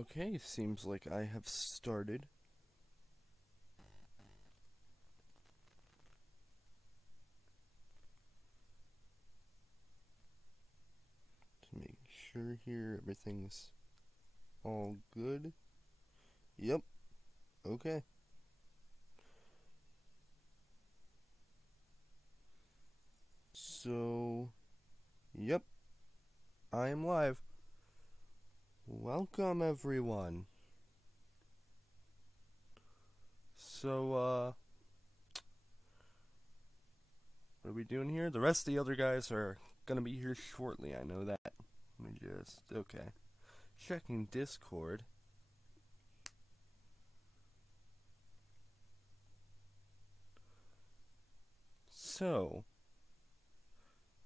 Okay, seems like I have started. Just making sure here everything's all good. Yep, okay. So, yep, I am live. Welcome, everyone. So, what are we doing here? The rest of the other guys are gonna be here shortly, I know that. Let me just, okay. Checking Discord. So,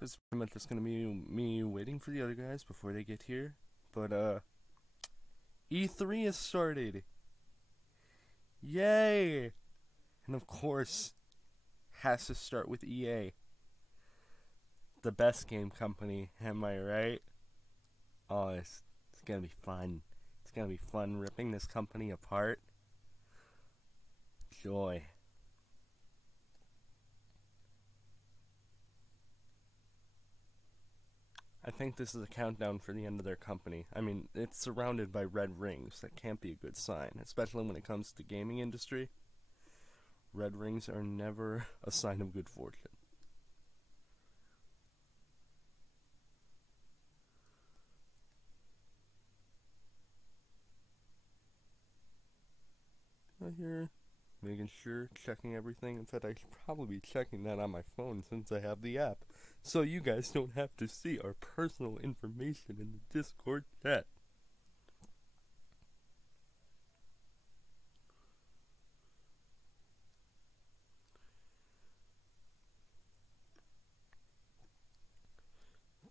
this is pretty much just gonna be me waiting for the other guys before they get here. But, E3 has started. Yay! And of course, has to start with EA. The best game company, am I right? Oh, it's gonna be fun. It's gonna be fun ripping this company apart. Joy. I think this is a countdown for the end of their company. I mean, it's surrounded by red rings. That can't be a good sign, especially when it comes to the gaming industry. Red rings are never a sign of good fortune. Right here, making sure, checking everything. In fact, I should probably be checking that on my phone since I have the app, so you guys don't have to see our personal information in the Discord chat.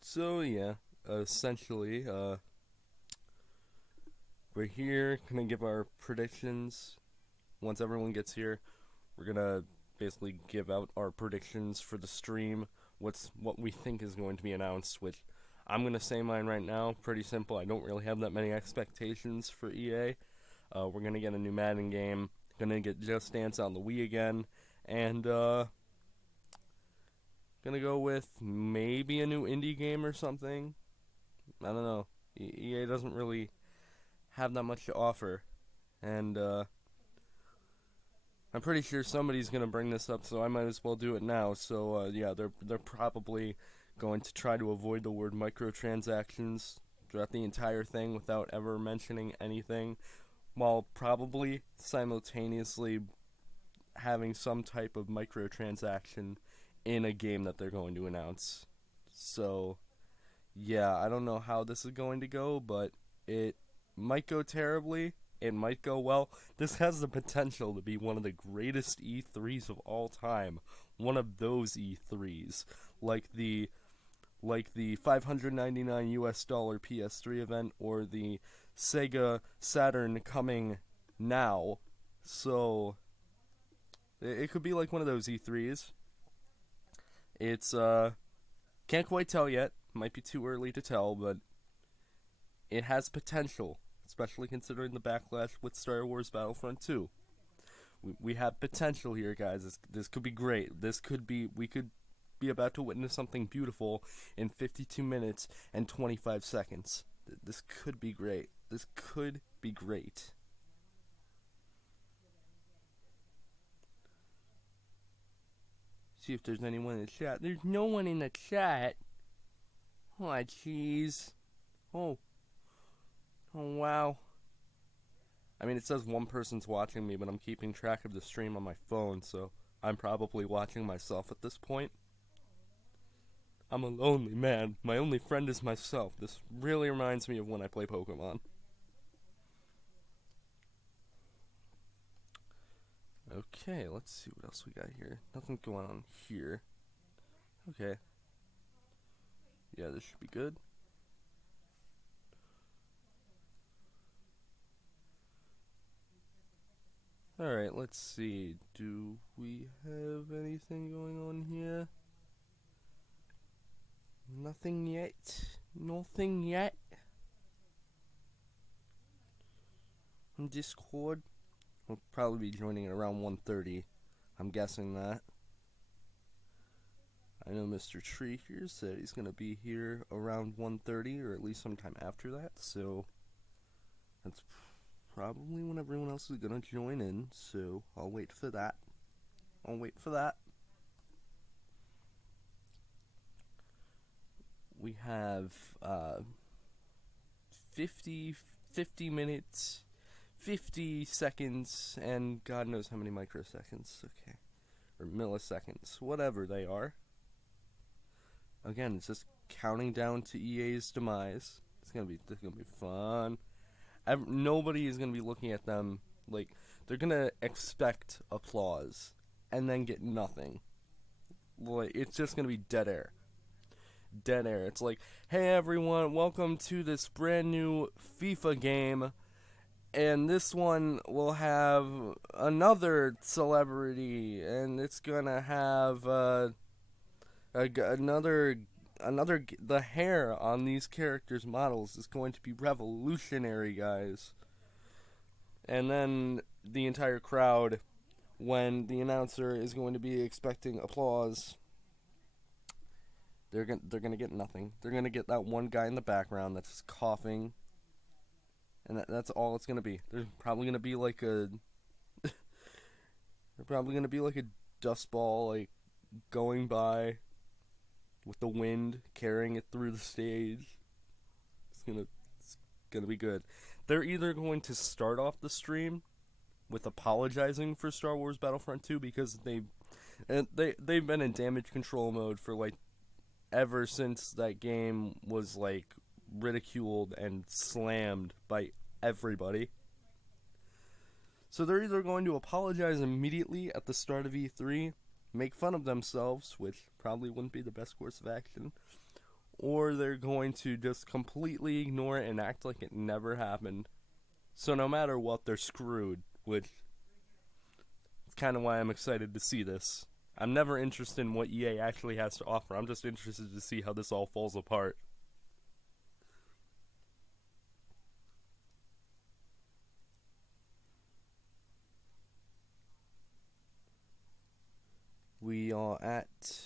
So yeah, essentially, we're here gonna give our predictions. Once everyone gets here, we're gonna basically give out our predictions for the stream. What we think is going to be announced. Which I'm gonna say mine right now. Pretty simple. I don't really have that many expectations for EA. We're gonna get a new Madden game. Gonna get Just Dance on the Wii again, and gonna go with maybe a new indie game or something. I don't know. EA doesn't really have that much to offer, and I'm pretty sure somebody's gonna bring this up, so I might as well do it now. So yeah, they're probably going to try to avoid the word microtransactions throughout the entire thing without ever mentioning anything, while probably simultaneously having some type of microtransaction in a game that they're going to announce. So yeah, I don't know how this is going to go, but it might go terribly. It might go well. This has the potential to be one of the greatest E3s of all time. One of those E3s, like the 599 US dollar PS3 event or the Sega Saturn coming now. So it could be like one of those E3s. It's can't quite tell yet. Might be too early to tell, but it has potential, especially considering the backlash with Star Wars Battlefront 2. We have potential here, guys. This could be great. We could be about to witness something beautiful in 52 minutes and 25 seconds. This could be great. This could be great. See if there's anyone in the chat. There's no one in the chat. Oh, jeez. Oh, oh, wow. I mean, it says one person's watching me, but I'm keeping track of the stream on my phone, so I'm probably watching myself at this point. I'm a lonely man. My only friend is myself. This really reminds me of when I play Pokemon. Okay, let's see what else we got here. Nothing going on here. Okay. Yeah, this should be good. Alright, let's see. Do we have anything going on here? Nothing yet. Nothing yet. on Discord. We'll probably be joining at around 1:30. I'm guessing that. I know Mr. Tree here said he's going to be here around 1:30, or at least sometime after that, so that's probably when everyone else is going to join in, so I'll wait for that. We have 50 minutes, 50 seconds, and God knows how many microseconds, okay, or milliseconds, whatever they are. Again, it's just counting down to EA's demise. It's gonna be fun. Nobody is gonna be looking at them like they're gonna expect applause and then get nothing. Like, it's just gonna be dead air. Dead air. It's like, hey everyone, welcome to this brand new FIFA game, and this one will have another celebrity, and it's gonna have the hair on these characters' models is going to be revolutionary, guys. And then the entire crowd, when the announcer is going to be expecting applause, they're gonna get nothing. They're gonna get that one guy in the background that's just coughing, and that's all it's gonna be. There's probably gonna be like a dust ball like going by with the wind carrying it through the stage. It's gonna be good. They're either going to start off the stream with apologizing for Star Wars Battlefront 2 because they've been in damage control mode for like ever since that game was like ridiculed and slammed by everybody. So they're either going to apologize immediately at the start of E3, make fun of themselves, which probably wouldn't be the best course of action, or they're going to just completely ignore it and act like it never happened. So no matter what, they're screwed, which is kind of why I'm excited to see this. I'm never interested in what EA actually has to offer. I'm just interested to see how this all falls apart. We are at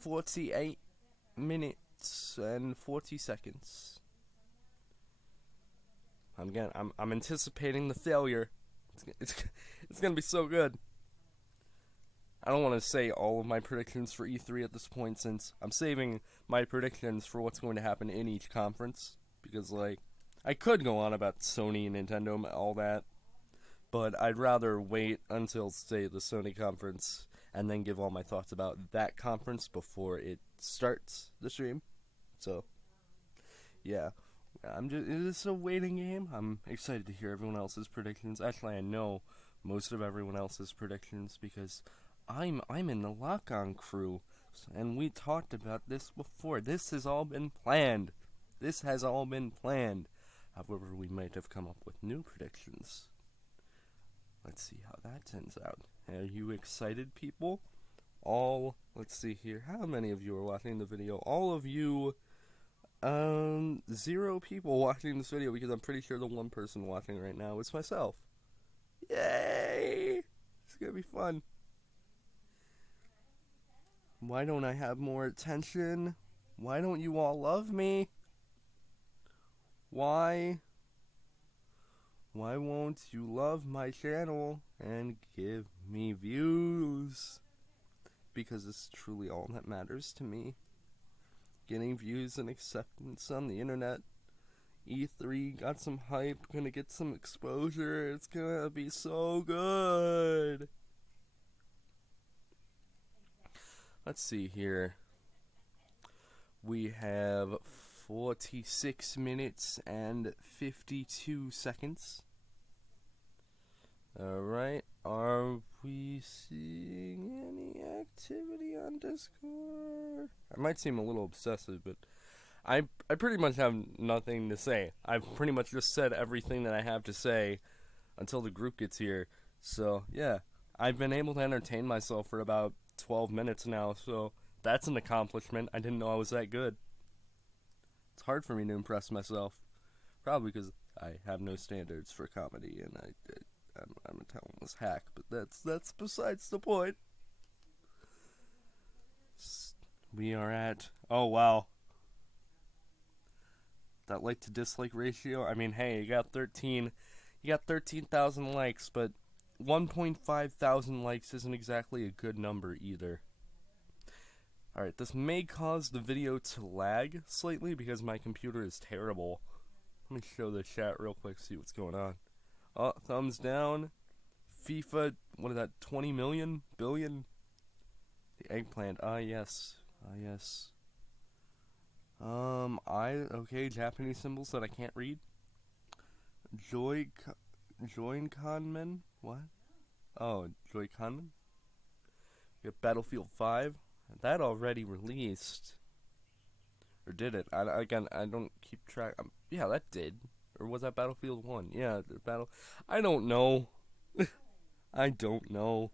48 minutes and 40 seconds. I'm anticipating the failure. It's gonna be so good. I don't want to say all of my predictions for E3 at this point, since I'm saving my predictions for what's going to happen in each conference, because like I could go on about Sony and Nintendo, all that, but I'd rather wait until, say, the Sony conference and then give all my thoughts about that conference before it starts the stream. So yeah, it's a waiting game. I'm excited to hear everyone else's predictions. Actually, I know most of everyone else's predictions because I'm in the lock-on crew, and we talked about this before. This has all been planned. However, we might have come up with new predictions. Let's see how that turns out. Are you excited, people? Let's see here. How many of you are watching the video? All of you, 0 people watching this video, because I'm pretty sure the one person watching right now is myself. Yay! It's gonna be fun. Why don't I have more attention? Why don't you all love me? Why won't you love my channel and give me views? Because it's truly all that matters to me. Getting views and acceptance on the internet. E3 got some hype, gonna get some exposure. It's gonna be so good. Let's see here. We have 46 minutes and 52 seconds. Alright, are we seeing any activity on Discord? I might seem a little obsessive, but I pretty much have nothing to say. I've pretty much just said everything that I have to say until the group gets here. So, yeah, I've been able to entertain myself for about 12 minutes now, so that's an accomplishment. I didn't know I was that good. It's hard for me to impress myself. Probably because I have no standards for comedy, and I'm a talentless hack, but that's besides the point. We are at, oh wow, that like to dislike ratio. I mean, hey, you got 13,000 likes, but 1.5 thousand likes isn't exactly a good number either. Alright, this may cause the video to lag slightly because my computer is terrible. Let me show the chat real quick, see what's going on. Oh, thumbs down. FIFA, what is that, 20 million? Billion? The eggplant, yes. Yes. Okay, Japanese symbols that I can't read. Joy-Conman? What? Oh, Joy-Conman? We got Battlefield 5. That already released. Or did it? I don't keep track. Yeah, that did. Or was that Battlefield 1? Yeah, the battle. I don't know. I don't know.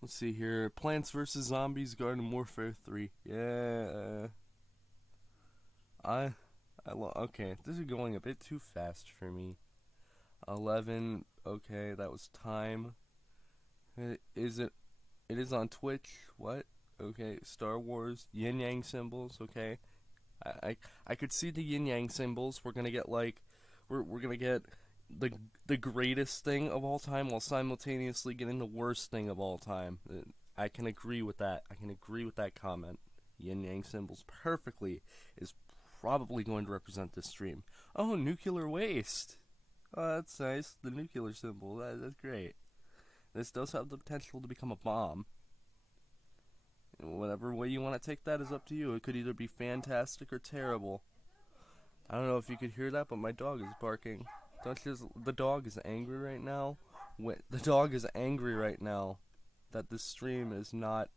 Let's see here. Plants vs. Zombies Garden Warfare 3. Yeah. Okay, this is going a bit too fast for me. 11. Okay, that was time. It is on Twitch. What? Okay, Star Wars, yin yang symbols, okay. I could see the yin yang symbols. We're gonna get we're gonna get the greatest thing of all time while simultaneously getting the worst thing of all time. I can agree with that. I can agree with that comment. Yin yang symbols perfectly is probably going to represent this stream. Oh, nuclear waste. Oh, that's nice. The nuclear symbol. That's great. This does have the potential to become a bomb. Whatever way you want to take that is up to you. It could either be fantastic or terrible. I don't know if you could hear that, but my dog is barking. The dog is angry right now. The dog is angry right now that the stream is not,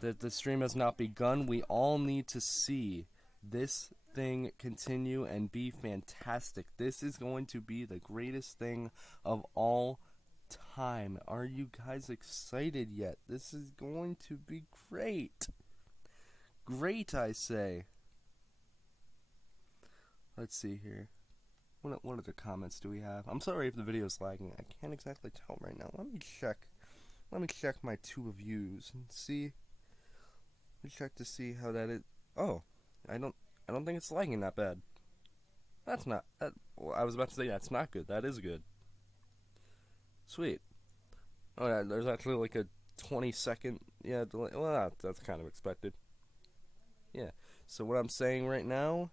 that the stream has not begun. We all need to see this thing continue and be fantastic. This is going to be the greatest thing of all time. Are you guys excited yet? This is going to be great. Great, I say. Let's see here. What other comments do we have? I'm sorry if the video's lagging. I can't exactly tell right now. Let me check my 2 views and see. Let me check to see how that is. Oh, I don't think it's lagging that bad. That's not. Well, I was about to say that's not good. That is good. Sweet. Oh yeah, there's actually like a 20-second delay. Well, that's kind of expected. Yeah. So what I'm saying right now,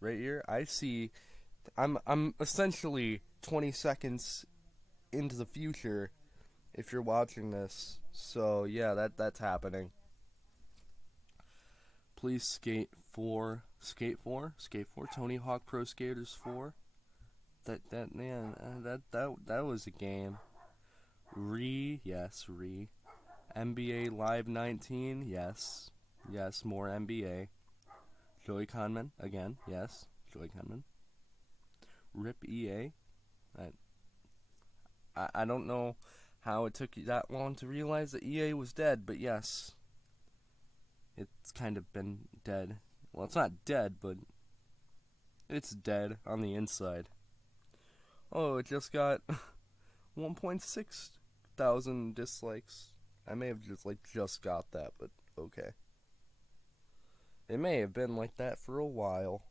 right here, I see. I'm essentially 20 seconds into the future if you're watching this. So yeah, that's happening. Please skate 4, Tony Hawk Pro Skaters 4. That was a game. Yes. NBA Live 19, yes, more NBA. Joy-Conman again, yes, Joy-Conman. RIP EA. I don't know how it took you that long to realize that EA was dead, but yes, it's kind of been dead. Well, it's not dead, but it's dead on the inside. Oh, it just got 1.6 thousand dislikes. I may have just got that, but okay. It may have been like that for a while.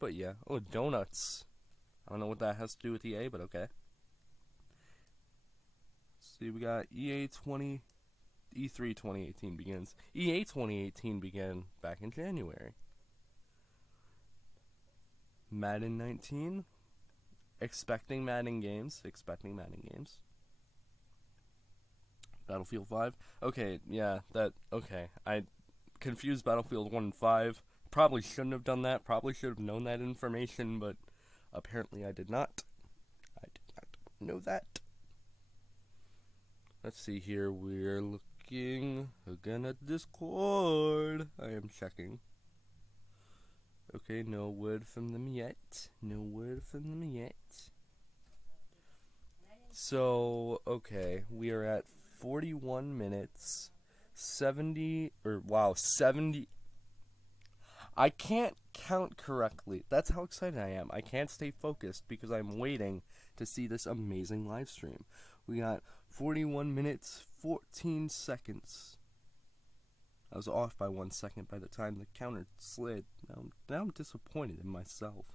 But yeah. Oh, donuts. I don't know what that has to do with EA, but okay. Let's see, we got E3 2018 begins. EA 2018 began back in January. Madden 19. Expecting Madden games. Battlefield 5. Okay, yeah, okay. I confused Battlefield 1 and 5. Probably shouldn't have done that. Probably should have known that information, but apparently I did not. I did not know that. Let's see here. We're looking again at Discord. I am checking. Okay, no word from them yet. So, okay, we are at 41 minutes. 70. I can't count correctly. That's how excited I am. I can't stay focused because I'm waiting to see this amazing live stream. We got 41 minutes, 14 seconds. I was off by 1 second by the time the counter slid. Now I'm disappointed in myself.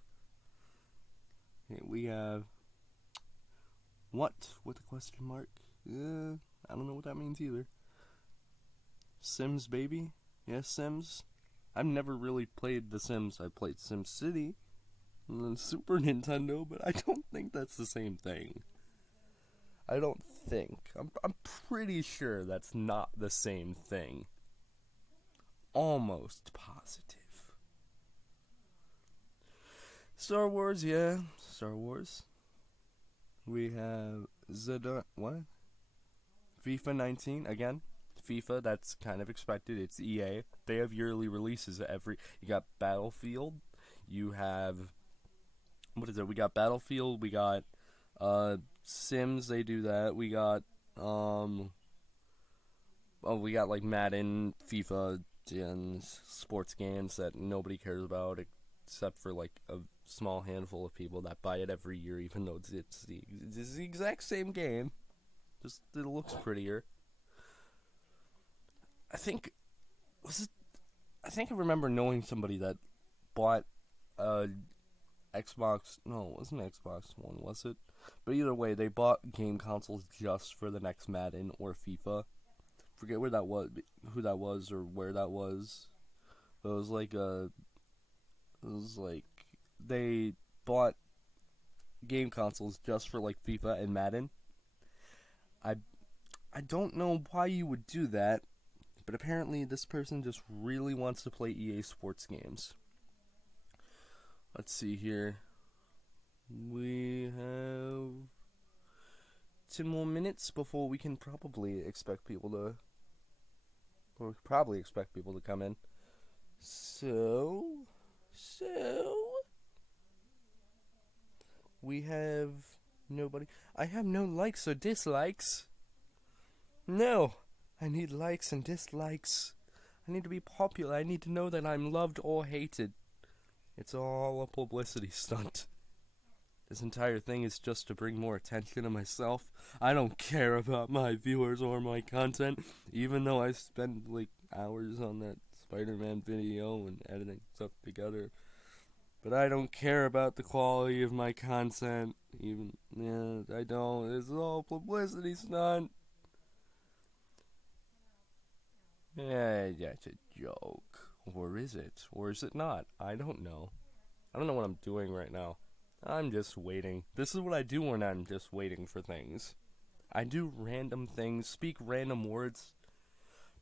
Okay, we have... What? With a question mark? I don't know what that means either. Sims, baby? Yes, Sims? I've never really played The Sims. I played Sim City on Super Nintendo, but I don't think that's the same thing. I don't think. I'm pretty sure that's not the same thing. Almost positive. Star Wars, yeah. Star Wars. We have what? FIFA 19, again. FIFA, that's kind of expected. It's EA. They have yearly releases every... You got Battlefield. You have... What is it? We got Battlefield. We got Sims. They do that. We got... we got like Madden, FIFA, and sports games that nobody cares about except for like a small handful of people that buy it every year, even though it's the exact same game. Just it looks prettier. I think I remember knowing somebody that bought Xbox. No, it wasn't Xbox One, was it? But either way, they bought game consoles just for the next Madden or FIFA. Forget where that was, who that was, or where that was. But it was like they bought game consoles just for like FIFA and Madden. I don't know why you would do that, but apparently this person just really wants to play EA Sports games. Let's see here. We have 10 more minutes before we can probably expect people to come in. So we have nobody. I have no likes or dislikes. No, I need likes and dislikes. I need to be popular. I need to know that I'm loved or hated. It's all a publicity stunt. This entire thing is just to bring more attention to myself. I don't care about my viewers or my content, even though I spend like hours on that Spider-Man video and editing stuff together. But I don't care about the quality of my content. I don't. It's all publicity stunt. Yeah, that's a joke. Or is it? Or is it not? I don't know. I don't know what I'm doing right now. I'm just waiting. This is what I do when I'm just waiting for things. I do random things, speak random words.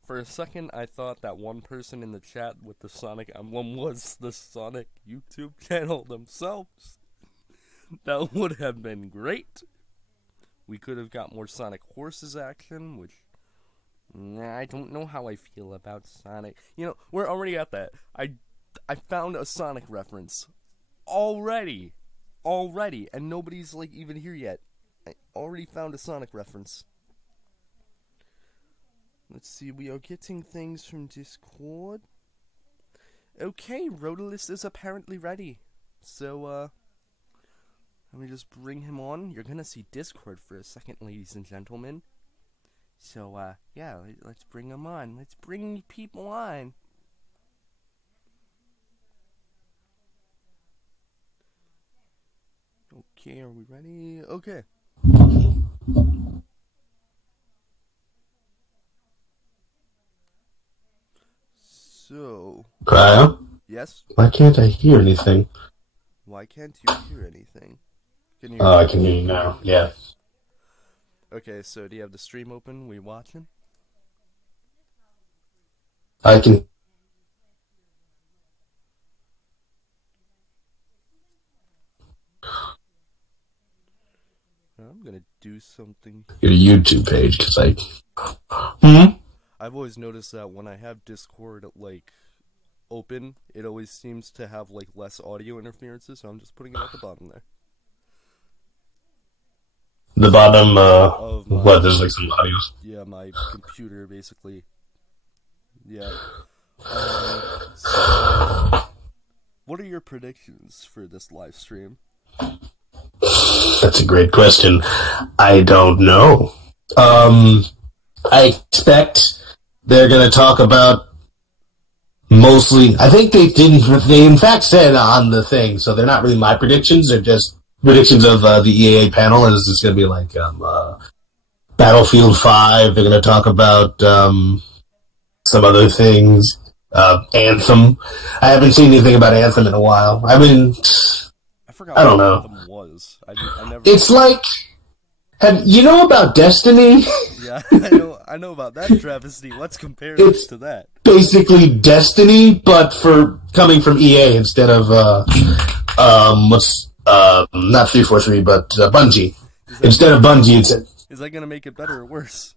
For a second, I thought that one person in the chat with the Sonic emblem was the Sonic YouTube channel themselves. That would have been great. We could have got more Sonic Horses action, which... I don't know how I feel about Sonic. You know, we're already at that. I found a Sonic reference. Already, and nobody's, like, even here yet. I already found a Sonic reference. Let's see, we are getting things from Discord. Okay, Rodolist is apparently ready. So, let me just bring him on. You're gonna see Discord for a second, ladies and gentlemen. So, yeah, let's bring him on. Let's bring people on. Okay, are we ready? Okay. So... Cryo? Yes? Why can't I hear anything? Why can't you hear anything? Can you I can hear you now, yeah. Okay, so do you have the stream open? We watching? I can... I'm gonna do something. Your YouTube page, cause I've always noticed that when I have Discord, like, open, it always seems to have, like, less audio interferences, so I'm just putting it at the bottom there. The bottom, there's like some audio. Yeah, my computer, basically. Yeah. predictions for this live stream? That's a great question. I don't know. I expect they're going to talk about mostly. I think they didn't. They in fact said on the thing, so they're not really my predictions. They're just predictions of the EAA panel. And it's going to be like Battlefield 5. They're going to talk about some other things. Anthem. I haven't seen anything about Anthem in a while. I mean, I forgot I don't what know. Anthem was. I never. It's like, you know about Destiny? Yeah, I know about that travesty. Let's compare it to that. Basically Destiny, but for coming from EA instead of not 343, but Bungie. Instead of Bungie, is that gonna make it better or worse?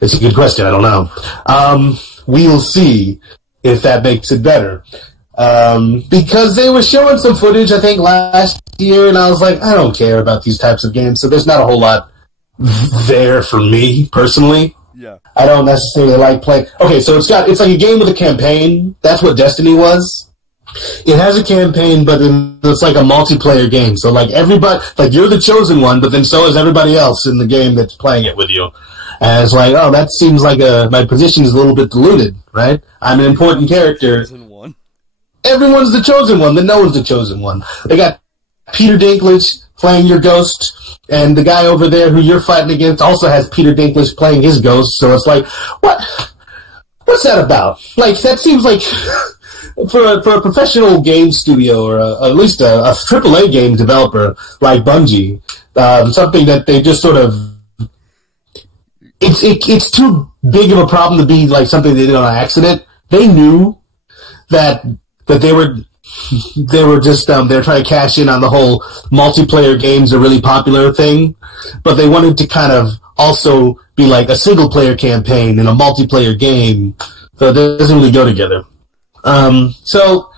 It's a good question. I don't know. We'll see if that makes it better. Because they were showing some footage, I think, last year, and I was like, I don't care about these types of games, so there's not a whole lot there for me, personally. Yeah. I don't necessarily like playing. Okay, so it's like a game with a campaign. That's what Destiny was. It has a campaign, but it's like a multiplayer game. So like everybody, like you're the chosen one, but then so is everybody else in the game that's playing it with you. And it's like, oh, that seems like my position is a little bit diluted, right? I'm an important character. Chosen one. Everyone's the chosen one, then no one's the chosen one. They got Peter Dinklage playing your ghost, and the guy over there who you're fighting against also has Peter Dinklage playing his ghost, so it's like, what's that about? Like, that seems like, for a professional game studio, or at least a AAA game developer like Bungie, something that they just sort of, it's too big of a problem to be like something they did on accident. They knew that they were just they're trying to cash in on the whole multiplayer games, a really popular thing, but they wanted to kind of also be like a single player campaign and a multiplayer game, so it doesn't really go together. So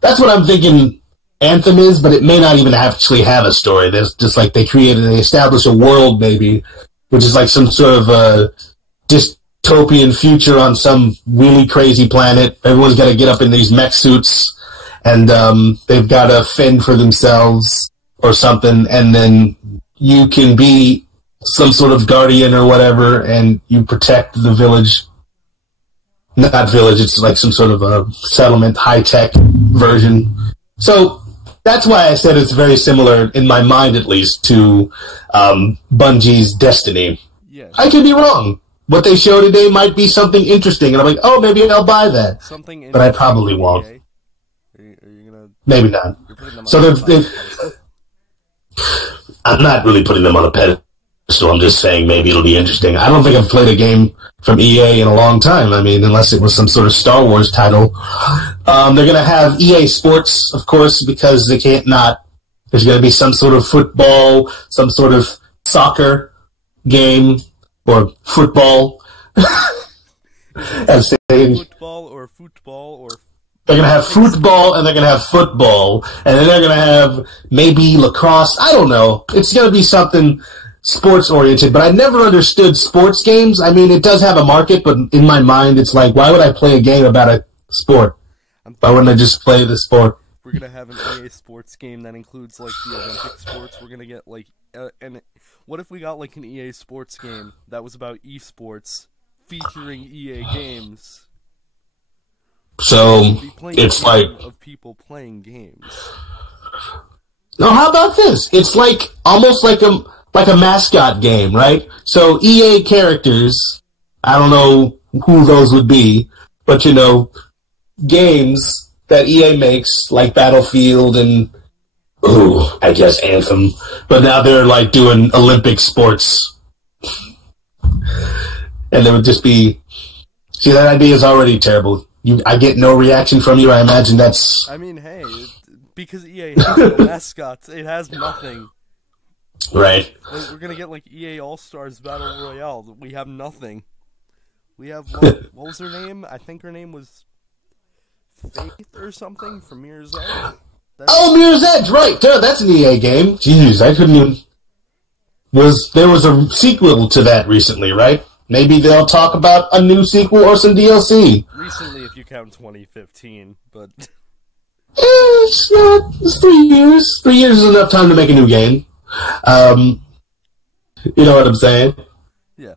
that's what I'm thinking Anthem is, but it may not even actually have a story. There's just like they establish a world maybe, which is like some sort of dystopian future on some really crazy planet. Everyone's got to get up in these mech suits, and they've got to fend for themselves or something, and then you can be some sort of guardian or whatever, and you protect the village. Not village, it's like some sort of a settlement, high-tech version. So that's why I said it's very similar, in my mind at least, to Bungie's Destiny. Yes. I could be wrong. What they show today might be something interesting, and I'm like, oh, maybe I'll buy that. Something but I probably won't. Are you gonna... Maybe not. So I'm not really putting them on a pedestal. I'm just saying maybe it'll be interesting. I don't think I've played a game from EA in a long time. I mean, unless it was some sort of Star Wars title. They're going to have EA Sports, of course, because they can't not. There's going to be some sort of football, some sort of soccer game, or football. Football or football or... They're going to have football, and they're going to have football, and then they're going to have maybe lacrosse. I don't know. It's going to be something sports-oriented, but I never understood sports games. I mean, it does have a market, but in my mind, it's like, why would I play a game about a sport? Why wouldn't I just play the sport? We're going to have an EA Sports game that includes, like, the Olympic sports. We're going to get, like, what if we got, like, an EA Sports game that was about esports featuring EA games? So, it's like... of people playing games. No, how about this? It's like, almost like a mascot game, right? So EA characters, I don't know who those would be, but you know, games that EA makes, like Battlefield and, I guess Anthem, but now they're like doing Olympic sports. And there would just be, see, that idea is already terrible. I get no reaction from you. I imagine that's... I mean, hey, because EA has no mascots, it has nothing. Right. We're gonna get like EA All-Stars Battle Royale. We have nothing. We have what was her name? I think her name was Faith or something from Mirror's Edge. Oh, Mirror's Edge, right? Duh, that's an EA game. Jeez, I couldn't even. There was a sequel to that recently, right? Maybe they'll talk about a new sequel or some DLC. Recently, if you count 2015, but It's not. It's 3 years. 3 years is enough time to make a new game. You know what I'm saying? Yeah.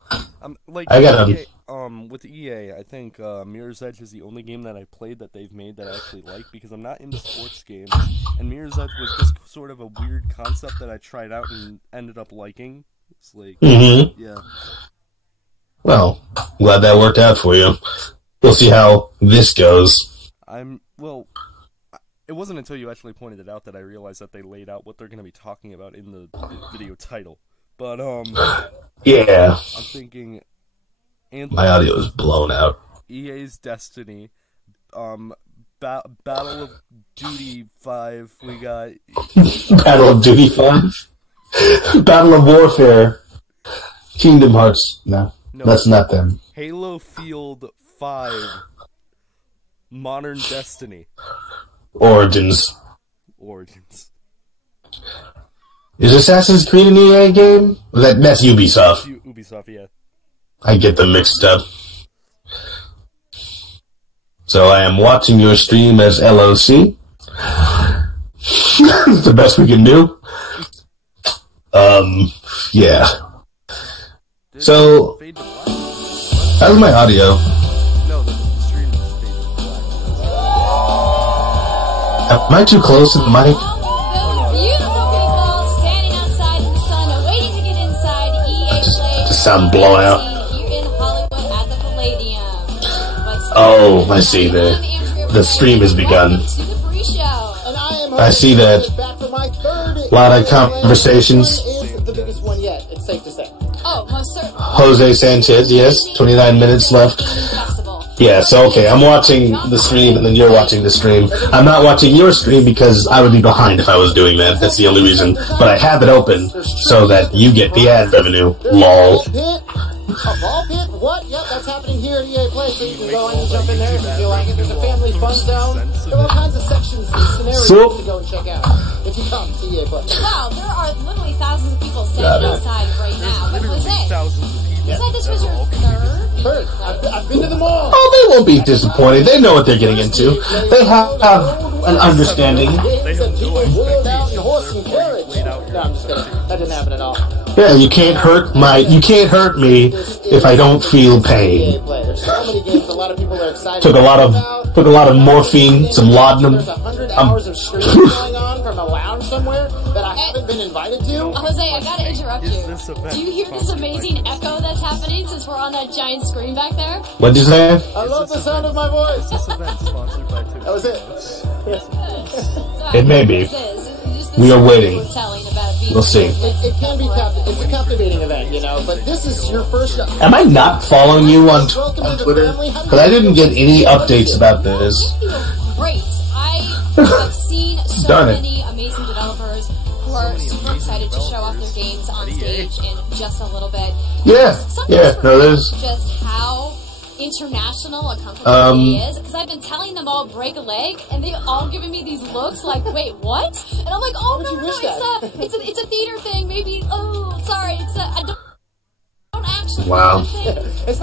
Like I got EA, with EA, I think Mirror's Edge is the only game that I played that they've made that I actually like, because I'm not into sports games, and Mirror's Edge was just sort of a weird concept that I tried out and ended up liking. It's like, yeah. Well, glad that worked out for you. We'll see how this goes. Well, it wasn't until you actually pointed it out that I realized that they laid out what they're going to be talking about in the video title. But, yeah. I'm thinking... My audio is blown out. EA's Destiny, Battle of Duty 5, we got... Battle of Duty 5? Battle of Warfare. Kingdom Hearts. No, that's not them. Halo Field 5, Modern Destiny. Origins. Is Assassin's Creed an EA game? That's Ubisoft. Ubisoft, yeah. I get them mixed up. So I am watching your stream as LOC. The best we can do. Yeah. So, how's my audio? No, the stream is faded to black. Am I too close to the mic? Just sound blown out. Oh, I see. The stream has begun. I see that. A lot of conversations. Jose Sanchez, yes. 29 minutes left. Yeah, so okay, I'm watching the stream and then you're watching the stream. I'm not watching your stream because I would be behind if I was doing that. That's the only reason. But I have it open so that you get the ad revenue. LOL. What? Yep, that's happening here at EA Play, so you can go and jump in there if you feel like it. There's a family fun zone. There are all kinds of sections and scenarios to go and check out if you come to EA Play. Wow, there are literally thousands of people standing outside right now. But Jose, you said this was your third? I've been to them all. Oh, they won't be disappointed. They know what they're getting into. They have an understanding. No, I'm just kidding. That didn't happen at all. Yeah, you can't hurt me if I don't feel pain. Took a lot of morphine, some laudanum. There's 100 hours of streaming going on from a lounge somewhere that I haven't been invited to. Jose, I gotta interrupt you. Do you hear this amazing echo that's happening since we're on that giant screen back there? What'd you say? I love the sound of my voice. This event sponsored by That was it. It may be. We are waiting. We'll see. It can be it's a captivating event, you know, but this is your first... Am I not following you on Twitter? Because I didn't get any updates about this. Great. I have seen so many amazing developers who are super excited to show off their games on stage in just a little bit. There's just how international a company is, because I've been telling them all break a leg, and they all giving me these looks like, wait, what? And I'm like, oh no, it's a theater thing, maybe. Oh, sorry, I don't actually. Wow. It's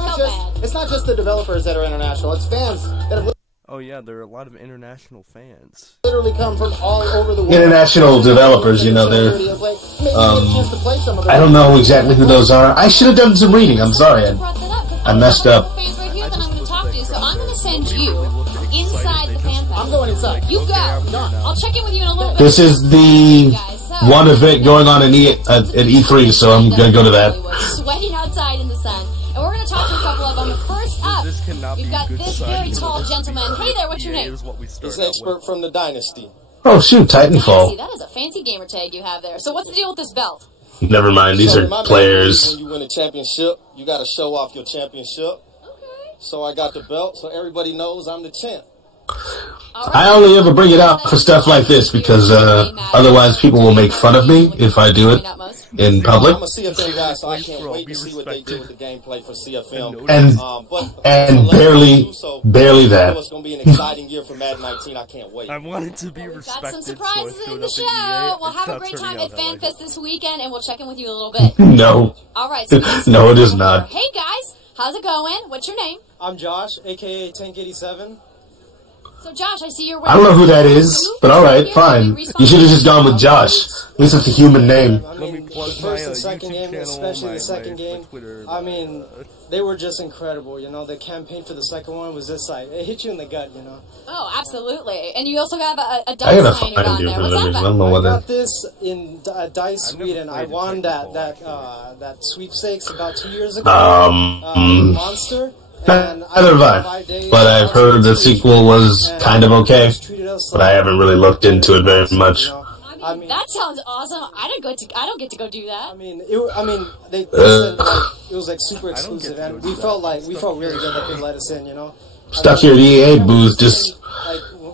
not just the developers that are international. It's fans that have. Oh yeah, there are a lot of international fans. Literally come from all over the world. International developers, you know, they're. I don't know exactly who those are. I should have done some reading. I'm sorry, I messed up. So I'm going to send you inside the fan fest. I'm going inside. You go. I'll check in with you in a little bit. This is the one event going on at E3, so I'm going to go to that. Sweating outside in the sun. And we're going to talk to a couple of them. First up, we've got this very tall gentleman. Hey there, what's your name? He's an expert from the Dynasty. Oh, shoot, Titanfall. That is a fancy gamer tag you have there. So what's the deal with this belt? Never mind, these are players. When you win a championship, you got to show off your championship. So I got the belt, so everybody knows I'm the champ. I only ever bring it out for stuff like this because otherwise people will make fun of me if I do it in public. I'm a CFM guy, so I can't wait to see what they do with the gameplay for CFM. And barely that. It's going to be an exciting year for Madden 19. I can't wait. I wanted to be respected. Got some surprises in the show. We'll have a great time at FanFest this weekend, and we'll check in with you a little bit. No. All right. So no, it is not. Hey guys, how's it going? What's your name? I'm Josh, aka Tank 87. So Josh, I see you're. I don't know who that is, but all right, fine. You should have just gone with Josh. At least it's a human name. I mean, the first and second game, especially the second game, I mean, they were just incredible. You know, the campaign for the second one was just like, it hit you in the gut, you know. Oh, absolutely. And you also have a I dice gotta lanyard find on you there. for What's some that reason. I about? don't know I what got that. this in Dice Sweden. I won that sweepstakes about 2 years ago. Monster. Neither have I. But I've heard the sequel was kind of okay. But I haven't really looked into it very much. I mean, that sounds awesome. I don't get to go do that. I mean, they said, like, it was like super exclusive, and we felt really good that they let us in, you know. Stuck here at EA booth, just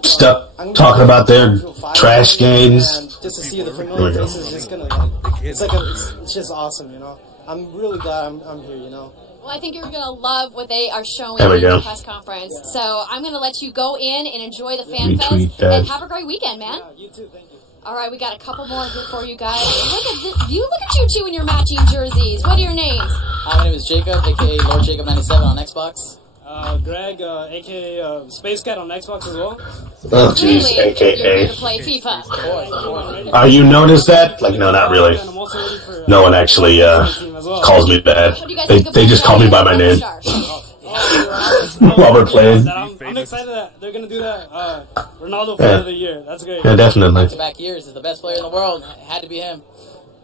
stuck talking about their trash games. And just to see the familiar faces is just gonna it's just awesome, you know. I'm really glad I'm here, you know. Well, I think you're going to love what they are showing in the press conference. So I'm going to let you go in and enjoy the fan fest and have a great weekend, man. Yeah, you too, thank you. All right, we got a couple more here for you guys. Look at this. Look at you two in your matching jerseys. What are your names? Hi, my name is Jacob, aka Lord Jacob 97 on Xbox. Greg, aka Space Cat on Xbox as well. Oh, jeez, Really? You're AKA. here to play FIFA. Are you known as that? Like, no, not really. No one actually calls me that. They just call me by my name while we're playing. I'm excited that they're gonna do that. Ronaldo Player of the Year. That's great. Yeah, definitely. Back years is the best player in the world. It had to be him.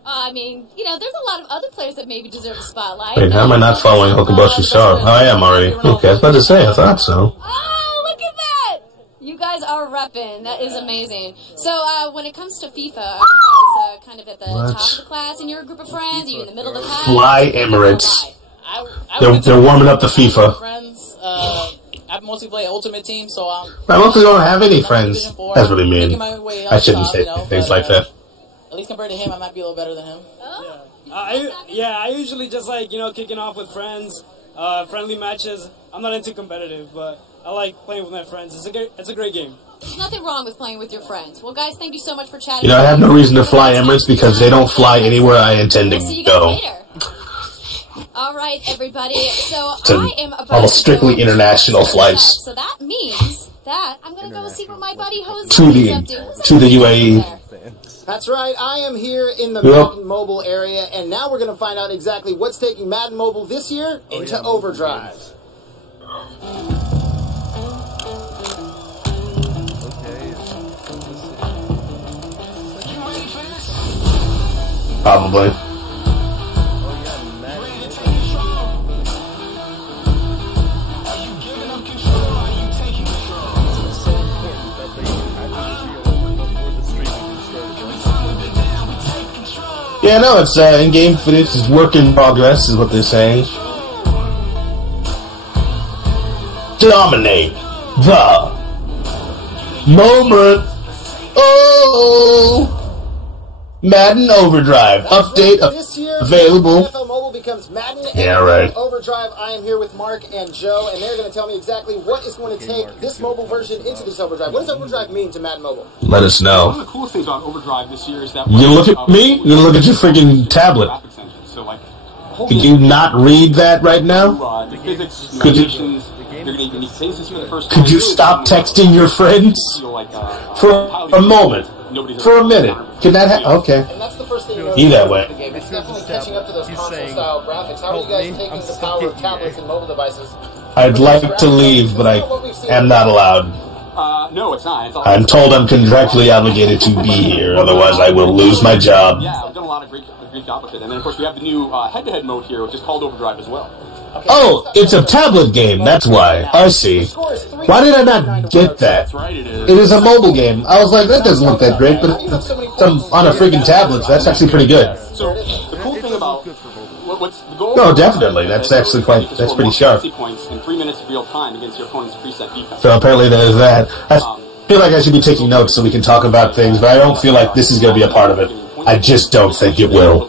I mean, you know, there's a lot of other players that maybe deserve a spotlight. Wait, how am I not following Hokubashi Star? Oh, I am already. Okay, I was about to say, I thought so. Oh, look at that! You guys are repping. That is amazing. So, when it comes to FIFA, are you guys kind of at the top of the class in your group of friends? Are you in the middle of the pack? Fly Emirates. I They're warming up the FIFA. Friends, I mostly play Ultimate Team, so I mostly don't have any friends. That's really mean. I shouldn't say things like that. At least compared to him, I might be a little better than him. Oh. I usually just like, you know, kicking off with friends, friendly matches. I'm not into competitive, but I like playing with my friends. It's a great game. There's nothing wrong with playing with your friends. Well, guys, thank you so much for chatting. You know, I have no reason to fly Emirates because they don't fly anywhere I intend to See you guys go. later. All right, everybody. So To I am about almost to strictly go international to flights. So that means that I'm going to go see where my buddy Jose To the- is up to. Who's to the up UAE. there? That's right, I am here in the Yep. Madden Mobile area, and now we're going to find out exactly what's taking Madden Mobile this year into overdrive. Probably. Yeah, no, it's in-game footage is work in progress, is what they're saying. Dominate the moment. Oh, Madden Overdrive update This year, available. NFL Mobile becomes Madden Yeah, NFL right. Overdrive. I am here with Mark and Joe, and they're going to tell me exactly what is going to take this mobile version into this Overdrive. What does Overdrive mean to Madden Mobile? Let us One know. of the coolest things on Overdrive this year is that You look at me. You look at your freaking tablet. graphics engine. So like, Could you not read that right now? the physics, Could you- animations, you're gonna even phases for the first Could time. you stop texting your friends Feel like, for a moment? nobody's For a minute? Can that happen? Okay. And that's the first thing you notice Be that about way. the game. It's definitely catching up to those He's console-style graphics. How are you guys taking the power of tablets and mobile devices? I'd like to leave, but I am not allowed. No, it's not. It's all I'm told I'm contractually obligated to be here, otherwise I will lose my job. Yeah, we've done a lot of great job with it. And then, of course, we have the new head-to-head mode here, which is called Overdrive as well. Oh, it's a tablet game, that's why. I see. Why did I not get that? That's right, it is. It is a mobile game. I was like, that doesn't look that great, but it's on a freaking tablet, so that's actually pretty good. So, the cool thing about... What's the goal? No, definitely. That's actually quite, that's pretty sharp. Points in 3 minutes of real time against your opponent's preset defense. So apparently there's that. I feel like I should be taking notes so we can talk about things, but I don't feel like this is going to be a part of it. I just don't think it will.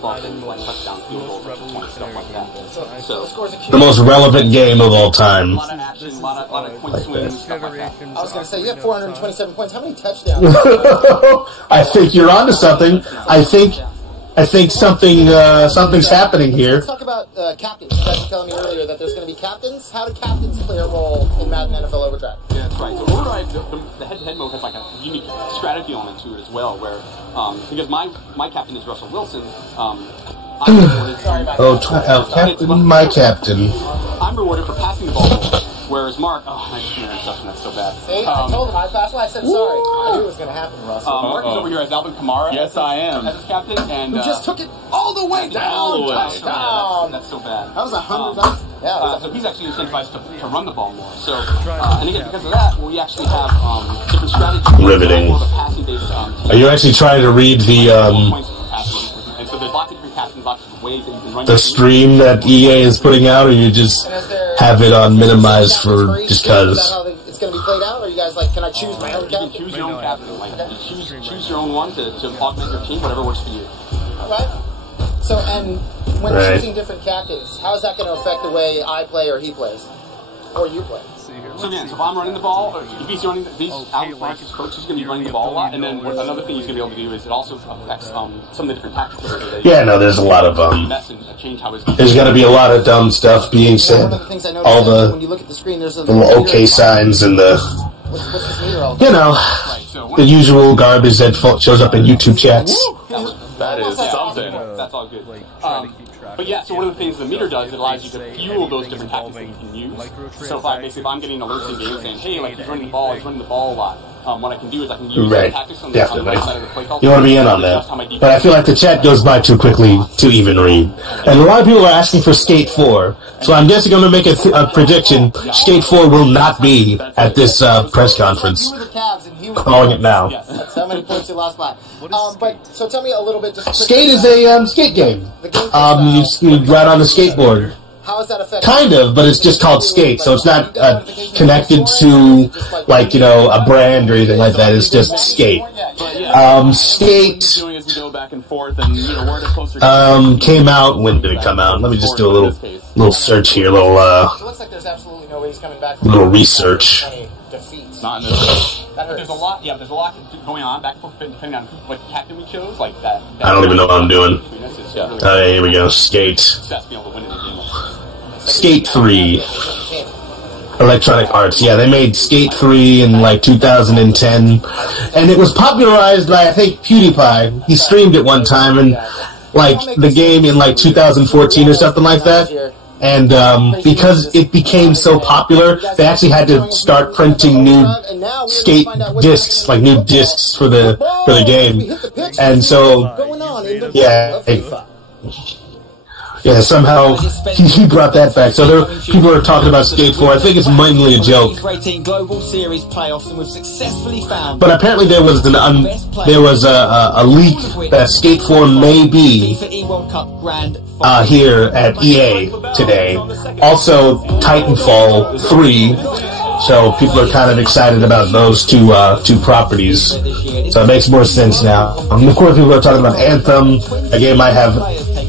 The most relevant game of all time. A lot of point swings, stuff like that. I was going to say, you have 427 points. How many touchdowns? I think you're onto something. I think I think something's happening here. Let's talk about captains. You guys were telling me earlier that there's going to be captains. How do captains play a role in Madden NFL Overdrive? Yeah, that's right. So Overdrive, the head-to-head mode has like a unique strategy element to it as well, where because my captain is Russell Wilson. I'm rewarded. Captain, my captain. I'm rewarded for passing the ball, whereas Mark, I just made an interception. That's so bad. See, I told him. That's why I said sorry. I knew it was going to happen, Russell. Mark is over here as Alvin Kamara. Yes, I am. As his captain, and who just took it all the way down. Touchdown. That's so bad. That was $100. Yeah. So he's actually incentivized to run the ball more. So, and again, because of that, we actually have different strategies. Riveting. Are you actually trying to read the And so there's lots of different captains, lots of ways that you can run the stream that EA is putting out, or you just have it on minimized for just cause? Is that how it's going to be played out, or are you guys like, can I choose my own captain? You can choose your own captain. Like, choose your own one to augment your team, whatever works for you. All right. So, and when choosing different captains, how is that going to affect the way I play or he plays? Or you play? So again, so if I'm running the ball, or if he's running, Alex Frank's coach is going to be running the ball a lot, and then another thing he's going to be able to do is it also affects some of the different tactics. There's a lot of there's going to be a lot of dumb stuff being said. All the when you look at the screen, there's little OK signs and the the usual garbage that shows up in YouTube chats. That is something. That's all good. But yeah, so one of the things the meter does, it allows you to fuel those different tactics that you can use. So if I'm getting alerts in game saying, hey, like he's running the ball a lot. What I can do is I can use tactics on the right side of the play call. You want to be in on that. But I feel like the chat goes by too quickly to even read. And a lot of people are asking for Skate 4. So I'm guessing I'm going to make a prediction. Skate 4 will not be at this press conference. Calling it now. That's how many points you lost by. But so tell me a little bit. Skate is a skate game. You ride on the skateboard. How is that affecting? Kind of, but it's just called Skate, so it's not connected to a brand or anything like that. It's just Skate. Skate came out. When did it come out? Let me just do a little search here. It looks like there's absolutely no way he's coming back from little research. Not in this. There's a lot going on back and forth depending on what captain we chose. Like that. I don't even know what I'm doing. Here we go. Skate. Skate 3. Electronic Arts. Yeah, they made Skate 3 in 2010. And it was popularized by, I think, PewDiePie. He streamed it one time, and the game in 2014 or something like that. And because it became so popular, they actually had to start printing new skate discs, new discs for the game. And so, somehow he brought that back. So people are talking about Skate 4. I think it's mainly a joke. But apparently there was a leak that Skate 4 may be here at EA today. Also, Titanfall 3. So people are kind of excited about those two properties. So it makes more sense now. Of course, people are talking about Anthem, a game I have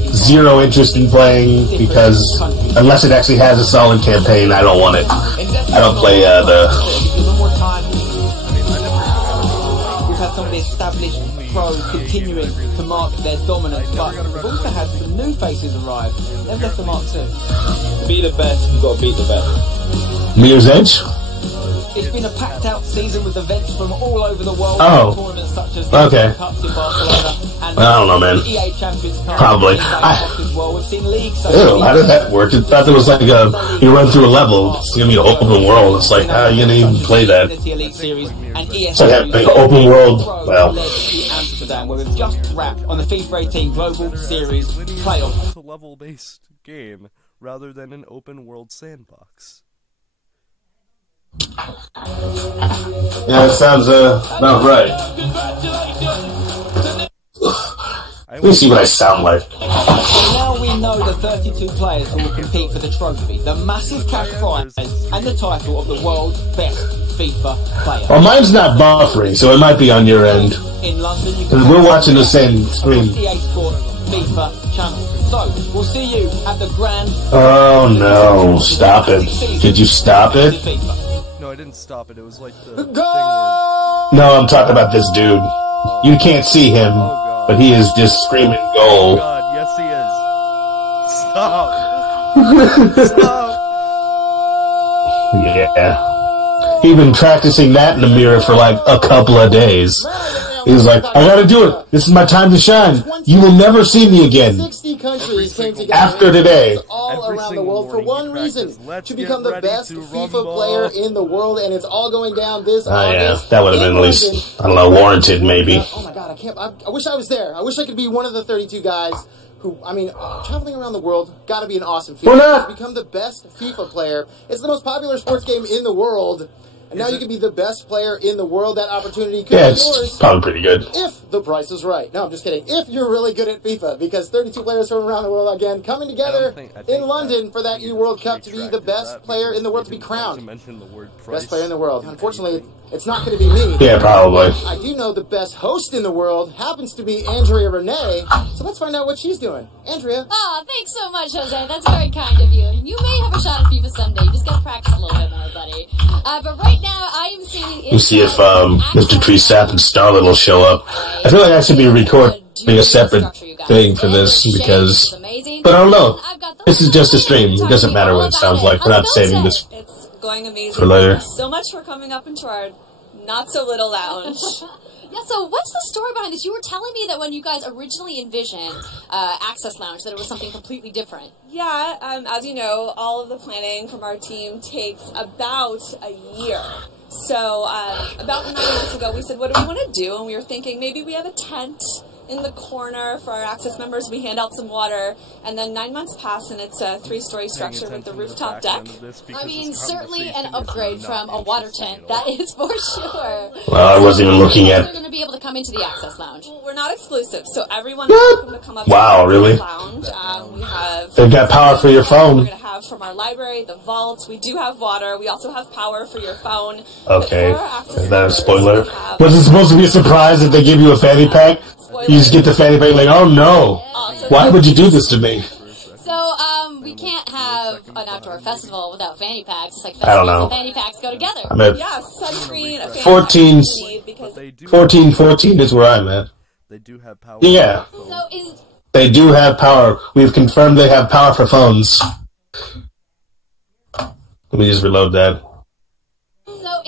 zero interest in playing because unless it actually has a solid campaign, I don't want it. I don't play We've had some of the established pros continuing to mark their dominance, but we've also had some new faces arrive. They've left the mark too. Be the best, you've got to beat the best. Mirror's Edge? It's been a packed-out season with events from all over the world. Tournaments such as okay. Cups in Barcelona and I don't know, man. EA Champions Cup. Probably. We've seen leagues. How did that work? I thought there was you run through a level. It's gonna be an open world. It's like how are you gonna even play that? It's like an open world. Well. Amsterdam, where we've just wrapped on the FIFA 18 Global Series playoff. It's a level-based game rather than an open world sandbox. Yeah, it sounds about right. Let me see what I sound like. Now we know the 32 players who will compete for the trophy, the massive cash prize, and the title of the world's best FIFA player. Well, mine's not buffering, so it might be on your end. In London, because we're watching the same screen. EA Sports FIFA channel. So, we'll see you at the grand... Oh no, stop it. Did you stop it? No, I didn't stop it. It was like the thing where... No, I'm talking about this dude. You can't see him. Oh god. but he is just screaming Oh goal. God, yes he is. Stop. Stop. Yeah. He'd been practicing that in the mirror for like a couple of days. He was like, I gotta do it. This is my time to shine. You will never see me again. 60 countries came together after today. all around the world for one reason, to become the best FIFA player in the world, and it's all going down this August. Yeah, that would have been at least, I don't know, warranted maybe. Oh my God, I wish I was there. I wish I could be one of the 32 guys who, I mean, traveling around the world, gotta be an awesome feeling. To become the best FIFA player. It's the most popular sports game in the world. And now you can be the best player in the world. That opportunity could be yours. It's probably pretty good. If the price is right. No, I'm just kidding. If you're really good at FIFA, because 32 players from around the world again coming together in London for that World Cup to be the best player in the world, to be crowned best player in the world. Unfortunately, it's not going to be me. Yeah, probably. I do know the best host in the world happens to be Andrea Renee, so let's find out what she's doing. Andrea. Oh, thanks so much, Jose. That's very kind of you. You may have a shot at FIFA someday. You just got to practice a little bit more, buddy. But right now, I am seeing... We'll see if Mr. Treesap and Starlet will show up. I feel like I should be recording a separate thing for this because... But I don't know. This is just a stream. It doesn't matter what it sounds like. We're not saving this going amazing. for later. So much for coming up into our not-so-little lounge. Yeah, so what's the story behind this? You were telling me that when you guys originally envisioned Access Lounge, that it was something completely different. Yeah, as you know, all of the planning from our team takes about a year. So about 9 months ago, we said, what do we want to do? And we were thinking maybe we have a tent in the corner for our Access members. We hand out some water, and then 9 months pass, and it's a 3-story structure with the rooftop deck. I mean, certainly an upgrade from a water tent, that is for sure. Well, I wasn't even looking at... They're going to be able to come into the Access Lounge. Well, we're not exclusive, so everyone is welcome to come up to the really? Lounge. We have... They've got power for your phone. We're going to have from our library, the vaults. We do have water. We also have power for your phone. Okay. Is that a spoiler? Was it supposed to be a surprise if they give you a fanny pack? You just get the fanny pack like, oh no, why would you do this to me? So, we can't have an outdoor festival without fanny packs. It's like I don't festivals know. and fanny packs go together. I'm at yeah, sunscreen, a fanny 1414 is where I'm at. They do have power. Yeah. They do have power. We've confirmed they have power for phones. Let me just reload that. So,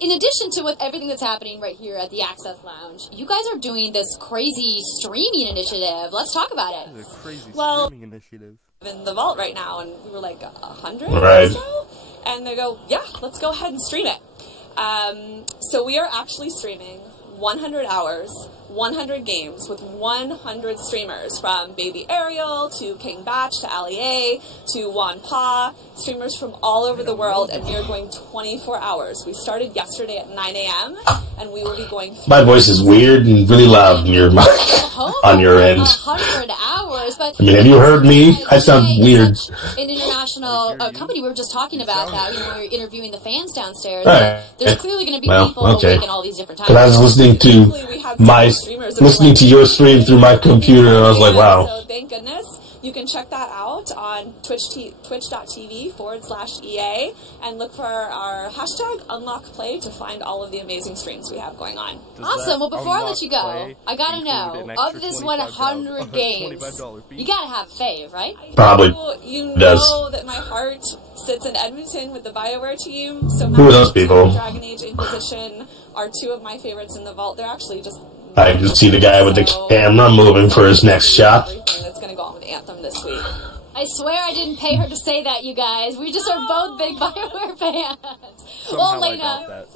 in addition to everything that's happening right here at the Access Lounge, you guys are doing this crazy streaming initiative. Let's talk about it. It's a crazy streaming initiative. In the vault right now, and we were like 100 right. or so, and they go, yeah, let's go ahead and stream it. So we are actually streaming 100 hours, 100 games with 100 streamers, from Baby Ariel to King Batch to Ali A to Juan Pa, streamers from all over the world, and we are going 24 hours. We started yesterday at 9 a.m., and we will be going... My voice is weird and really loud in your mic, on your end. 100 hours, but... I mean, have you heard me? I sound weird. An international company, we were just talking about that, we were interviewing the fans downstairs. Right. There's clearly going to be people making all these different times. But I was listening to your stream through my computer, and I was like, wow. So thank goodness. You can check that out on twitch.tv/EA and look for our hashtag UnlockPlay to find all of the amazing streams we have going on. Awesome. Well, before I let you go, I gotta know, of this 100 games, you gotta have a fave, right? Probably. You know that my heart sits in Edmonton with the BioWare team. So who are those people? Dragon Age Inquisition are two of my favorites in the vault. They're actually just... I can see the guy with the camera moving for his next shot. Everything that's going to go on with Anthem this week. I swear I didn't pay her to say that, you guys. We just are both big BioWare fans. Well, Lena,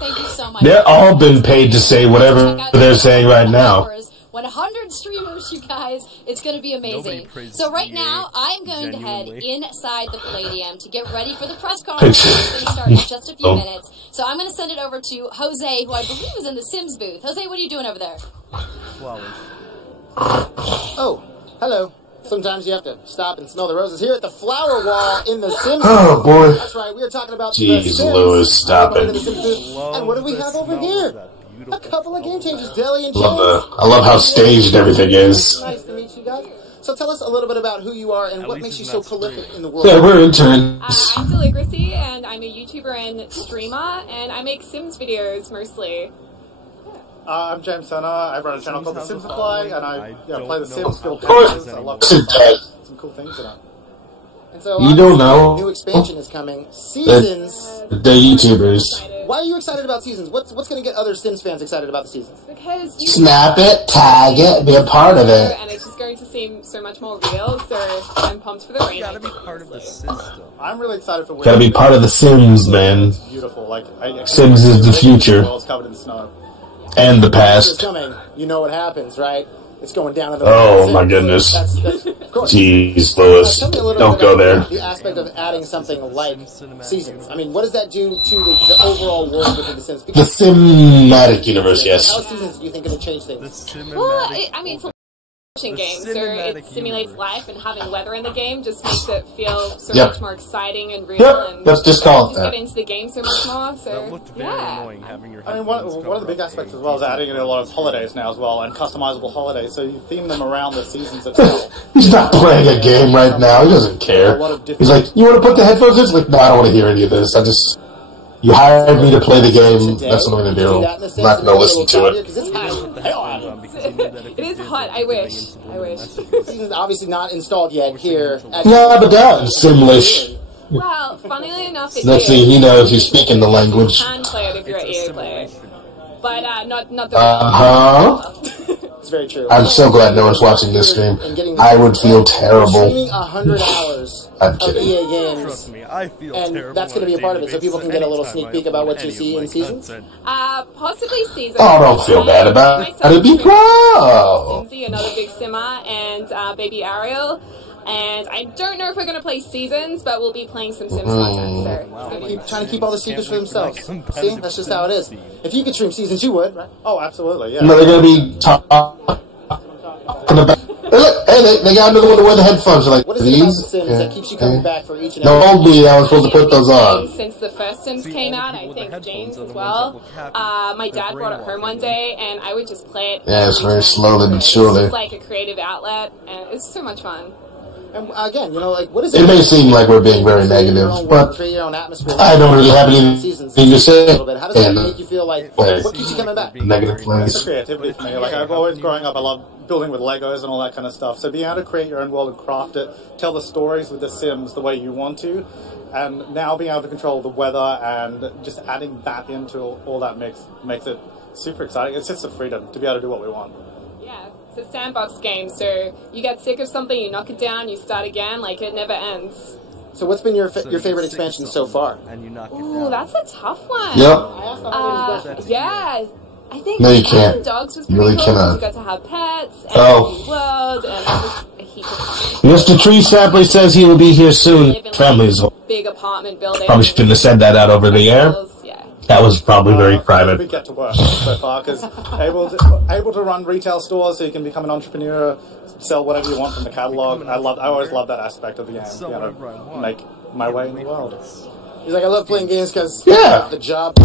thank you so much. They're all been paid to say whatever they're saying right now. 100 streamers, you guys. It's going to be amazing. So right now, I'm going to head inside the Palladium to get ready for the press conference. It's going to start in just a few minutes. So I'm going to send it over to Jose, who I believe is in the Sims booth. Jose, what are you doing over there? Flowers. Oh, hello. Sometimes you have to stop and smell the roses. Here at the flower wall in the Sims. Oh, boy. That's right. We are talking about Jeez, the Sims. Lewis, stop it. And what do we have over here? A couple of game changers, Deli and I love how staged everything is. Nice to meet you guys. So tell us a little bit about who you are and what makes you so prolific in the world. Yeah, we're interns. I'm Deligracy, and I'm a YouTuber and streamer, and I make Sims videos mostly. I'm James Turner. I run a channel called The Sims Supply, and I play The Sims, build houses. I love some cool things in it. And so, you don't know. New expansion is coming. Seasons. The YouTubers. Why are you excited about Seasons? What's going to get other Sims fans excited about the Seasons? Because you snap it, tag it, be a part of it. And it's just going to seem so much more real, so I'm pumped for the rain. Gotta be part of the system. I'm really excited for Gotta be part of the Sims, man. Beautiful. Like, Sims is the future. The world's covered in snow. And the past. Coming. You know what happens, right? It's going down. Oh my goodness. Jeez, Lewis. Don't go there. The aspect of adding something like Seasons. I mean, what does that do to the overall world within the Sims? The cinematic universe, yes. How Seasons do you think going to change things? Well, I mean, for games, so it simulates life, and having weather in the game just makes it feel so much more exciting and real. And let's just call it that. Get into the game so much more. So annoying having your. I mean, one of the big aspects as well is adding in a lot of holidays now as well, and customizable holidays. So you theme them around the seasons as well. He's not playing a game right now. He doesn't care. He's like, you want to put the headphones in? He's like, no, I don't want to hear any of this. You hired me to play the game. That's what I'm going to do. I'm not going to listen to it. It is hot. I wish. Season's obviously not installed yet here. Yeah, but that's Simlish. Well, funnily enough, Next thing he knows, he's speaking the language. You can play it if you're an EA player. But not the It's very true. I'm so glad no one's watching this stream. I would feel terrible. Streaming 100 hours of EA games. Trust me, I feel and terrible. That's going to be a part of it, so people can get a little sneak peek about what you see in Seasons. Possibly Seasons. Oh, don't feel bad about it. It'd be pro. Another big simmer, and Baby Ariel. And I don't know if we're going to play Seasons, but we'll be playing some Sims content. So trying to keep all the secrets for themselves. See, that's just how it is. If you could stream Seasons, you would, right? Oh, absolutely, yeah. No, they're going to be talking about. Hey, they got another one to wear the headphones. Like, what is it about the Sims that keeps you coming back for each and every? No, only I was supposed to put those on. Since the first Sims came out, I think James as well. My dad brought it home one day, and I would just play it. Yeah, it's very slowly but surely. It's like a creative outlet, and it's so much fun. And again, what is it? It may seem like we're being very negative, but I don't really have anything to say. How does that make you feel like? What keeps you coming back? Negative place. It's creativity for me. Like, I've always growing up, I love building with Legos and all that kind of stuff. So being able to create your own world and craft it, tell the stories with the Sims the way you want to, and now being able to control the weather and just adding that into all that makes it super exciting. It's just a freedom to be able to do what we want. Yeah. It's a sandbox game, so you get sick of something, you knock it down, you start again, like it never ends. So what's been your favorite expansion so far? And you knock it Ooh, down. that's a tough one. Yep. Yeah. I think no, you can't. Dogs was you pretty really cool. cannot. You got to have pets, and world, and just a heap of fun. Mr. Tree Sapper says he will be here soon. Family's big apartment building. Probably shouldn't have said that out over the air. That was probably very private. We get to work so far because able to run retail stores, so you can become an entrepreneur, sell whatever you want from the catalog. I always love that aspect of the game. Make my way in the world. He's like, I love playing games because the job.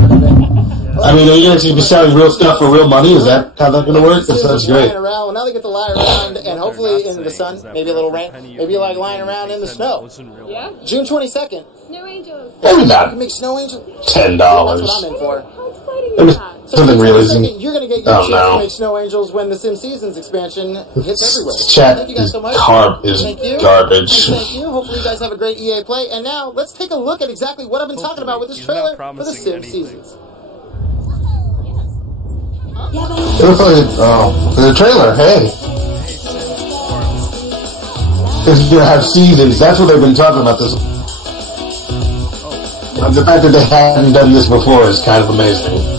I mean, are you going to be selling real stuff for real money? Is that how that's going to work? That's great. Well, now they get to lie around, and hopefully in the sun, maybe a little rain, maybe you like lying around in the snow. Yeah. June 22nd. Snow angels. Maybe not. You can make snow angels. $10. That's what I'm in for. How exciting is that? Something real easy. You're going to get your chance to make snow angels when the Sim Seasons expansion hits everywhere. Thank you guys so much. Garbage. Thank you. Hopefully you guys have a great EA play. And now let's take a look at exactly what I've been talking about with this trailer for the Sim Seasons. It looks like the trailer, hey. It's going to have seasons. That's what they've been talking about this. The fact that they hadn't done this before is kind of amazing.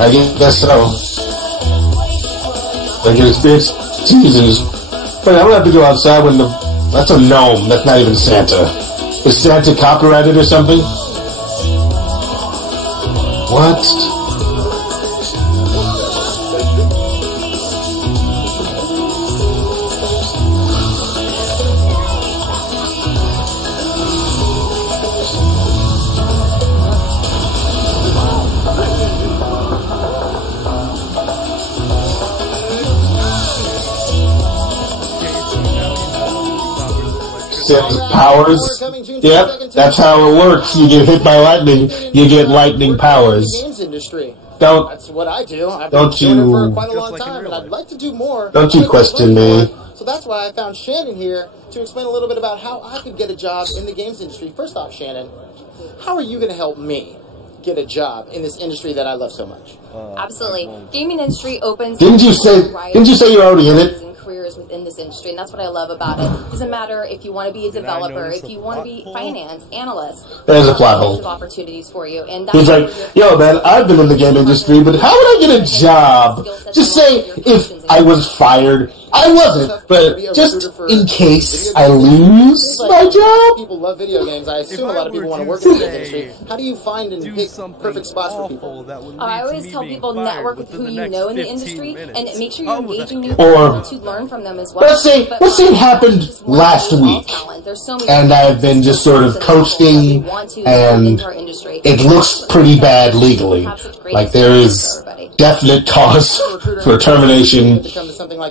I guess so. I can experience seasons. But I don't have to go outside when that's a gnome. That's not even Santa. Is Santa copyrighted or something? What? Sims powers. Yep, that's how it works. You get hit by lightning, you get lightning powers. That's what I do. I've been doing it for quite a long time, and I'd like to do more. Don't you question me. So that's why I found Shannon here to explain a little bit about how I could get a job in the games industry. First off, Shannon, how are you going to help me get a job in this industry that I love so much? Absolutely. Gaming industry opens... Didn't you say you're already in it? Careers within this industry, and that's what I love about it. Doesn't matter if you want to be a developer, if you want to be finance analyst. There's a plot hole. Opportunities for you, and that's he's like, yo, man, I've been in the game industry, but how would I get a job? Just say if I was fired. I wasn't, but just in case I lose my job. People love video games. I assume a lot of people want to work in the industry. How do you find and pick perfect spots for people? I always tell people network with who you know in the industry, and make sure you're engaging new people to learn from them as well. Let's say it happened last week, and I've been just sort of coasting, and it looks pretty bad legally. Like there is definite cause for termination,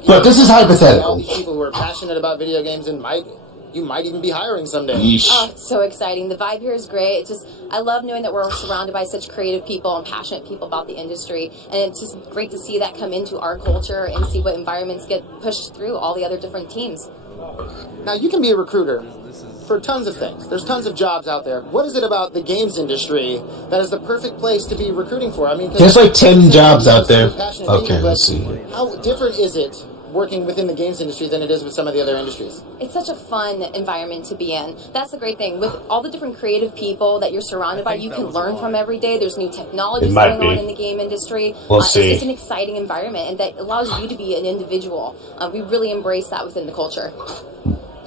but this is hypothetical. People who are passionate about video games and you might even be hiring someday. Oh, it's so exciting. The vibe here is great. It's just, I love knowing that we're surrounded by such creative people and passionate people about the industry. And it's just great to see that come into our culture and see what environments get pushed through all the other different teams. Now, you can be a recruiter for tons of things. There's tons of jobs out there. What is it about the games industry that is the perfect place to be recruiting for? I mean, there's like 10 jobs out there. Okay, let's see. How different is it working within the games industry than it is with some of the other industries? It's such a fun environment to be in. That's the great thing. With all the different creative people that you're surrounded by, you can learn from every day. There's new technologies going on in the game industry. We'll see. It's an exciting environment, and that allows you to be an individual. We really embrace that within the culture.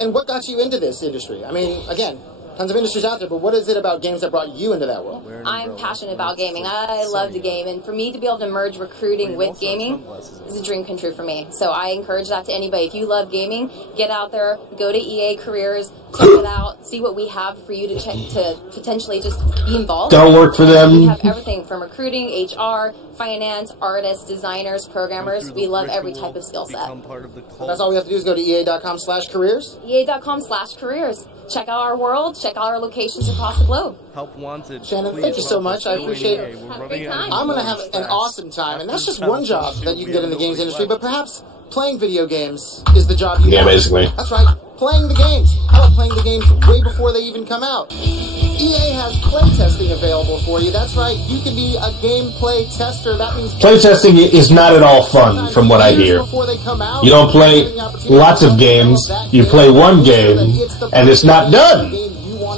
And what got you into this industry? I mean, again, tons of industries out there, but what is it about games that brought you into that world? I'm passionate about gaming. I love the game, and for me to be able to merge recruiting with gaming is a dream come true for me. So I encourage that to anybody. If you love gaming, get out there, go to EA Careers, check it out, see what we have for you to check to potentially just be involved. Don't work for them. We have everything from recruiting, HR, finance, artists, designers, programmers. We love every type of skill set. So that's all we have to do is go to EA.com/careers? EA.com/careers. Check out our world, check out our locations across the globe. Help wanted. Shannon, thank you so much. I appreciate it. I'm going to have an awesome time, and that's just one job that you can get in the games industry, but perhaps playing video games is the job you want. Basically. That's right. Playing the games. How about playing the games way before they even come out? EA has playtesting available for you. That's right. You can be a gameplay tester. That means playtesting is not at all fun, from what I hear. You don't play lots of games. You play one game, and it's not done.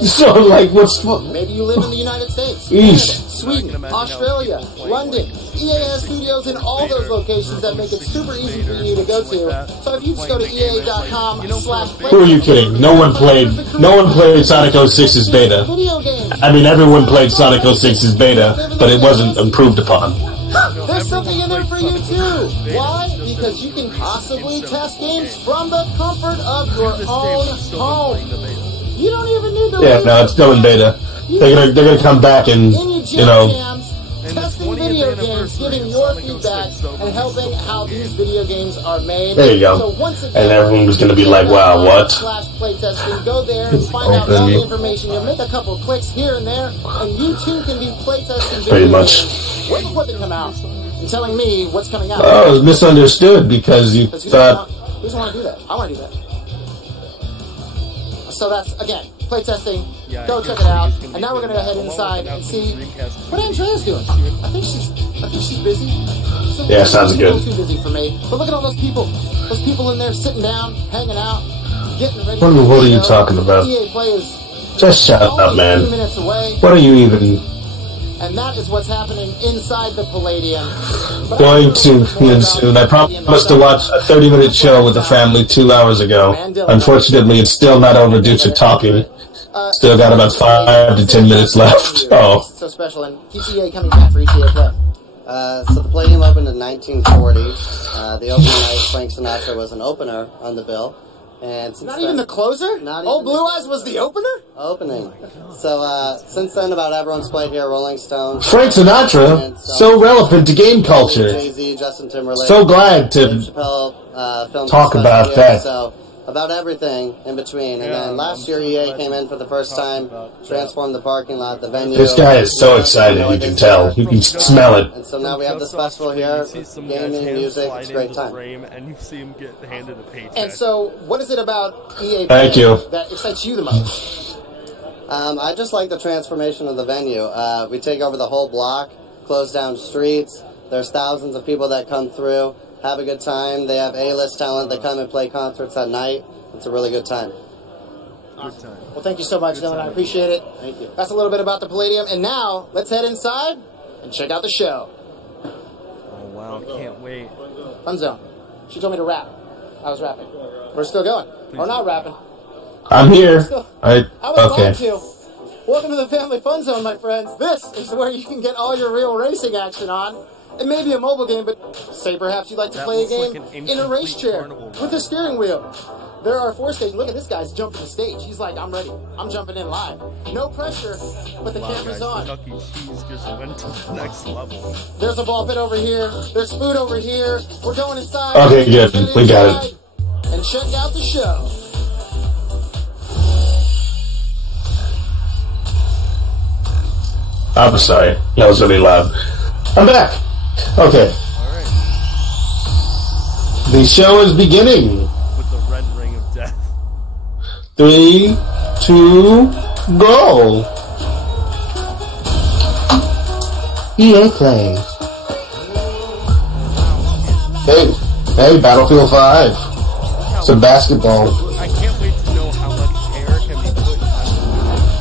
So, like, what's fun? Maybe you live in the United States, Sweden, Australia, London. EA has studios in all those locations that make it super easy for you to go to. So if you just go to EA.com/play. Who are you kidding? No one played Sonic 06's beta. I mean, everyone played Sonic 06's beta, but it wasn't improved upon. There's something in there for you too. Why? Because you can possibly test games from the comfort of your own home. You don't even need to. Yeah, no, it's still in beta. They're gonna come back and testing video games, giving your feedback, and helping how these video games are made. There you go. So once again, and everyone was gonna be like, "Wow, what?" /playtesting. Go there and find out all the information. You'll make a couple clicks here and there, and you too can be playtesting video games way before they come out. And telling me what's coming out. Oh, it was misunderstood because you thought. Who doesn't want to do that? I want to do that. So that's, again, playtesting. Go check it out. And now we're going to go ahead inside and see what Andrea's doing. I think she's busy. Yeah, sounds good. A little too busy for me. But look at all those people. Those people in there sitting down, hanging out, getting ready. What are you talking about? EA Play is just shut up, man. 2 minutes away. What are you even? And that is what's happening inside the Palladium. Going to end soon. I promised to watch a 30-minute show with the family 2 hours ago. Unfortunately, it's still not over due to talking. Still got about 5 to 10 minutes left. Oh. So special, and EA coming back for EA Play. So the Palladium opened in 1940. The opening night, Frank Sinatra was an opener on the bill. And since not even the closer? Old Blue Eyes was the opener? Opening. So, since then, about everyone's played here, Rolling Stones. Frank Sinatra, so relevant to game culture. Jay-Z, Justin Timberlake. So glad to Chappelle, talk about here, that. So, about everything in between. And then last year, EA came in for the first time, transformed the parking lot, the venue. This guy is so excited, you can tell. You can smell it. And so now we have this festival here, gaming, music, it's a great time. And you see him get handed a paycheck. And so, what is it about EA Thank you. that excites you the most? I just like the transformation of the venue. We take over the whole block, close down streets. There's thousands of people that come through, have a good time. They have A-list talent that come and play concerts at night. It's a really good time. Awesome. Well, thank you so much, Dylan. I appreciate it. Thank you. That's a little bit about the Palladium. And now, let's head inside and check out the show. Oh, wow. Can't wait. Fun Zone. She told me to rap. I was rapping. We're still going. We're not rapping. I'm here. I was going to. Welcome to the Family Fun Zone, my friends. This is where you can get all your real racing action on. It may be a mobile game, but say perhaps you'd like to play a game in a race chair with a steering wheel. There are 4 stages. Look at this guy's jumping the stage. He's like, I'm ready. I'm jumping in live. No pressure, but the camera's on. Chuck E. Cheese just went to the next level. There's a ball pit over here. There's food over here. We're going inside. Okay, good. We got it. And check out the show. I'm sorry. That was really loud. I'm back. Okay. Alright. The show is beginning. With the red ring of death. 3, 2, go. EA Play. Hey, Battlefield 5. Some basketball. I can't wait to know how much care can be put into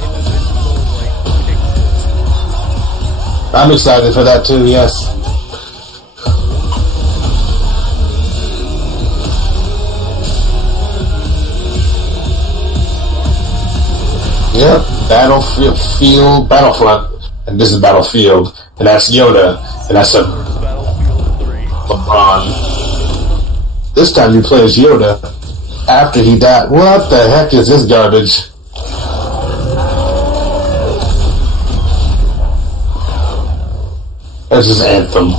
individual, pictures. I'm excited for that too, yes. Yep, Battlefront, and this is Battlefield, and that's Yoda, and that's a LeBron. This time you play as Yoda after he died. What the heck is this garbage? This is Anthem.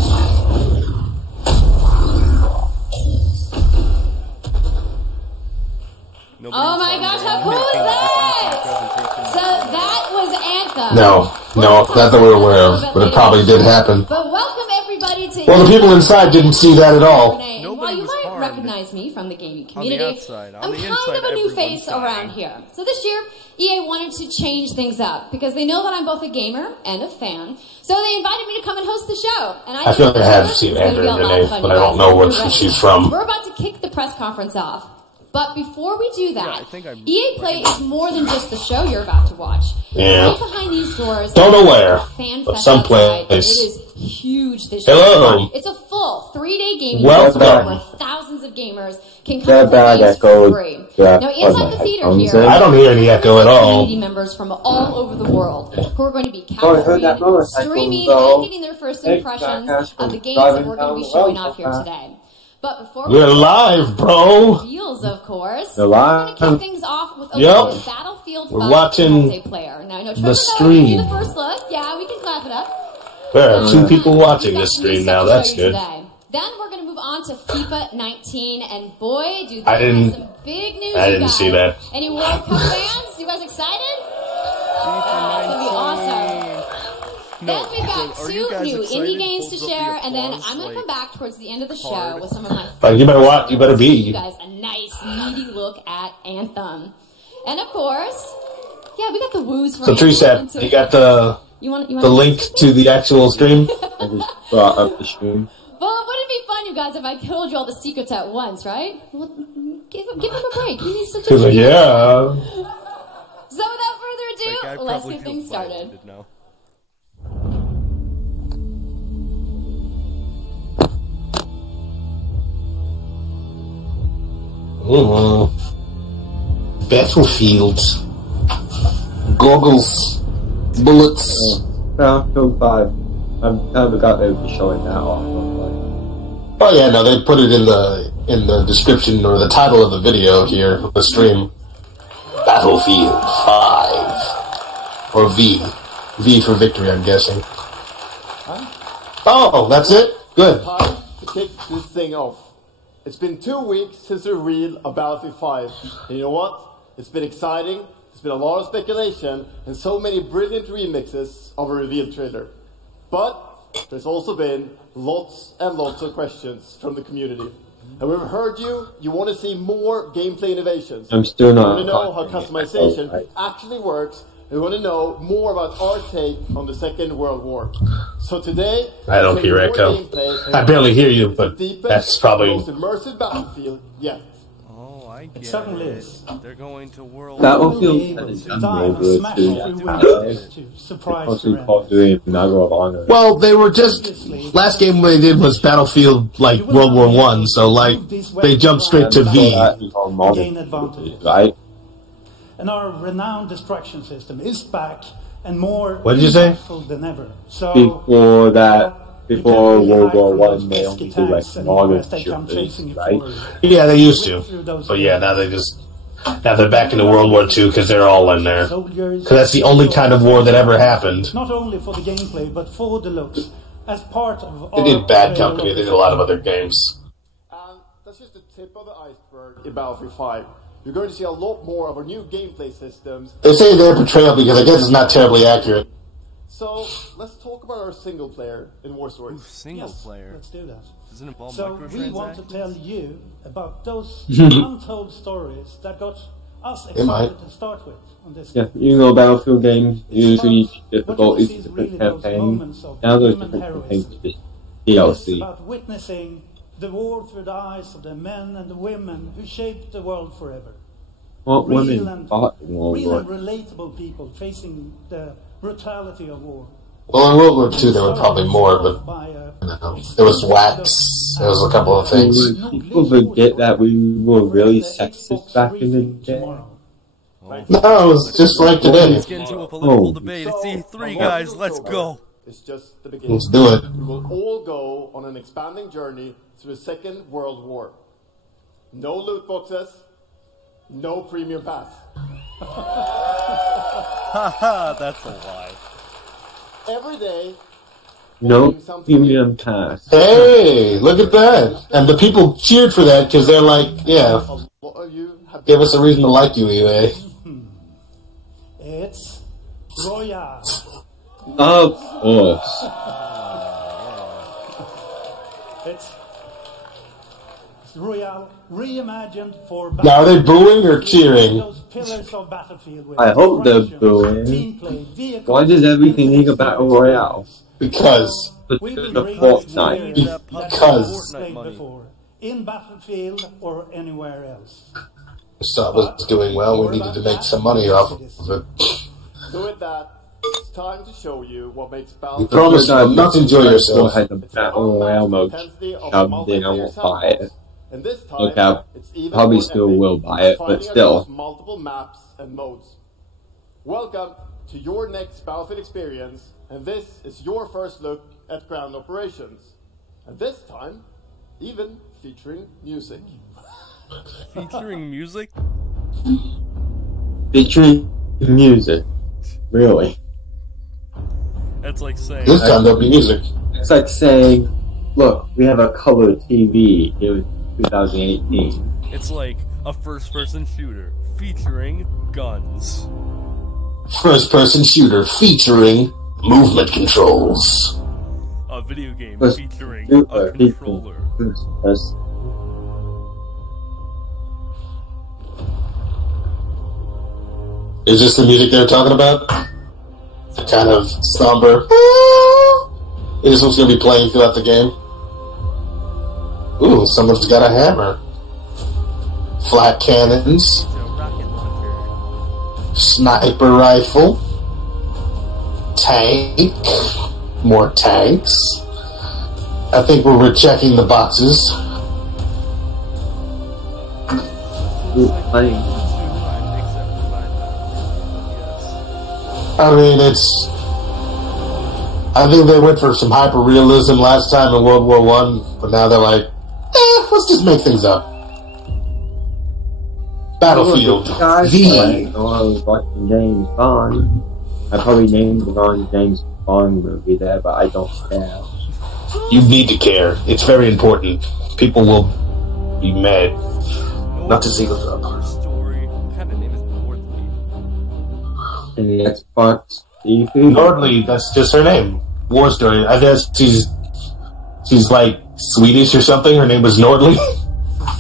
Oh my gosh, how cool is that? So that was Anthem. No, not that we're aware of, but it probably did happen. But welcome everybody to... Well, the people inside didn't see that at all. While you might recognize me from the gaming community, I'm kind of a new face around here. So this year, EA wanted to change things up because they know that I'm both a gamer and a fan. So they invited me to come and host the show. And I feel like I have seen Andrew in her name, but I don't know where she's from. We're about to kick the press conference off. But before we do that, EA Play is more than just the show you're about to watch. Yeah. Right behind these doors, don't know where, but someplace. It is huge this Hello. year. It's a full 3-day gaming festival where thousands of gamers can come and play games for free. Now, inside the theater here, I don't hear any echo at all. Community members from all over the world who are going to be covering, streaming, and getting their first impressions of the games that we're going to be showing off here today. But before we're live, bro. Reveals, of course. We're live. We're going to kick things off with a Battlefield 5 multiplayer. Now, the stream. The first look. Yeah, we can clap it up. There are 2 people watching this stream now. That's good. Then we're going to move on to FIFA 19, and boy, do they have some big news. I didn't see that. Any World Cup fans? You guys excited? It's going to be awesome. Then we've got 2 new indie games to share, and then I'm going to come back towards the end of the show with some of my favorites. You better watch. You better be. You guys a nice, meaty look at Anthem. And of course, yeah, we got the woos for so Tree said, you got the link to the actual stream? Brought up the stream. Well, wouldn't it be fun, you guys, if I told you all the secrets at once, right? Well, give him a break. He needs such a treat. Yeah. So without further ado, let's get things started. Battlefield. Goggles. Bullets. Battlefield 5. I've never got over to showing that off. Oh yeah, no, they put it in the description or the title of the video here of the stream. Battlefield 5. Or V. V for victory, I'm guessing. Oh, that's it? Good. Time to kick this thing off. It's been 2 weeks since the reveal of Battlefield 5. And you know what? It's been exciting, there's been a lot of speculation, and so many brilliant remixes of a reveal trailer. But there's also been lots and lots of questions from the community. And we've heard you want to see more gameplay innovations. I'm still not. You want to know how customization actually works. We want to know more about our take on the Second World War. So today, I don't hear echo. I barely hear you, but that's probably most immersive Battlefield yet. Oh, I get it. Certainly is. They're going to World Battlefield has done real good too. Well, they were just last game they did was Battlefield like World War I, so like they jumped straight to V. Gain advantage. Right? And our renowned destruction system is back and more what did you say? Than ever. So before World War One, they only do like modern shooters, right? Yeah, they used to. But yeah, now they're back into World War II because they're all in there. Because that's the only kind of war that ever happened. Not only for the gameplay, but for the looks. As part of they did Bad Company. They did a lot of other games. That's just the tip of the iceberg in Battlefield 5. You're going to see a lot more of our new gameplay systems. They say their portrayal because I guess it's not terribly accurate. So, let's talk about our single player in War Stories. Single player? Let's do that. Does it involve so microtransactions? we want to tell you about those untold stories that got us excited to start with on this game. You know Battlefield games, usually difficult, it's a different campaign. Now there's different campaigns, just DLC. It's about witnessing the war through the eyes of the men and the women who shaped the world forever. What women fought in World War? War? Real and relatable people facing the brutality of war. Well, in World War II there were probably more, but there was wax. There was a couple of things. People forget that we were really sexist back in the day. No, it was just like today. Let's get into a political debate. It's E3, guys. Let's go. It's just the beginning. Let's do it. We will all go on an expanding journey through the Second World War. No loot boxes, no premium pass. Haha, that's a lie. Every day. No premium pass. Hey, look at that. And the people cheered for that because they're like, yeah, give us a reason to like you, EA. It's Royale. Of course. It's Royale reimagined for Battlefield. Now, are they booing or cheering? I hope they're booing. Why does everything need a Battle Royale? Because. The Fortnite. Because. In Battlefield or anywhere else. Sub was doing well. We needed to make some money off of it. So with that, it's time to show you what makes Battlefield. You promise not to enjoy yourself. Had the Battle Royale mode shoved in, I won't buy it. And this time, look, I probably still will buy it, but still. Multiple maps and modes. Welcome to your next Battlefield experience, and this is your first look at ground operations. And this time, even featuring music. Featuring music? Featuring music. Really? That's like saying... This time there'll be music. It's like saying, look, we have a color TV in 2018. It's like a first-person shooter featuring guns. First-person shooter featuring movement controls. A video game featuring a controller. Is this the music they're talking about? The kind of somber. Is this what's going to be playing throughout the game? Ooh, someone's got a hammer. Flat cannons. Sniper rifle. Tank. More tanks. I think we're checking the boxes. I mean, I think they went for some hyper-realism last time in World War I, but now they're like, let's just make things up. Battlefield V. I was watching James Bond. I probably named the wrong James Bond movie there, but I don't care. You need to care. It's very important. People will be mad not to see the film. Story. What kind of name is Nordley? And the Xbox Eve? Nordley, that's just her name. War Story. I guess she's like Swedish or something. Her name was Nordley.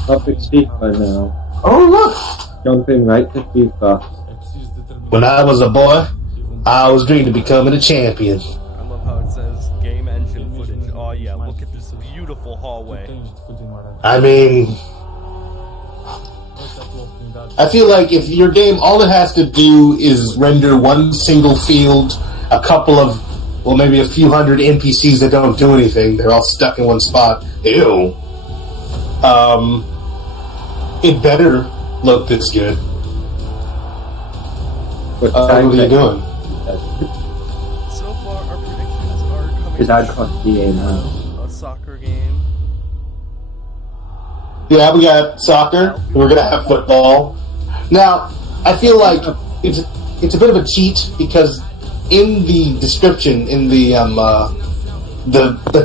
Topic FIFA now. Oh, look! Jumping right to FIFA. When I was a boy, I always dreamed of becoming a champion. I love how it says game engine footage. Oh yeah, look at this beautiful hallway. I mean, I feel like if your game, all it has to do is render one single field, a couple of, well, maybe a few hundred NPCs that don't do anything. They're all stuck in one spot. Ew. It better look this good. What are you doing? So far, our predictions are coming. Because I cost EA now. A soccer game. Yeah, we got soccer. We're gonna have football. Now, I feel like it's a bit of a cheat because in the description, in the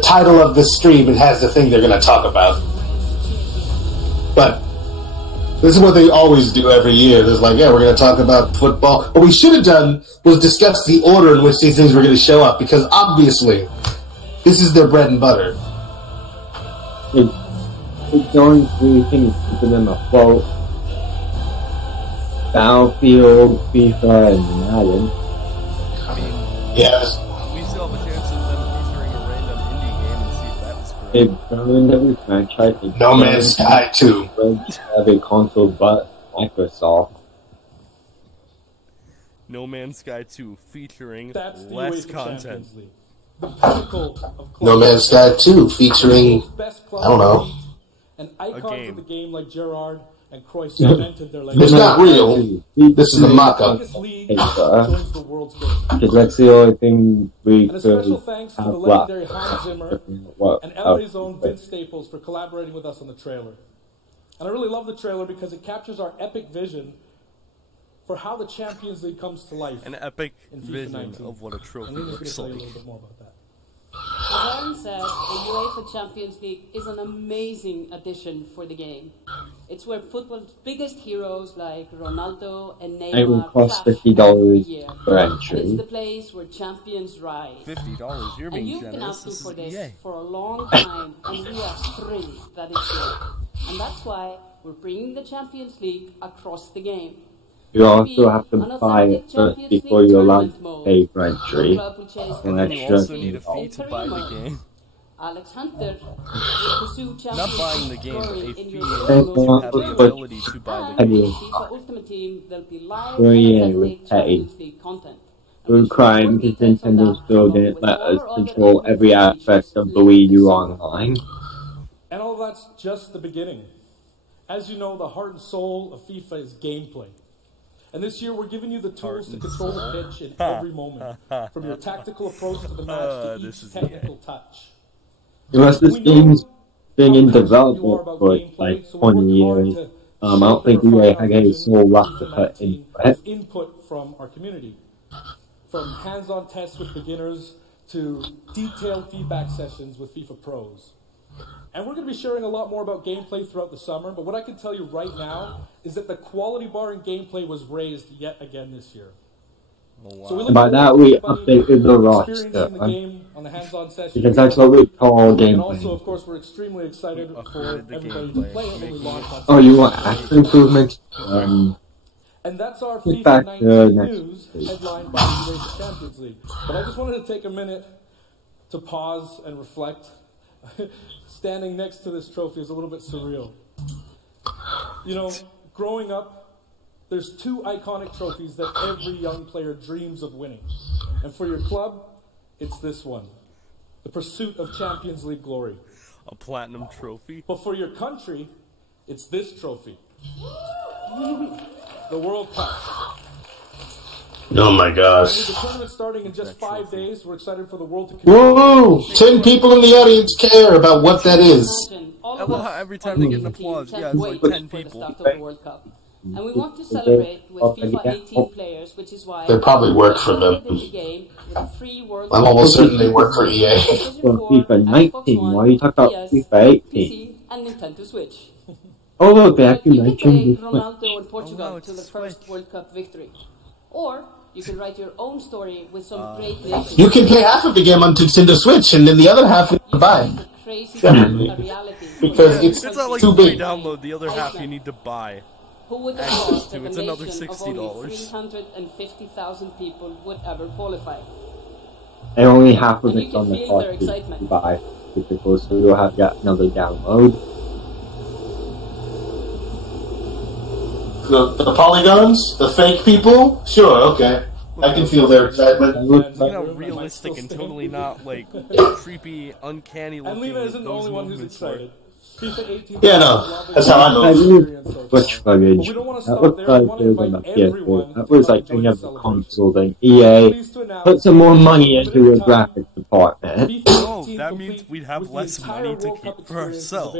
title of this stream, it has the thing they're gonna talk about. But this is what they always do every year. It's like, yeah, we're going to talk about football. What we should have done was discuss the order in which these things were going to show up, because obviously, this is their bread and butter. It's going through things to them a fault. Battlefield, FIFA, and Madden. I mean, yes. We still have a chance of them featuring a random indie game and see if that's great. They've ruined every franchise. No Man's Sky 2. Have a console but Microsoft. No Man's Sky 2 featuring That's less content. The pinnacle of No Man's Sky 2 featuring, I don't know. And icons of the game like Gerrard and Cryo cemented their legacy. It's not real. This is a mock-up. Because that's the only thing we and a could special thanks to the have legendary left. Hans Zimmer and LA's own Vince Staples for collaborating with us on the trailer. And I really love the trailer because it captures our epic vision for how the Champions League comes to life. An epic in FIFA vision 19. of what a trophy And Lena's going to looks tell you a like. little bit more about that. As Aaron said, the UEFA Champions League is an amazing addition for the game. It's where football's biggest heroes like Ronaldo and Neymar It will cost clash $50 every year. per And entry. it's the place where champions rise. $50, you're being And you've been generous. asking This for is this EA. for a long time, and we are thrilled that it's here. And that's why we're bringing the Champions League across the game. You also have to buy it first before you're allowed to pay for entry. An You extra also need a fee to buy the game. Alex Hunter will pursue Not buying the Champions game, but a League fee in is your to have local the But- ability to buy the and game. with FIFA Ultimate Team, there'll be live Well, yeah, authentic with pay. Champions League content. We're crying because Nintendo still didn't let us control every aspect of the Wii U online. And all that's just the beginning. As you know, the heart and soul of FIFA is gameplay. And this year, we're giving you the tools to control the pitch in every moment, from your tactical approach to the match to each technical touch. Unless this game's been in development for like 20 years, I don't think EA had a soul left to put in it. Input from our community, from hands-on tests with beginners to detailed feedback sessions with FIFA pros. And we're going to be sharing a lot more about gameplay throughout the summer, but what I can tell you right now is that the quality bar in gameplay was raised yet again this year. Oh, wow. So we look By that, forward to we everybody updated the experiencing the roster. game on the hands-on session. Because that's what we call And also, gameplay. of course, we're extremely excited for everybody to play it when we launch on Oh, you want action improvements? And that's our Get FIFA back 19 next news week. headlined by the UEFA Champions League. But I just wanted to take a minute to pause and reflect. Standing next to this trophy is a little bit surreal. You know, growing up, there's two iconic trophies that every young player dreams of winning. And for your club, it's this one. The pursuit of Champions League glory. A platinum trophy? But for your country, it's this trophy. The World Cup. Oh my And gosh. with the tournament starting in just 5 days, we're excited for the world to Whoa! 10 people in the audience care about what that is. I love how every time they get an applause, yeah, it's like 10 people. And we want to celebrate with FIFA 18 players, which is why They probably work for them. the game with a free I'm almost certain they work for EA. For FIFA 19, why are you talking about FIFA 18? and Nintendo Switch. Oh, look, they actually You can mentioned take this. Ronaldo in Portugal to the first World Cup victory. Or you can write your own story with some great nations. You can play half of the game on Nintendo Switch, and then the other half you can buy. Because it's not like too free big. download. The other half you need to buy. Who would have thought that It's a another nation of $60. only 350,000 people would ever qualify? And only half of And you it's can on the feel their cost to excitement. buy. Typical, so you'll have got another download. The polygons? The fake people? Sure, okay. I can feel their excitement. Realistic and totally not like creepy, uncanny looking. And Lena isn't the only one who's excited. FIFA 18 Yeah, no, that's how I know. Switch footage. That looked like it was on the PS4. That was like any of the console thing. EA, put some more money into your graphics department. Oh, that means we'd have less money to keep for ourselves.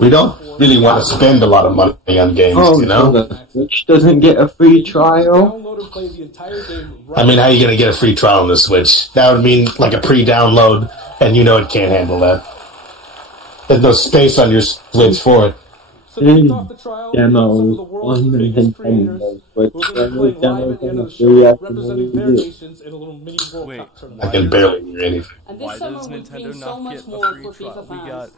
We don't really want to spend a lot of money on games, you know? The Switch doesn't get a free trial. I mean, how are you going to get a free trial on the Switch? That would mean like a pre-download, and you know it can't handle that. There's no space on your Switch for it. Demos on the Nintendo Switch. Demos on the 3DS and Wait, I can barely hear anything. why does Nintendo not get a free trial? We got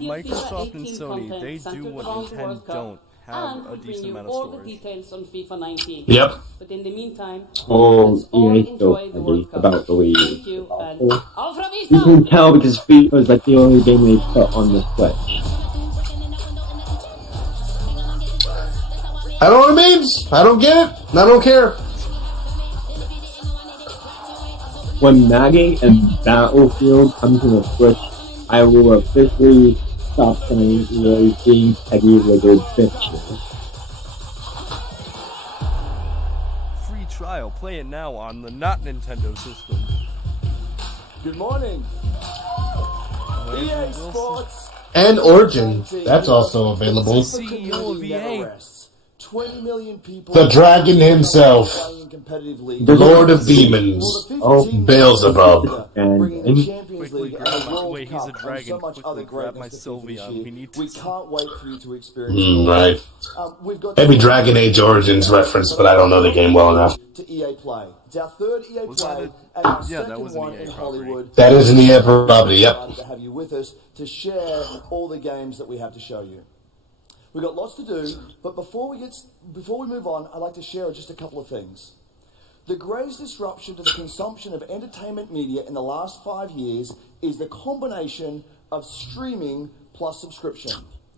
Microsoft and Sony. They do what Nintendo don't. Have a decent amount of all the storage. details on FIFA 19. Yep. But in the meantime, Oh, let's all EA still enjoy the World Cup. about the Wii. Thank you, and au revoir. You can tell because FIFA is like the only game they put on the Switch. I don't know what it means. I don't get it. I don't care. When Nagging and Battlefield come to the Switch, I will officially stop playing EA being petty little bitches. Free trial. Play it now on the not Nintendo system. Good morning. EA Sports And Origin. That's also available. CEO of EA. 20 million people. The dragon himself. The Lord of Demons. Oh, Beelzebub. Wait, he's a dragon. Quickly grab my Sylveon. We can't wait for you to experience right. Maybe Dragon Age Origins reference, but I don't know the game well enough. To EA Play. It's our third EA Play and our second one in Hollywood. That is an EA property, yep. Glad to have you with us to share all the games that we have to show you. We've got lots to do, but before we move on, I'd like to share just a couple of things. The greatest disruption to the consumption of entertainment media in the last 5 years is the combination of streaming plus subscription.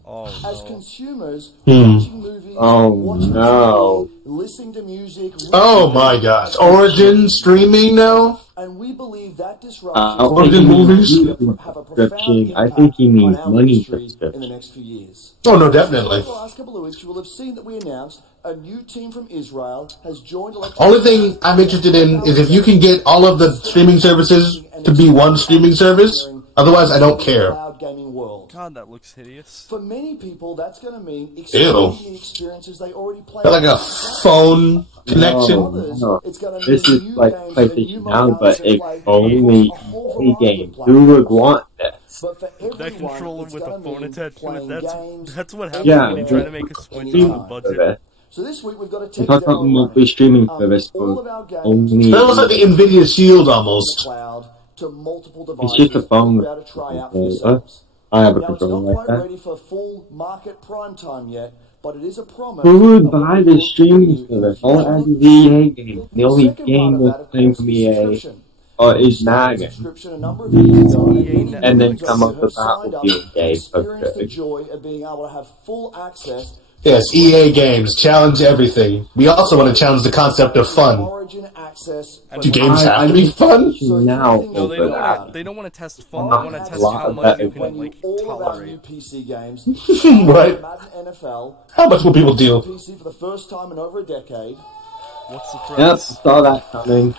As consumers, watching movies, watching TV, listening to music... Oh my gosh. Origin streaming now? And we believe that disruption Origin movies? have a profound I think he means on our money industry subscription. in the next few years. Oh, no, definitely. Over the last couple of weeks, you will have seen that we announced a new team from Israel has joined Only thing I'm interested in is if you can get all of the streaming services to be one streaming service. Otherwise, I don't care. God, that looks hideous. For many people, that's going to mean experiencing the experiences they already played. Like a phone connection. No. This is like PlayStation Now, but it's only a game. Who would want this? That controller with a phone attached to it, that's what happens Yeah, when you try to make a switch on the budget. So this week we've got a We're talking about monthly streaming service for only... That looks like the Nvidia Shield almost. To multiple It's just a phone with to try out for yourselves. I have a Now, it's controller not like quite that. ready for full market prime time yet, but it is a promise. Who would buy the streaming service? All it has is the EA game. The only game that's playing from EA is Nagging. And then some of the Battlefield games. Experience the joy of being able to have full access. Yes, EA games. Challenge everything. We also want to challenge the concept of fun. Origin access. Do games have to be fun? Now, No, they don't want to test fun. They want to test how much you can like tolerate. PC games. Right. Madden NFL. How much will people deal? PC for the first time in over a decade. What's the price? Yep, saw that coming.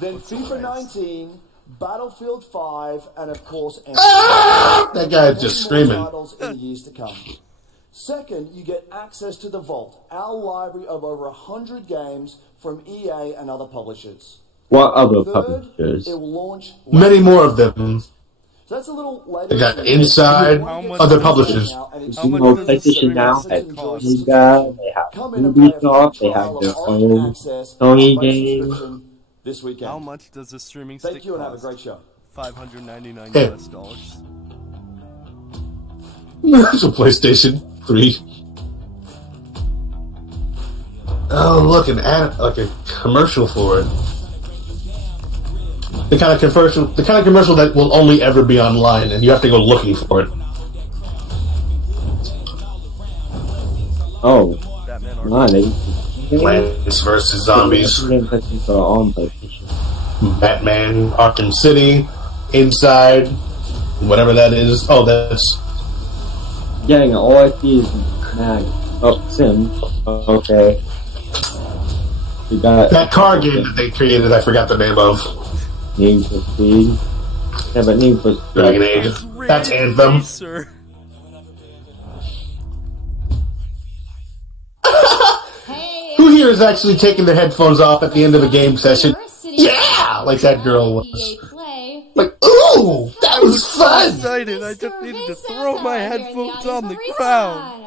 Then FIFA 19, Battlefield 5, and of course... That guy's just screaming. ...titles in the years to come. Second, you get access to the Vault, our library of over 100 games from EA and other publishers. What other Third, publishers? it will launch... Many more of them. So that's a little lighter. They got Inside, other publishers. PlayStation Now has Sega, they have Ubisoft, they have their own Sony games. This weekend. How much does the streaming stick Thank you and have a great show. $599 US dollars. That's a PlayStation 3. Oh, look, like a commercial for it. The kind of commercial that will only ever be online, and you have to go looking for it. Oh, Plants vs. Zombies. Batman, Arkham City, Inside, whatever that is. Oh, that's... Getting all I see is Mag. Oh, Sim. Okay. We got that car game that they created, I forgot the name of. Need for Speed. Yeah, but Need for Speed. Dragon Age. That's Anthem. Who here is actually taking their headphones off at the end of a game session? Yeah! Like that girl was. Like, ooh! That was fun! Excited. I just needed to throw my headphones on the ground.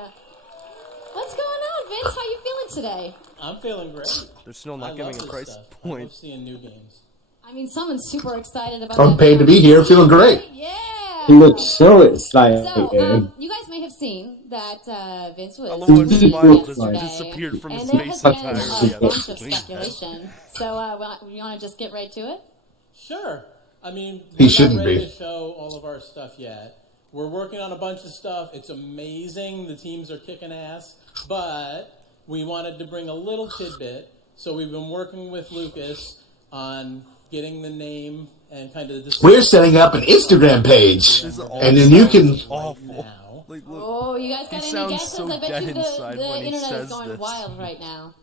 What's going on, Vince? How you feeling today? I'm feeling great. They're still not giving a price point. I love seeing new games. I mean, someone's super excited about I'm paid to be here, feeling great. Yeah! He looks so excited. So, you guys may have seen that Vince was disappeared from his there face has been entirely. a bunch of speculation. So, you want to just get right to it? Sure. I mean, he we're shouldn't not ready be. to show all of our stuff yet. We're working on a bunch of stuff. It's amazing. The teams are kicking ass. But we wanted to bring a little tidbit. So we've been working with Lucas on getting the name and kind of... We're setting up an Instagram page. And then you can... Awful. Like, oh, you guys got any guesses? So I bet you the internet is going this. wild right now.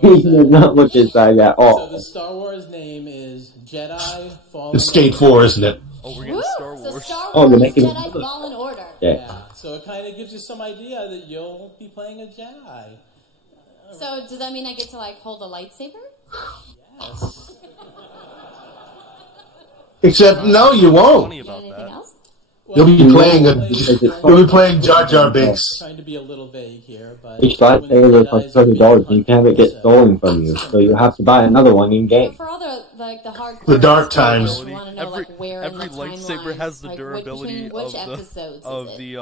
He does not look inside at all. So the Star Wars name is Jedi Fallen It's Skate 4, isn't it? Oh, we're getting Star Wars. So Star Wars they're making Jedi Fallen Order. Yeah. So it kind of gives you some idea that you'll be playing a Jedi. So does that mean I get to like hold a lightsaber? Yes. Except, no, you won't. Anything else? You'll be playing Jar Jar Binks. Trying to be a little vague here, but each lightsaber costs $30 and you can have it get stolen from you, so you have to buy another one in game. For all the hardcore the dark times. Every lightsaber has the durability which episodes of the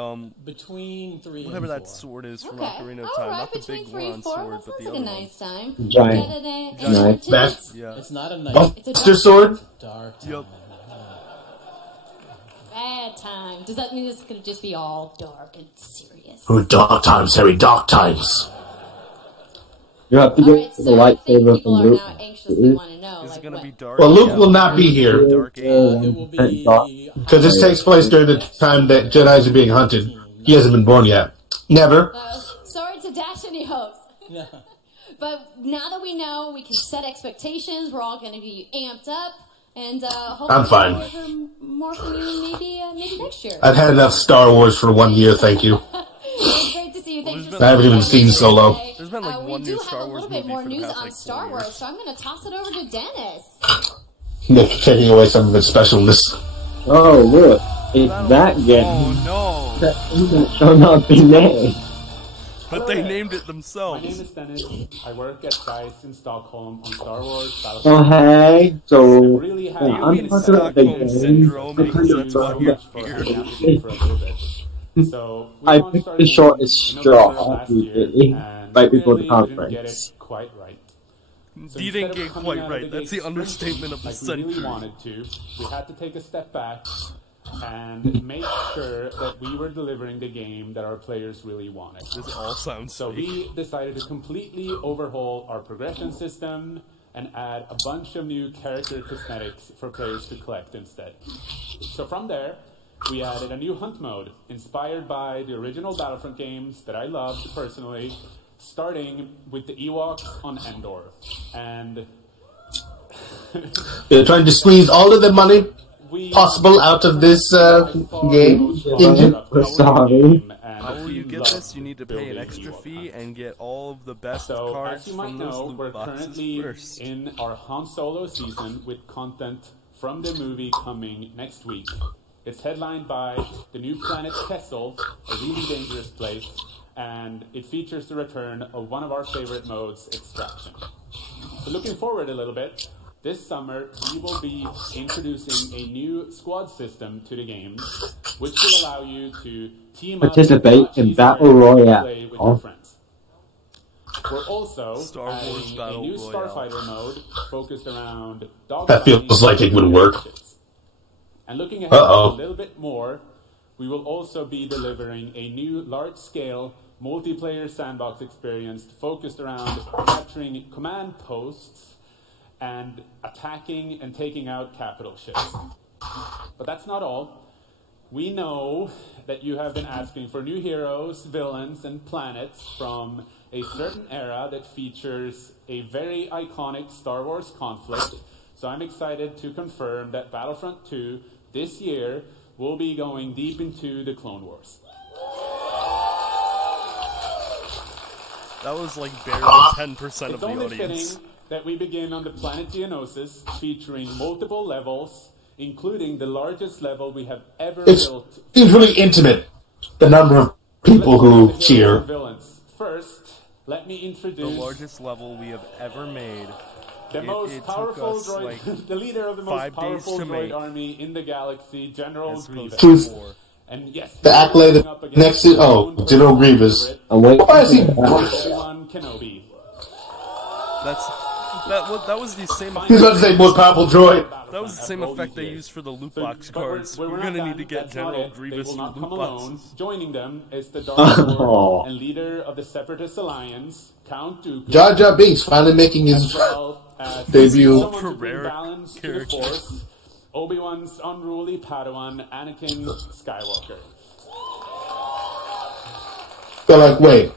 between 3 and whatever 4. that sword is from Ocarina of Time, not the big bronze sword, but the other one. Nice time. Giant. Nice. Yeah. It's not a knife. It's a Buster sword. Dark. Yep. Bad time. Does that mean it's going to just be all dark and serious? Oh, dark times, Harry, dark times. You have to get the lightsaber from Luke. Is it going to be dark? Well, Luke will not be here. Because this takes place during the time that Jedis are being hunted. He hasn't been born yet. Never. Sorry to dash any hopes. Yeah. But now that we know, we can set expectations. We're all going to be amped up. And hopefully I'm fine. we'll hear more from you maybe next year. I've had enough Star Wars for 1 year, thank you. It's great to see you. Thanks for I haven't even seen Solo. There's been like one new Star Wars movie. We do have a little bit more news on Star Wars, so I'm going to toss it over to Dennis. Nick taking away some of its specialness. Oh, look. It's that game. Oh, no. That shall not be named. But they named it themselves. My name is Dennis. I work at DICE in Stockholm on Star Wars Battlefront. Oh, hey. So, really I'm talking about the game. So I picked the shortest straw right before the conference. Get it quite right. So you didn't get quite right. That's the understatement of the century. We really wanted to. We had to take a step back and make sure that we were delivering the game that our players really wanted. This all sounds so we decided to completely overhaul our progression system and add a bunch of new character cosmetics for players to collect instead. So from there, we added a new hunt mode inspired by the original Battlefront games that I loved personally, starting with the Ewoks on Endor. And they're trying to squeeze all of the money possible out of this game. Sorry. How will you get this? You need to pay an extra fee and get all of the best cards as you might from know, those loot we're boxes currently first. in our Han Solo season with content from the movie coming next week. It's headlined by the new planet Kessel, a really dangerous place, and it features the return of one of our favorite modes, Extraction. So looking forward a little bit, this summer we will be introducing a new squad system to the game, which will allow you to team up, participate in Battle Royale. Play with your friends. We're also adding a new Starfighter mode focused around dog. That feels like it would work. And looking ahead a little bit more, we will also be delivering a new large-scale multiplayer sandbox experience focused around capturing command posts and attacking and taking out capital ships. But that's not all. We know that you have been asking for new heroes, villains, and planets from a certain era that features a very iconic Star Wars conflict. So I'm excited to confirm that Battlefront 2 this year will be going deep into the Clone Wars. That was like barely 10% of the audience. It's only fitting that we begin on the planet Geonosis, featuring multiple levels, including the largest level we have ever built. It's really intimate, the number of people who cheer. Villains. First, let me introduce the largest level we have ever made. The most powerful droid, the leader of the most powerful droid army in the galaxy, General Grievous. And yes, the accolade next to General Grievous. Why is he? Obi-Wan Kenobi. That was the same. He's about to say most powerful droid. That was the same effect they used for the loot box cards. We're gonna need to get General Grievous loot boxes. Joining them is the Dark Lord and leader of the Separatist Alliance, Count Dooku. Jar Jar Binks finally making his debut. Character. Obi-Wan's unruly Padawan, Anakin Skywalker. They're like, wait,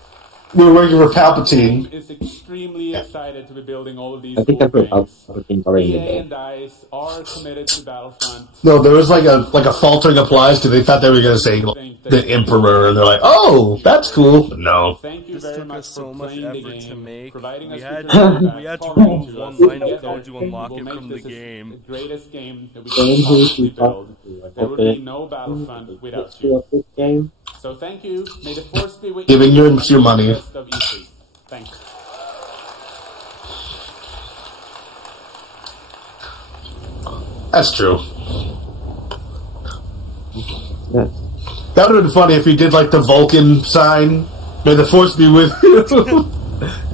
we're working for Palpatine. Is extremely excited to be building all of these cool things. EA and DICE are committed to Battlefront. No, there was like a faltering applause because they thought they were going to say the Emperor, and they're like, oh, that's cool. But no. Thank you very much for playing the game, to make. Providing we us had with we had to remove one line of code to unlock it from the game. The greatest game that we can possibly build. There would be no Battlefront without you. So thank you. May the Force be with you. Giving your money. Thanks. That's true. That would have been funny if he did like the Vulcan sign. May the Force be with you.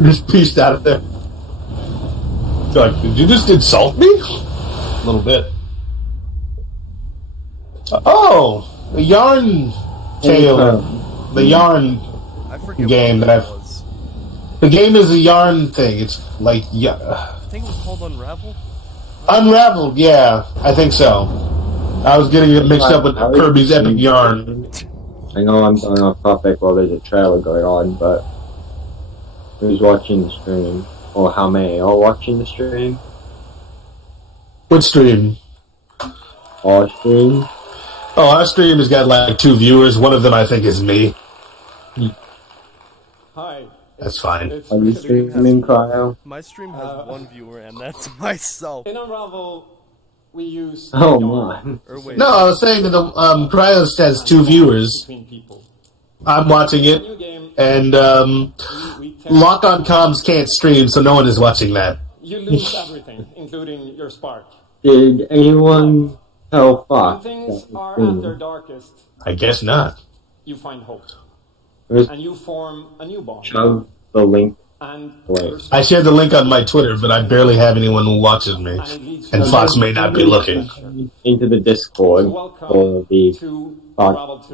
Just pieced out of there. Like, did you just insult me? A little bit. The yarn tale. The yarn game that I've. The game is a yarn thing. It's like I think it was called Unravel. Unraveled, yeah, I think so. I was getting it mixed up with Kirby's Epic Yarn. I know I'm going off topic while there's a trailer going on, but who's watching the stream? Or how many are watching the stream? What stream? Our stream. Oh, our stream has got like 2 viewers. One of them I think is me. Hi. That's fine. Are you streaming, Cryo? My stream has 1 viewer, and that's myself. In Unravel, we use... Oh, my. No, I was saying that the Cryo has 2 viewers. I'm watching it, and Lock on Comms can't stream, so no one is watching that. You lose everything, including your spark. Did anyone tell Fox? When things are at their darkest, I guess not. You find hope. And you form a new bond. Shove the link. I shared the link on my Twitter, but I barely have anyone who watches me. And Fox may not be looking. Into the Discord for the Fox.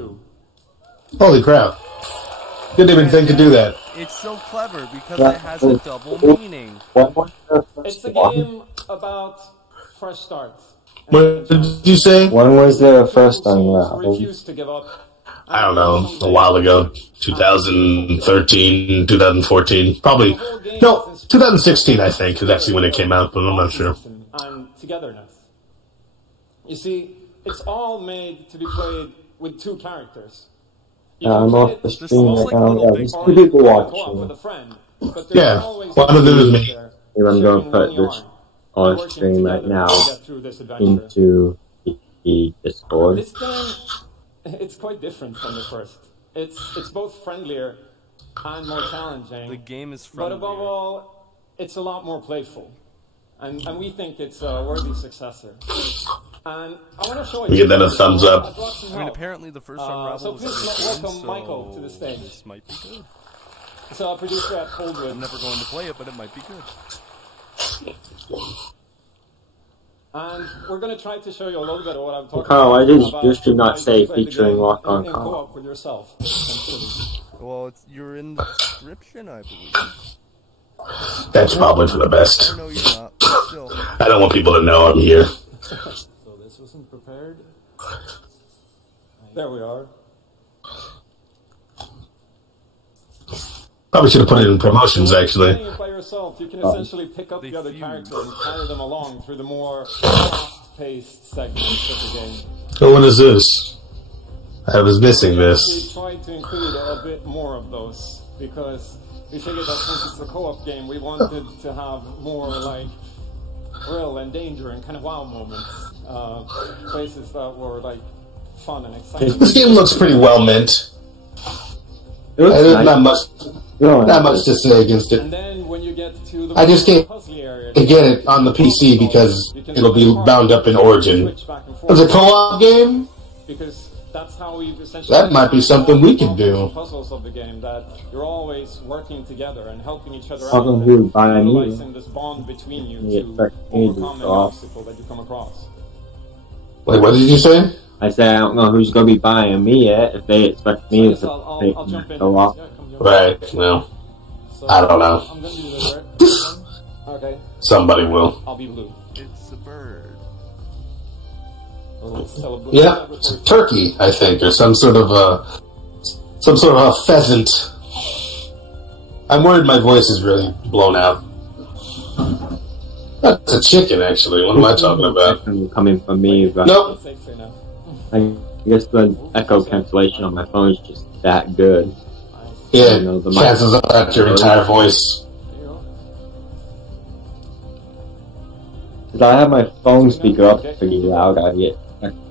Holy crap. Didn't even think to do that. It's so clever because it has a double meaning. It's a game about fresh starts. What did you say? When was the first Unravel? Refuse to give up. I don't know, a while ago. 2013, 2014. Probably. No, 2016, I think, is actually when it came out, but I'm not sure. And togetherness. You see, it's all made to be played with 2 characters. I'm off the stream right now. There's 2 people watching. Yeah, one of them is me. I'm going to put this on stream right now into the the Discord. This game, it's quite different from the first. It's both friendlier and more challenging. The game is friendlier. But above all, it's a lot more playful. And we think it's a worthy successor. And I want to show you... Give that a thumbs up. I mean, apparently the first Unravel so was please welcome Michael to the stage. This might be good. So our producer at Coldwood. I'm never going to play it, but it might be good. And we're going to try to show you a little bit of what I'm talking Carl, about. I just did not say featuring Lock on Carl. Co-op with yourself. Well, you're in the description, I believe. That's probably for the best. No, you're not. Still. I don't want people to know I'm here. So this wasn't prepared. There we are. Probably should have put it in promotions, actually. Playing it by yourself, you can essentially pick up the other characters and carry them along through the more fast-paced segments of the game. So what is this? I was missing this. We tried to include a bit more of those because we figured that since it's a co-op game, we wanted to have more like thrill and danger and kind of wow moments, places that were like fun and exciting. This game looks pretty well meant. There's not much to say against it. And then when you get to the I just can't get it on the PC because it'll be bound up in Origin. It's a co-op game? Because that's how we've essentially... That might be something we could do. ...puzzles of the game, that you're always working together and helping each other out and realizing this bond between you to overcome any obstacle that you come across. Wait, what did you say? I said I don't know who's going to be buying me yet if they expect me to go off. Right, well, I don't know. I'm going to do the bird. Okay. Somebody will. I'll be blue. It's a bird. Yeah, it's a turkey, I think, or some sort of a pheasant. I'm worried my voice is really blown out. That's a chicken, actually. What am I talking about? Coming from me, but nope. I guess the echo cancellation on my phone is just that good. Yeah, cancels out your entire voice. Because I have my phone speaker up pretty loud, I get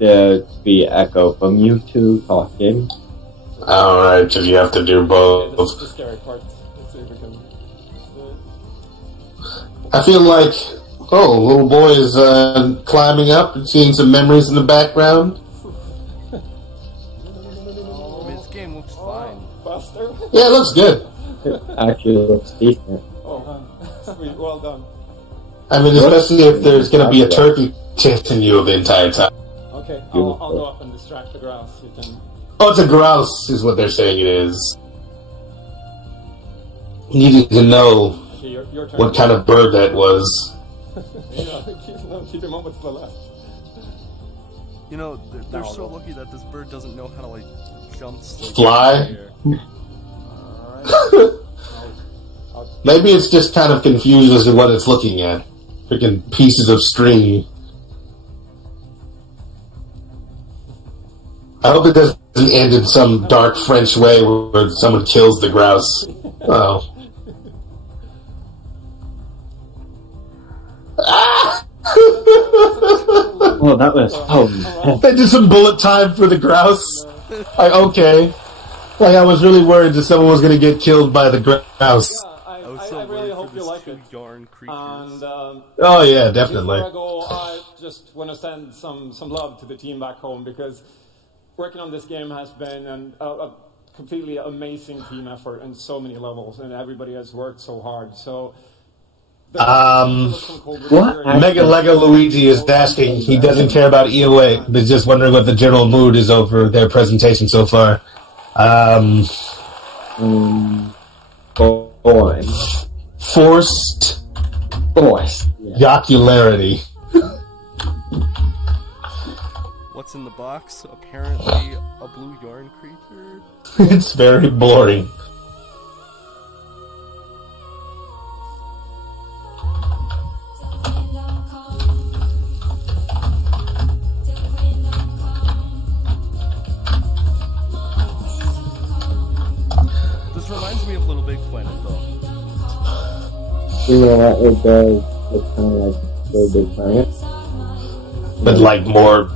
to be echo from you two talking. Alright, so you have to do both. That's the scary part. Let's see if we can... I feel like, little boy is climbing up and seeing some memories in the background. This game looks fine. Buster? Yeah, it looks good. It actually looks decent. Oh, sweet, well done. I mean, especially if there's going to be a turkey chasing you the entire time. Okay, I'll go up and distract the grouse. You can... Oh, it's a grouse, is what they're saying it is. You need to know what kind of bird that was. Keep him over to the left. You know, they're so lucky that this bird doesn't know how to, like, jump. Fly? Maybe it's just kind of confused as to what it's looking at. Freaking pieces of string. I hope it doesn't end in some dark French way where someone kills the grouse. Oh. Oh, that was... They did some bullet time for the grouse. Okay. Like, I was really worried that someone was going to get killed by the grouse. I really hope you like it. And, oh yeah, definitely. Before I go, I just want to send some love to the team back home because working on this game has been a completely amazing team effort in so many levels, and everybody has worked so hard. So. Mega Lego Luigi is asking. He doesn't care about EOA, but just wondering what the general mood is over their presentation so far. Forced jocularity. What's in the box? Apparently a blue yarn creature. It's very boring. This reminds me of Little Big Planet, though. Yeah, it does. It's kind of like Little Big Planet. But like more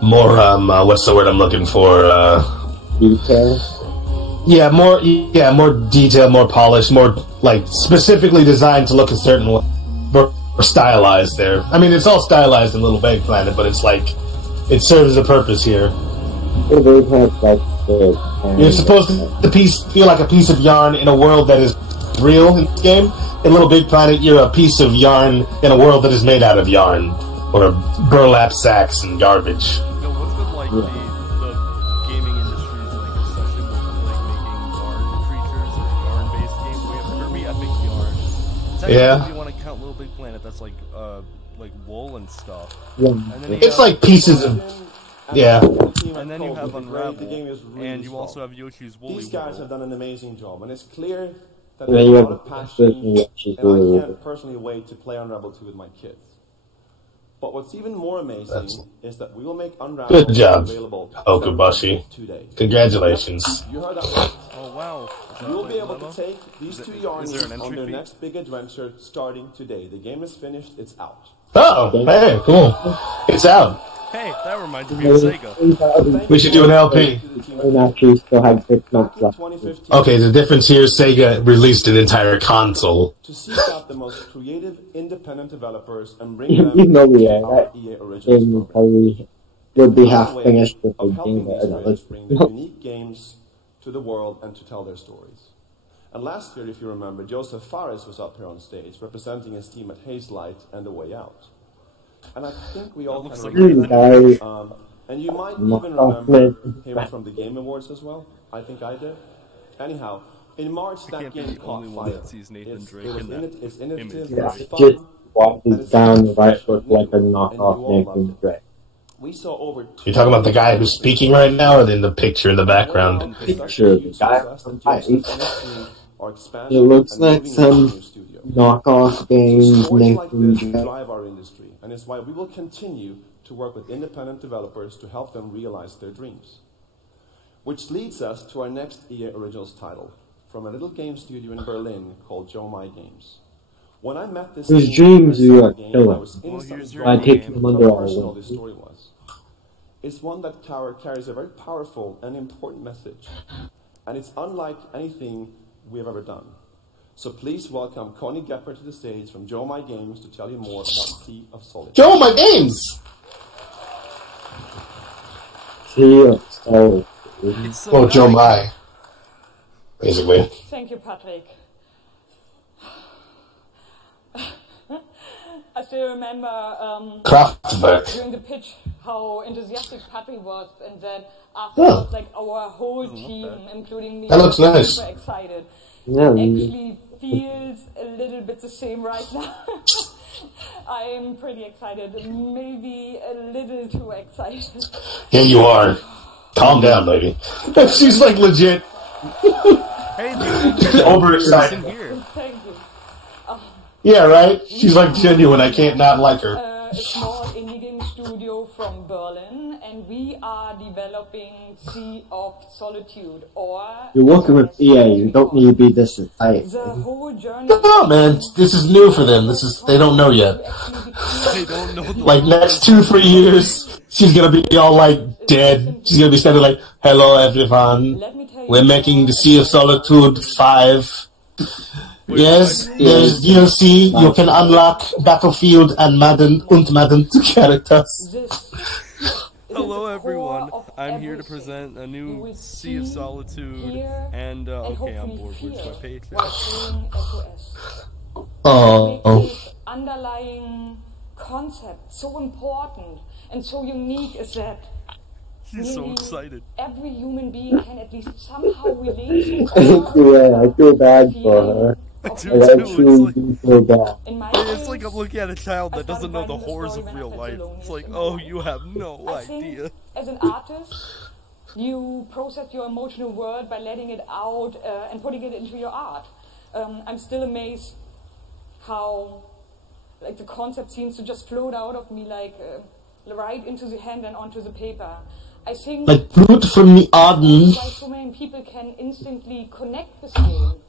what's the word I'm looking for? Detail. Yeah, more detail, more polished, more like specifically designed to look a certain way, more stylized. There, I mean, it's all stylized in Little Big Planet, but it's like it serves a purpose here. You're supposed to feel like a piece of yarn in a world that is real in this game. In Little Big Planet, you're a piece of yarn in a world that is made out of yarn or burlap sacks and garbage. What's been like the gaming industry's like obsession with like making yarn creatures or yarn-based games? We have Kirby Epic Yarn. Technically, if you want to count Little Big Planet, that's like wool and stuff. Yeah. And then it's like pieces of. Yeah. And then you have Unravel, and you also have Yoshi's Woolly These guys World. have done an amazing job, and it's clear that there's a lot of passion, and I can't personally wait to play Unravel 2 with my kids. But what's even more amazing is that we will make Unravel available Okubashi. today. Congratulations. You heard that right. Oh, wow. You will be able to take these two yarnies on their next big adventure starting today. The game is finished, it's out. Oh, hey, cool. It's out. Hey, that reminds me of Sega. We should do an LP. Actually still have 6 months left. Okay, the difference here is Sega released an entire console. To seek out the most creative, independent developers and bring them You know we to are, our right? EA Originals Probably would be half finished with the of helping game. these creators bring their unique games to the world and to tell their stories. And last year, if you remember, Joseph Fares was up here on stage representing his team at Hazelight and The Way Out. And I think we all kind of remember and you might even remember him from the Game Awards as well. I think I did. Anyhow, in March that game caught fire. It's innovative, it's fun, Just walking down the right foot like a knockoff Nathan Drake. We saw over. You're talking about the guy who's speaking right now, or in the picture in the background? Picture the guy from It looks like some knockoff games Nathan Drake. Drive our industry, and it's why we will continue to work with independent developers to help them realize their dreams. Which leads us to our next EA Originals title, from a little game studio in Berlin called Joe My Games. When I met this Whose dreams you are killing by taking them under our wing. This story was. It's one that carries a very powerful and important message, and it's unlike anything we have ever done. So please welcome Connie Gepper to the stage from Joe My Games to tell you more about Sea of Solitude. Joe My Games! Sea of Solitude. Oh, Joe My. Basically. Thank you, Patrick. I still remember Kraftwerk. during the pitch how enthusiastic Patrick was, and that afterwards, like our whole team, including me, That looks nice. super excited. Yeah, Actually feels a little bit the same right now. I'm pretty excited, maybe a little too excited. Yeah, you are. Calm down, lady. She's like legit. Hey, dude. Overexcited. Thank you. Yeah, right? She's like genuine. I can't not like her. A small indie game studio from Berlin, and we are developing Sea of Solitude, or... You're working with EA, you don't need to be this excited. The whole journey... No, man. This is new for them. They don't know yet. They don't know the Like, next 2-3 years, she's gonna be all, like, dead. She's gonna be standing like, hello, everyone. We're making the Sea of Solitude 5. Yes, there's DLC. You can unlock Battlefield and Madden 2 characters. Hello, everyone. I'm here to present a new Sea of Solitude, and okay, I'm bored. Where's my page? Oh. Underlying concept so important and so unique is that she's so excited. Every human being can at least somehow relate to Yeah, I feel bad for her. I actually do feel bad. It's like I'm looking at a child that doesn't know the horrors of real life. It's like, oh, you have no idea. As an artist, you process your emotional world by letting it out and putting it into your art. I'm still amazed how like the concept seems to just float out of me like right into the hand and onto the paper. I think like blood from the Arden. Why so many people can instantly connect with the game.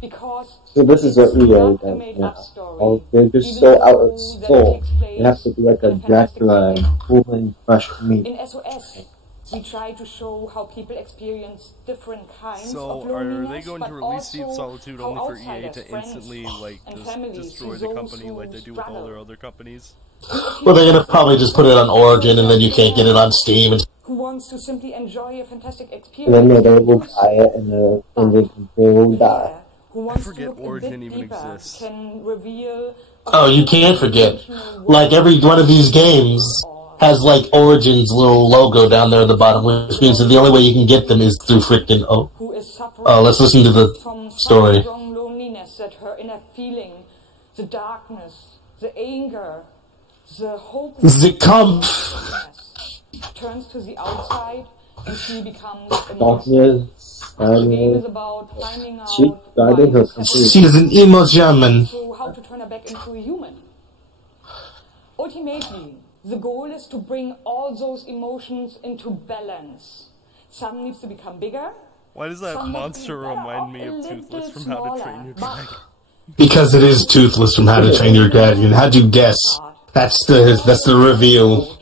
Because so this is what EA does now. They're just so out of soul. They have to be like a Dracula and pulling fresh meat. In SOS, we try to show how people experience different kinds so of loneliness. Are they going to release Sea of Solitude only for EA to instantly like just destroy the company like they do with all their other companies? Well, they're gonna probably just put it on Origin and then you can't get it on Steam. Who wants to simply enjoy a fantastic experience? And then they will buy it and they will die. I forget Origin even exists. Can reveal oh, you can't forget. Like every one of these games has like Origin's little logo down there at the bottom, which means that the only way you can get them is through freaking let's listen to the story. Strong loneliness, that her inner feeling, the darkness, the anger, the hope, the kampf turns to the outside, and she becomes emotional. The game is about finding out she is an emo German. So how to turn her back into a human. Ultimately, the goal is to bring all those emotions into balance. Some needs to become bigger. Why does that monster remind me of Toothless from How to Train Your Dragon? Because it is Toothless from How to Train Your Dragon. How'd you guess? That's the reveal.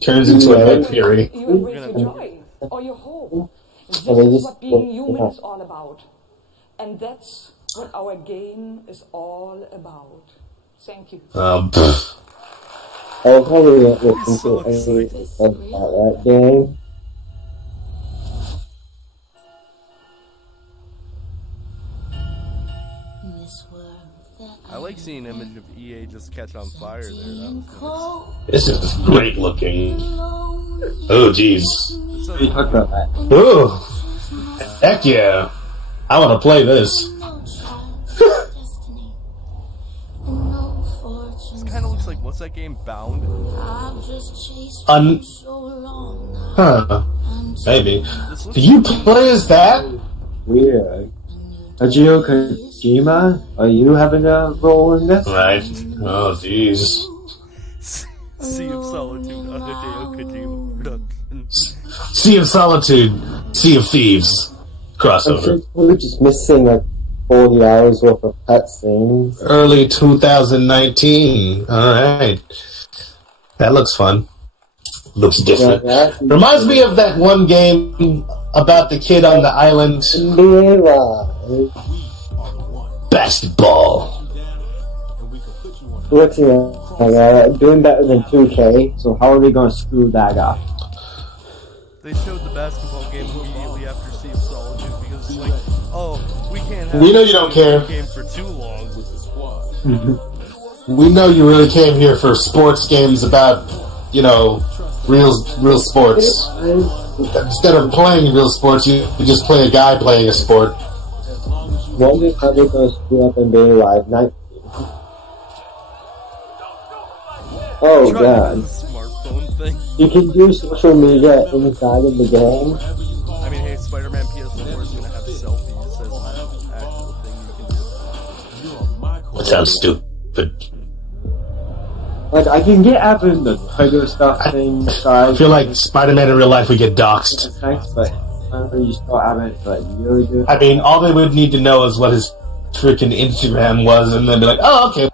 Turns into a Red Fury. You embrace your joy or your hope. This is what being human is all about. And that's what our game is all about. Thank you. I'll probably listen to any about that game. I like seeing image of EA just catch on fire there. That was this is great looking. Oh, jeez. Ooh. Heck yeah. I want to play this. This kind of looks like, what's that game, Bound? Huh. Maybe. Do you play as that? Weird. Hideo Kojima, are you having a role in this? Right. Oh, jeez. Sea of Solitude, Hideo Kojima production. Sea of Solitude, Sea of Thieves crossover. We're just missing like 40 hours worth of cutscenes. Early 2019. Alright. That looks fun. Looks different. Yeah. Reminds me of that one game about the kid on the island. Basketball. Looks doing better than 2K, so how are they going to screw that up? They showed the basketball game immediately after Sea of Solitude because it's like, oh, we can't have we know you don't care. Game for too long. We know you really came here for sports games about, you know, real sports. Instead of playing real sports, you just play a guy playing a sport. Wonder how they're going to screw up NBA Live 19. Oh god. Smartphone thing. You can do social media inside of the game. I mean, hey, Spider-Man PS4 is going to have selfies as an actual thing you can do. That sounds stupid. Like, I can get having the Tiger stuff thing. I feel like Spider-Man in real life would get doxxed. Thanks, but you still haven't, but you really do. I mean, all they would need to know is what his freaking Instagram was, and then be like, oh, okay,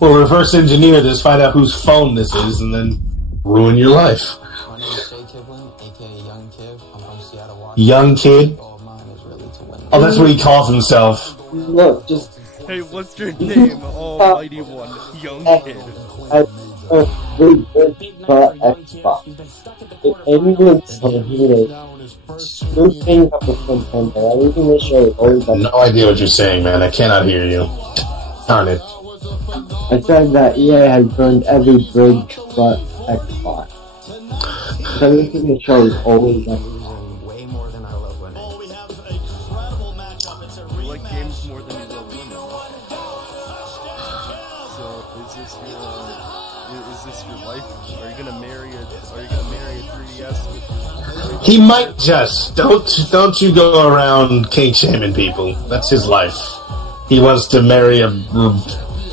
we'll reverse engineer this, find out whose phone this is, and then ruin your life. My name is Jay Kivlin, aka Young Kid. I'm from Seattle, Washington. Young Kid? Oh, that's what he calls himself. Look, just... Hey, what's your name, almighty one? Young Kid. Xbox. If anyone's overheated, scooping up with content, everything they show is always like... No idea what you're saying, man. I cannot hear you. Darn it. I said that EA has burned every bridge but Xbox. So everything they show is always like... Way more than I love winning. We have a incredible matchup. You like games more than you love women. So, is this your life? Are you gonna marry a 3DS with your... He might just. Don't you go around kink shaming people. That's his life. He wants to marry a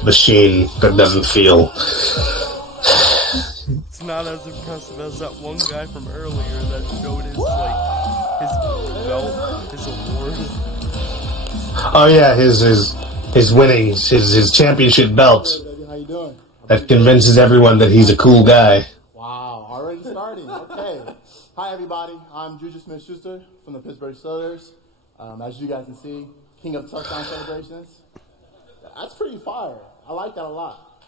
machine that doesn't feel. It's not as impressive as that one guy from earlier that showed his belt, his award. Oh yeah, his winnings, his championship belt. How you doing? That convinces everyone that he's a cool guy. Wow, already starting. Okay. Hi everybody, I'm Juju Smith-Schuster from the Pittsburgh Steelers. As you guys can see, king of touchdown celebrations. That's pretty fire. I like that a lot.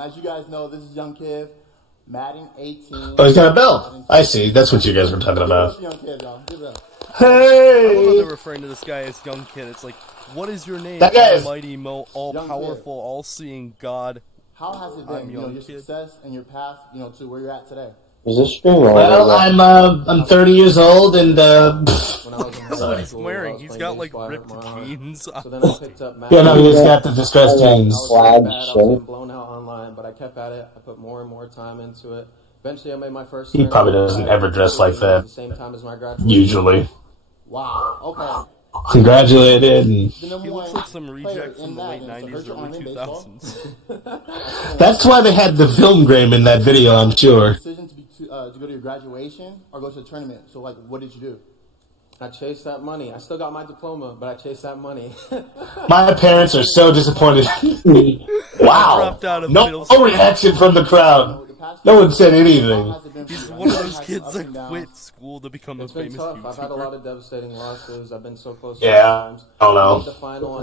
As you guys know, this is young kid, Madden 18. Oh, he's got a bell. I see. That's what you guys were talking about. Young kid, y'all. Give it up. Hey! I love how they're referring to this guy as young kid. It's like, what is your name? That guy is Almighty, all-powerful, all-seeing God. How has it been? Your success and your path, to where you're at today. Is this stream on? Well, I'm 30 years old, and That's what he's wearing. He's got like ripped jeans. So then I picked up yeah, no, he's got the distressed jeans. I was blown out online, but I kept at it. I put more and more time into it. Eventually, I made my first. He probably doesn't ever dress like that. At the same time as my graduation. Usually. Wow. Okay. Congratulated. And he looks like some reject from the late 90s, early 2000s. That's why they had the film grain in that video, I'm sure. Decision to go to your graduation or go to the tournament. So, what did you do? I chased that money. I still got my diploma, but I chased that money. My parents are so disappointed. Wow. No reaction from the crowd. No one said anything. He's one of those kids that quit school to become a famous YouTuber. I've had a lot of devastating losses. I've been so close. Yeah, I don't know. I don't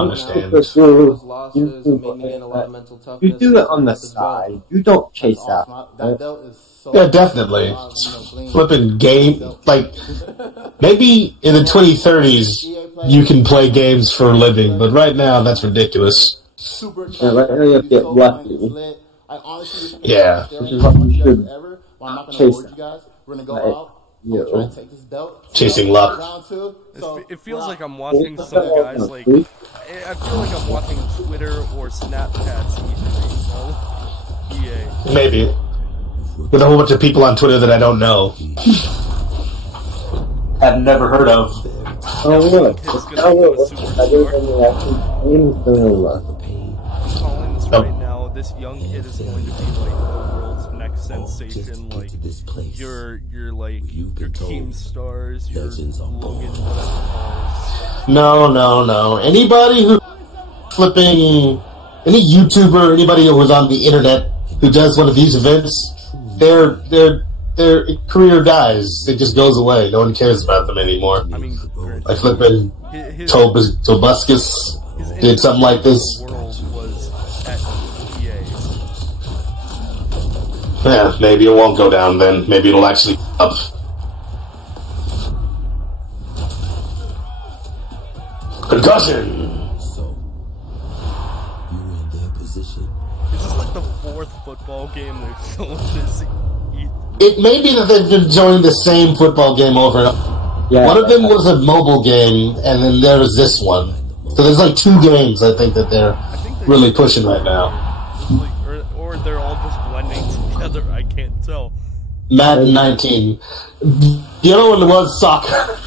understand. You do it on the side. You don't chase that. Yeah, definitely. Flipping game, like, maybe in the 2030s you can play games for a living, but right now that's ridiculous. Yeah, right now you have to get lucky. Yeah. Which is what you should chase that. We're gonna go out. Take this belt. Chasing luck. It feels like I'm watching some guys like. I feel like I'm watching Twitter or Snapchat's E3. EA. Maybe. With a whole bunch of people on Twitter that I don't know. I've never heard of. Oh look! Other than the calling this right now, this young kid is going to be like the world's next sensation. Like your Team Stars, your Logan, whatever. No. Anybody who flipping, any YouTuber, anybody who was on the internet who does one of these events, their career dies. It just goes away. No one cares about them anymore. I mean, like flipping Tobuscus did something like this. Yeah, maybe it won't go down then. Maybe it'll actually up. Concussion! This is like the fourth football game they've shown this. It may be that they've been showing the same football game over and over. Yeah, one of them was a mobile game, and then there was this one. So there's like two games, I think, that they're really pushing right now. Or they're all just blending together, I can't tell. Madden 19. The other one was soccer.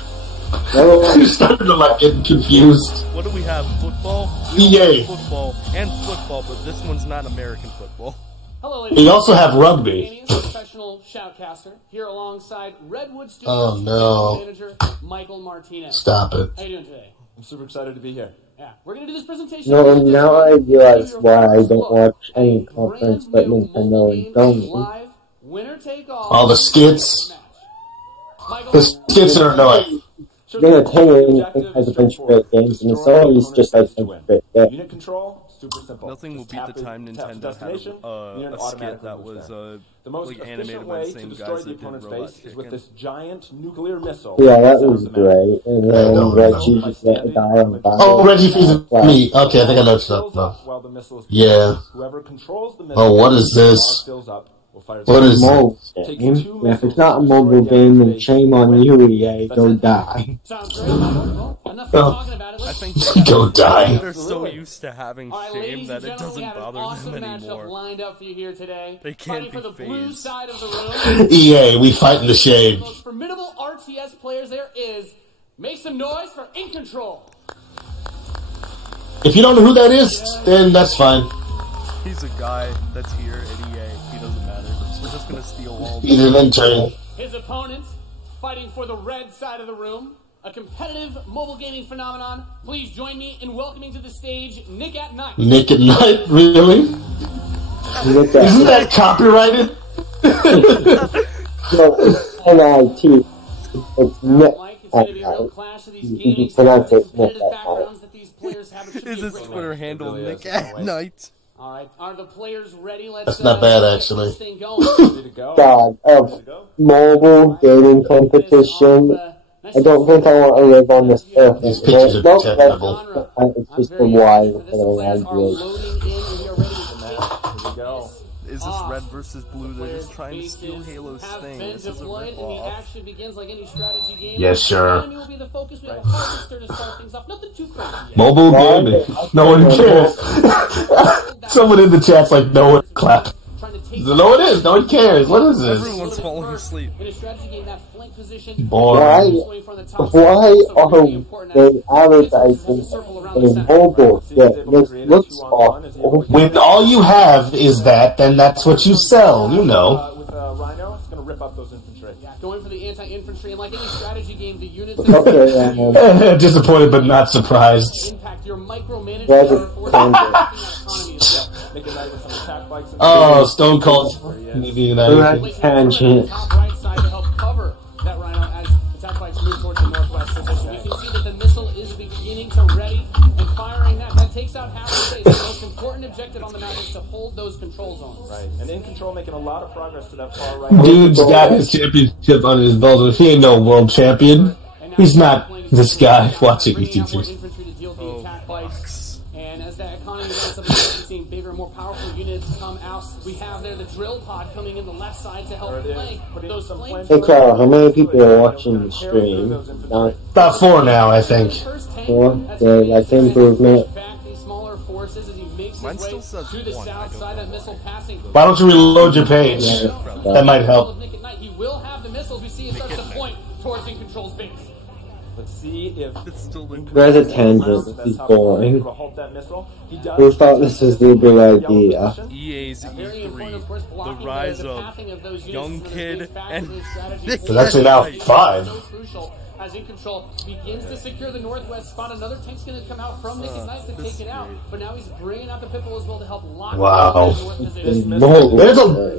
I'm starting to get confused. What do we have? Football? EA. Football and football, but this one's not American football. Hello, we also have rugby. Professional shoutcaster here alongside Redwood Studios manager Michael Martinez. Stop it. How you doing today? I'm super excited to be here. Yeah, we're gonna do this presentation. No, now I realize why I don't watch any conference but Nintendo and Sony. Winner take all. All the skits. The skits are annoying. Nintendo has a bunch of great games, and Sony's just like a great game. Unit control, super simple. Nothing will beat the time Nintendo had a skit that was the most animated by the same guys that did Robot Chicken. With this giant nuclear missile. Yeah, that was great. And then Reggie just let the guy on fire. Oh, Reggie feeds me. Okay, I think I know stuff. Yeah. Oh, what is this? What is mobile game? If it's not a mobile game, then shame on you, EA. Go die. I think go die. They're so used to having shame that it doesn't bother them anymore. Lined up for you here today. They can't be phased. EA, we fight in the shade. The most formidable RTS players there is. Make some noise for In Control. If you don't know who that is, then that's fine. He's a guy that's here at EA. He doesn't matter. We're just gonna steal all. He's an intern. His opponents fighting for the red side of the room. a competitive mobile gaming phenomenon. Please join me in welcoming to the stage Nick at Night. Nick at Night, really? Isn't that copyrighted? No, it's NIT. It's Nick at Night. You can pronounce it Nick at Night. Is his Twitter handle Nick at Night? Alright, are the players ready? That's not bad, actually. God, of mobile gaming competition, I don't think I want to live on this earth. These pictures are terrible. It's just the why that I Is this red versus blue? They're just trying to steal Halo's thing. This is a rip-off. Yes, sure. Mobile gaming. No one cares. Someone in the chat's like, no one clap. No, it is. No one cares. What is this? Everyone's falling asleep. Boy. Why are they advertising a mobile that looks awful? When all you have is that, then that's what you sell, you know. With Rhino, it's going to rip up those infantry. Yeah, going for the anti-infantry, and like any strategy game, the units... Disappointed but not surprised. Impact your micromanager Oh, Stone Cold. Tangent. That Rhino as attack bikes move towards the northwest position. You can see that the missile is beginning to ready and firing that. That takes out half the space. The most important objective on the map is to hold those control zones. Right, and in control making a lot of progress to that far right. Dude's got his championship on his belt. If he ain't no world champion, he's not this guy watching these teachers. And as that economy ramps up, we're seeing bigger, more powerful units come out. We have there the drill pod coming in the left side to help play those flames. Hey Carl, how many people are watching the stream? About 4 now, I think. 4? Good, that's improvement. Mine still says 1. Why don't you reload your page? That might help. He will have the missiles. We see it starts to point towards in control space. Let's see if it's still There's a tangent. This is boring. Who thought this was the good idea? EA's E3, the rise of young kid and it's actually now 5. As in control begins to secure the northwest spot, another tank's going to come out from Nick at Night to take it out. But now he's bringing out the Pipple as well to help lock wow.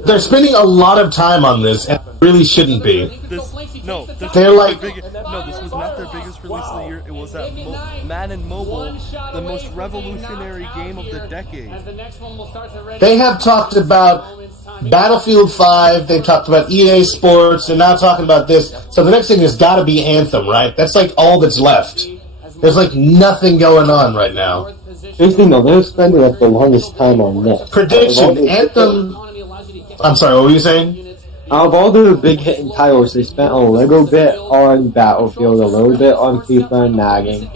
They're spending a lot of time on this, and it really shouldn't be. This they're like, this was not their biggest release of the year. It was at Madden Mobile, the most revolutionary game of the decade. They have talked about Battlefield 5, they've talked about EA Sports, they're now talking about this. So the next thing has got to be Anthem, right? That's like all that's left. There's like nothing going on right now. Seriously, no, they're spending like the longest time on this. Prediction, Anthem... I'm sorry, what were you saying? Out of all the big hitting titles, they spent a little bit on Battlefield, a little bit on FIFA and nagging.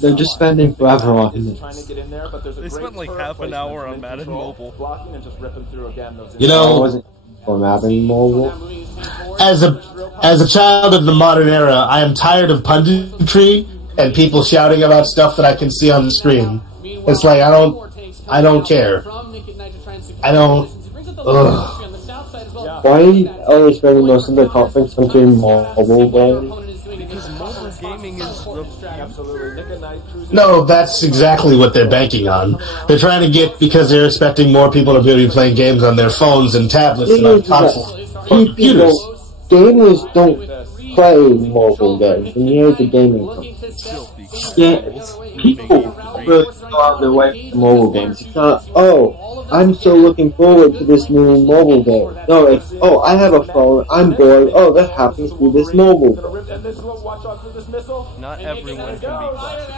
They're just spending forever on this. They spent like half an hour on Madden Mobile. You know, for Madden Mobile. As a child of the modern era, I am tired of punditry and people shouting about stuff that I can see on the screen. It's like I don't care. I don't. Ugh. Why are they spending most of their conference on doing mobile games? Because mobile gaming is the No, that's exactly what they're banking on. They're trying to get, because they're expecting more people to be playing games on their phones and tablets and on consoles. Computers. Gamers don't play mobile games, and here's the gaming company. Yeah, people really go out their way for mobile games. It's not, oh, I'm so looking forward to this new mobile game. No, it's, oh, I have a phone, I'm bored, oh, that happens to be this mobile game. Not everyone can be classic.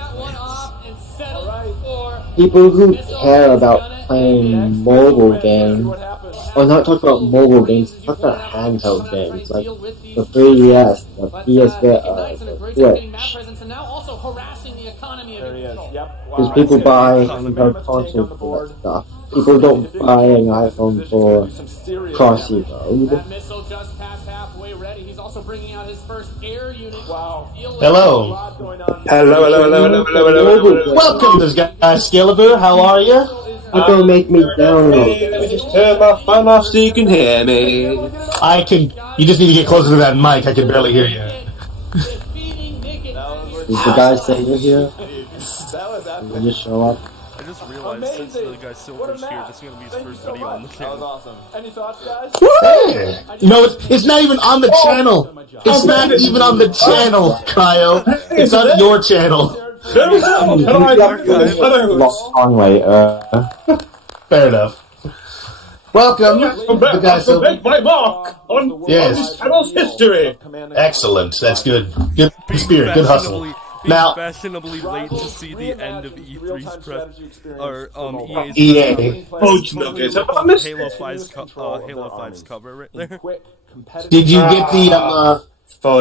People who care about playing mobile games, or not talk about mobile games, talk about handheld games, like the 3DS, the PS Vita, the Switch. Because people buy handheld consoles for that stuff. People don't buy an iPhone for Crossy Road. Hello. Hello. Welcome, this guy Scalibur. How are you? You're gonna make me download. Just turn my phone off so you can hear me. I can. You just need to get closer to that mic. I can barely hear you. Is the guy Sega here? That was epic. Did he just show up? I just realized since the guy Silver's here, this is going to be his first video on the That channel. was awesome. Any thoughts, guys? Hey. No, it's not even on the channel. It's not even on the channel, Cryo. It's on your channel. Long way. Fair enough. Welcome, the guy Silver. My mark on this channel's history. Excellent. That's good. Good spirit. Good hustle. Now, fashionably late to see the end of E3's press or EA's EA. Halo 5's cover right there. Did you get the?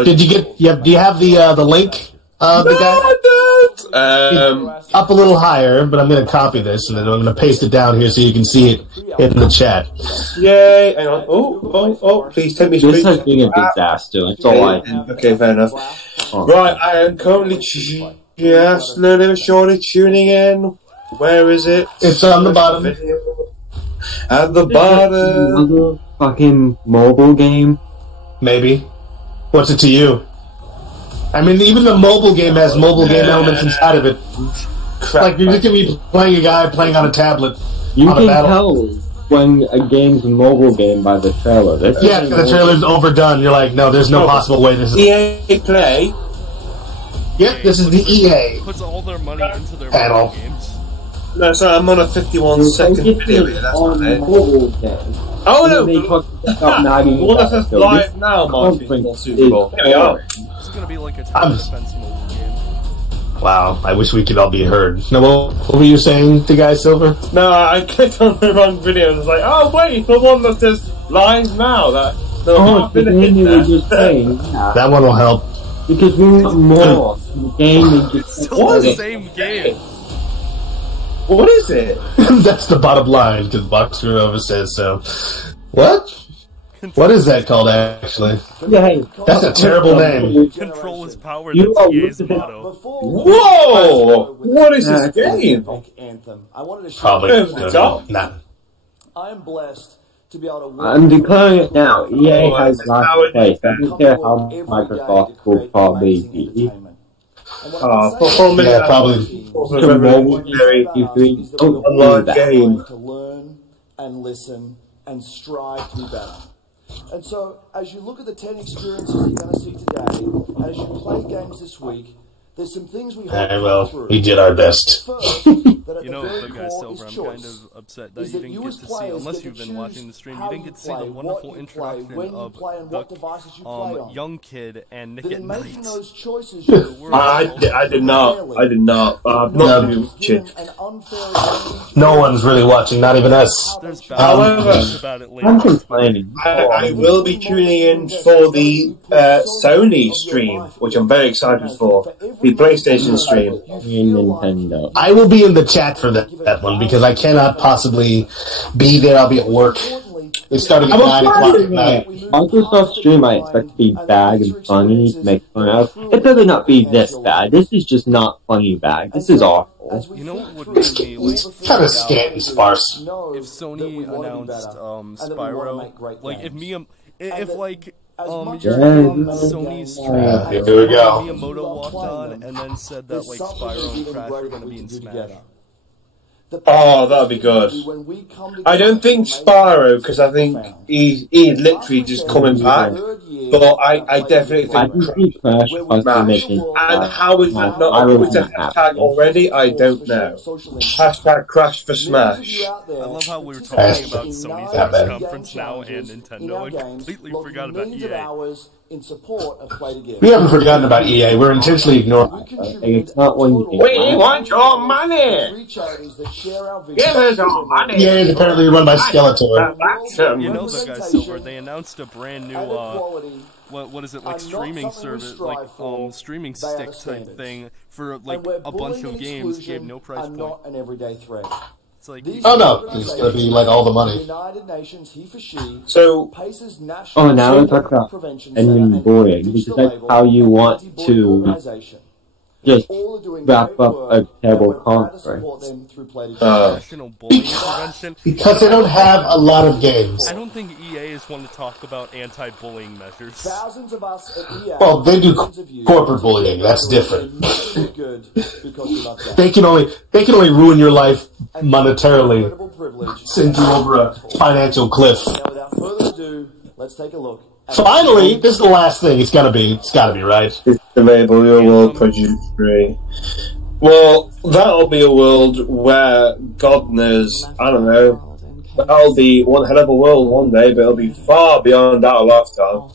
Did you get? Do you have the link? The guy. Up a little higher, but I'm going to copy this and then I'm going to paste it down here so you can see it in the chat. Yay! Hang on. Oh! Please take me straight. This has been a disaster. That's all I. Okay, fair enough. Right, I am currently just slowly shortly tuning in. Where is it? It's on the bottom. At the bottom. Another fucking mobile game. Maybe. What's it to you? I mean, even the mobile game has mobile game elements inside of it. Like, you're just going to be playing a guy playing on a tablet. You can tell when a game's a mobile game by the trailer. The trailer's overdone. You're like, no, there's no possible way this is... EA Play? Yep, this is the EA. Puts all their money into their panel. mobile games. No, sorry, I'm on a 51-second video here. That's not it. Oh, no! The one that says live now, Martin. Super Bowl. Here we are. It's going to be like a tower defense mobile game. Wow, I wish we could all be heard. No, what were you saying to Guy Silver? No, I clicked on the wrong video and was like, oh wait, the one that says live now. That that one will help. Because we want more. The game is just still the same game. What is it? That's the bottom line, because Boxer over says so. What? What is that called, actually? Yeah, that's a terrible name. Control is power, that's EA's motto. Whoa! What is this game? Anthem. I wanted to show Probably. I am blessed to be able to I'm declaring it now. EA has last place. I don't care how Microsoft will probably be. Performance probably. Online game. To learn and listen and strive to be better. And so, as you look at the 10 experiences that you're going to see today, and as you play games this week, there's some things we have to go through. We did our best. First, you know, the guy Silver, I'm kind of upset that you didn't get to see, unless you've been watching the stream, you didn't get to see the wonderful introduction of the young kid and Nick at Night. I did not. I'm not watching. No one's really watching, not even us. However, I'm complaining. I will be tuning in for the Sony stream, which I'm very excited for. The PlayStation stream. Nintendo. I will be in the chat for that one because I cannot possibly be there. I'll be at work. It's starting at 9 o'clock at night. Microsoft stream I expect to be bad and funny to make fun of. It better not be this bad. This is just not funny bad. This is awful. You know what would make me like kind of scant and sparse. If Sony announced Spyro, like if Sony's stream, here we go. Miyamoto walked on and then said that like Spyro and Crash were going to be in Smash. Oh, that'd be good. I don't think Spyro, because I think he's literally just coming back. But I definitely think Crash. And how is that not with a hashtag already? I don't know. Hashtag Crash for Smash. I love how we were talking about Sony's press conference now and Nintendo and completely forgot about EA. In support of Play Together. We haven't forgotten about EA. We're intentionally ignoring it's not one you We want your money! Give us your money! EA is apparently run by Skeletor. You know the guy Silver, they announced a brand new what is it, like streaming service, like streaming stick type thing for like a bunch of games, gave no price point. Not an everyday threat. Like, oh no, it's going to be like all the money. So, now let's talk about ending boring, because that's how you want to just wrap up a terrible conference. National Bullying Prevention. Because they don't have a lot of games. I don't think EA is one to talk about anti-bullying measures. Thousands of us at EA. Well, they do corporate bullying. That's different. They can only ruin your life monetarily, send you over a financial cliff. Now, without further ado, let's take a look. Finally, this is the last thing. It's gotta be, right? It's available, your world produce free. Well, that'll be a world where, God knows, I don't know, that'll be one hell of a world one day, but it'll be far beyond our lifetime.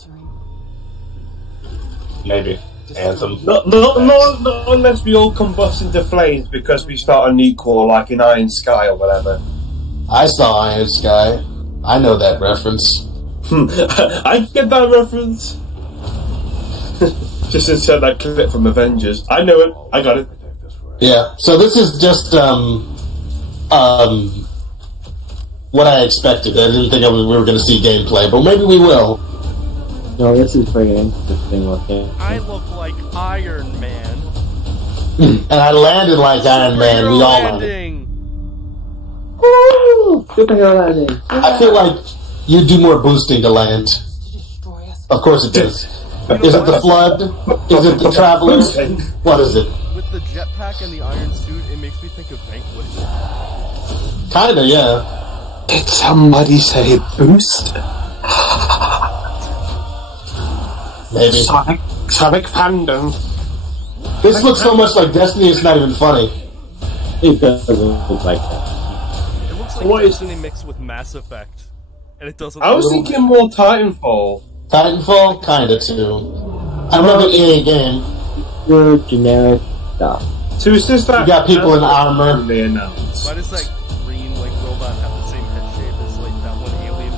Maybe. Anthem. Not unless we all combust into flames because we start a nuke war like in Iron Sky or whatever. I saw Iron Sky. I know that reference. I get that reference. Just insert that clip from Avengers. I know it. I got it. Yeah. So this is just what I expected. I didn't think we were going to see gameplay, but maybe we will. No, this is pretty interesting looking. I look like Iron Man. And I landed like Iron Man. We all landing. Woo! Superhero landing. I feel like you do more boosting to land. Of course it does. Is it the flood? Is it the traveler? What is it? With the jetpack and the iron suit, it makes me think of Vanquish. Kinda, yeah. Did somebody say boost? Maybe. Sonic fandom. This looks so much like Destiny, it's not even funny. It doesn't look like that. It looks like Destiny mixed with Mass Effect. And it doesn't. I was thinking more Titanfall. Titanfall, kinda too. I remember the EA game. Good generic stuff. So it's just that you got people in armor. They announced. Why does that green robot have the same head shape as that one alien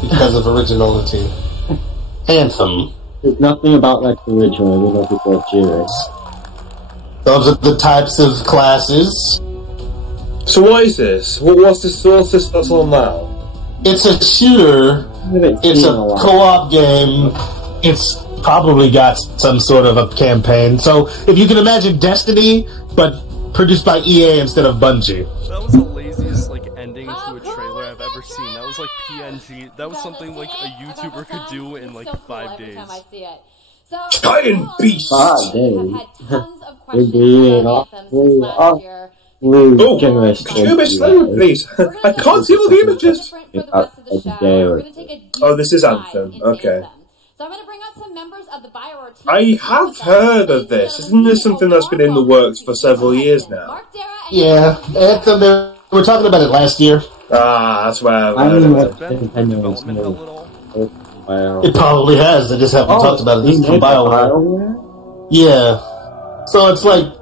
from Because of originality. Anthem. There's nothing about the original. I don't know if people are curious. Those are the types of classes. So what is this? What's this that's on now? It's a shooter. It's a co-op game. It's probably got some sort of a campaign. So if you can imagine Destiny, but produced by EA instead of Bungie. That was the laziest ending to a trailer I've ever seen. That was like PNG. That was something like a YouTuber could do in 5 days. Giant beast. 5 days. Generous. Could you image slower, please? I can't see all the images. Oh, this is Anthem. Okay. So I'm going to bring out some members of the BioWare team. I have heard of this. Isn't this something that's been in the works for several years now? Yeah, Anthem. We were talking about it last year. Ah, that's where I've heard of it. It probably has. They just haven't talked about it. This is from BioWare. Yeah. So it's like.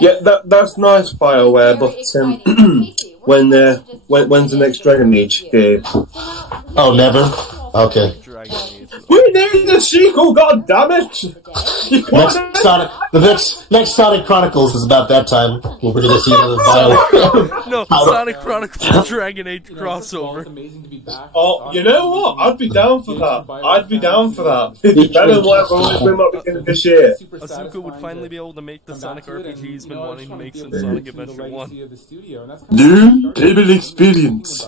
Yeah, that's nice, BioWare, but when's the next Dragon Age game? Oh, never? Okay. We need a sequel, goddammit! The next Sonic Chronicles is about that time. We're going to see another BioWare. No, Sonic Chronicles Dragon Age crossover. Oh, you know what? I'd be down for that. It'd be better than whatever we might be getting this year. Asuka would finally be able to make the Sonic RPG he's been wanting to make since Sonic Adventure 1. New table experience.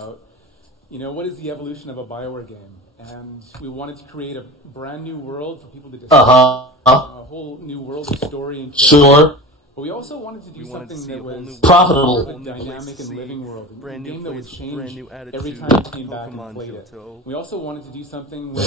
What is the evolution of a BioWare game? And we wanted to create a brand new world for people to discover. A whole new world of story and character. Sure. But we also wanted to do something that was profitable, a dynamic and living world. A game that would change every attitude, time you came back and played it. We also wanted to do something where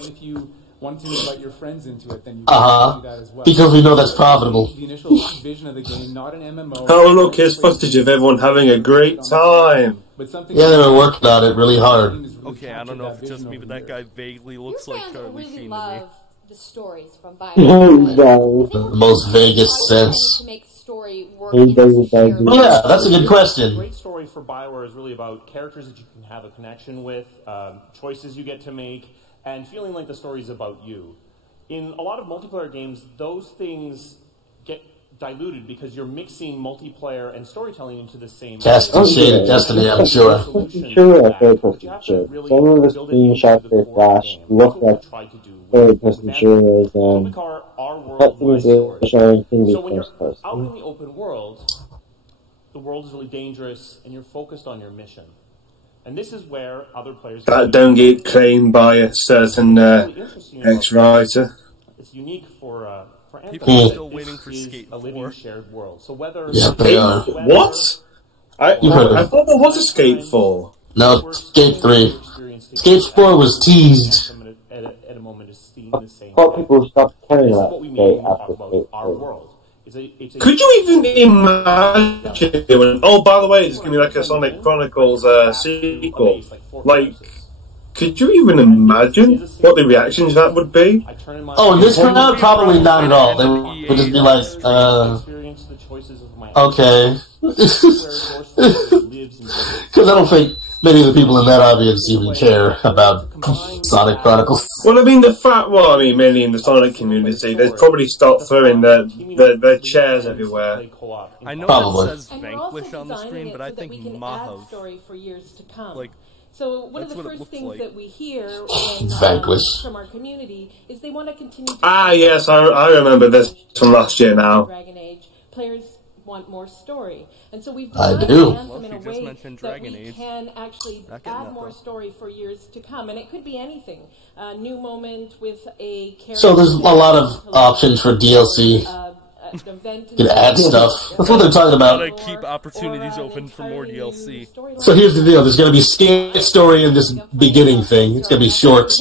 if you want to invite your friends into it, then you can do that as well. Because we know that's profitable. The initial vision of the game, not an MMO. Oh look, here's footage of everyone having a great time. Yeah, they were working on it really hard. Okay, I don't know if it's just me, but that guy vaguely looks like Charlie Sheen to me. The stories from BioWare. The most vaguest sense. Yeah, that's a good question. A great story for BioWare is really about characters that you can have a connection with, choices you get to make, and feeling like the story is about you. In a lot of multiplayer games, those things get diluted because you're mixing multiplayer and storytelling into the same. Destiny, I'm sure. Sure, a third-person shooter. Some of the screenshots they flash look like third-person shooters, and cutscenes are showing can be So when you're first-person. out in the open world, the world is really dangerous, and you're focused on your mission. And this is where other players That don't get claimed by a certain ex-writer. It's unique for Anthem. People are still waiting for Skate 4. A living shared world. So whether they are. What? I thought there was a Skate 4. No, Skate 3. Skate 4 was teased. At a moment is seeing the same. A lot of people stopped caring about Skate after Skate 3. Could you even imagine? Oh, by the way, there's going to be like a Sonic Chronicles sequel. Like, could you even imagine what the reactions that would be? Oh, in this crowd? Probably not at all. They would just be like, okay. Because I don't think many of the people in that audience even care about Sonic Chronicles. Well, I mean, mainly in the Sonic community, they'd probably start throwing their chairs everywhere. I know Probably. it says Vanquish on the screen, but I think Mahav. For years to come. Like, so one of the first things that we hear when, Vanquish. from our community is they want to continue to Yes, I remember this from last year now. Dragon Age. Players want more story. And so we've I designed do. Anthem in a way that we can actually add more story for years to come. And it could be anything. A new moment with a character. So there's a lot of options for DLC. You can add stuff. That's what they're talking about. Gotta keep opportunities open for more DLC. So here's the deal. There's going to be skate story in this beginning thing. It's going to be short.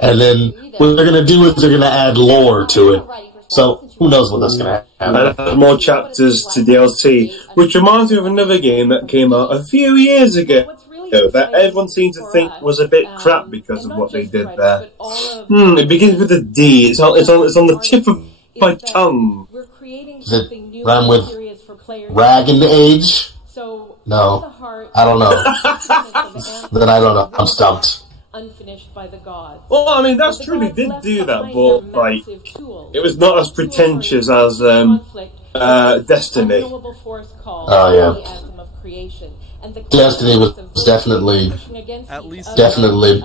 And then what they're going to do is they're going to add lore to it. So who knows what that's going to happen. And more chapters to DLC, which reminds me of another game that came out a few years ago that everyone seemed to think was a bit crap because of what they did there. It begins with a D. It's on the tip of my tongue. Does it rhyme with Rag in the Age? No. I don't know. Then I don't know. I'm stumped. Unfinished by the gods. Well, I mean, that's true. They did do that, but, like, it was not as pretentious as Destiny. Oh, yeah. Destiny was definitely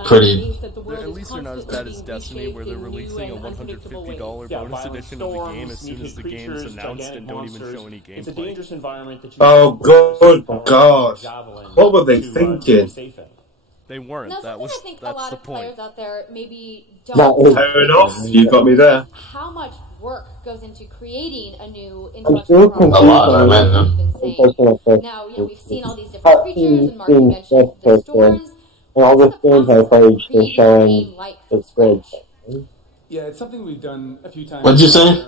pretty. At least they're not as bad as Destiny, where they're releasing a $150 bonus edition of the game as soon as the game's announced and don't even show any gameplay. Oh, good God. What were they thinking? They weren't. No, that's I think a lot the of point. players out there maybe don't. Fair enough. You got me there. How much work goes into creating a new I'm intellectual still property? Now, We've seen all these different creatures, and Mark mentioned the storms. And all the gameplay footage they're showing is good. Yeah, it's something we've done a few times. What'd you say?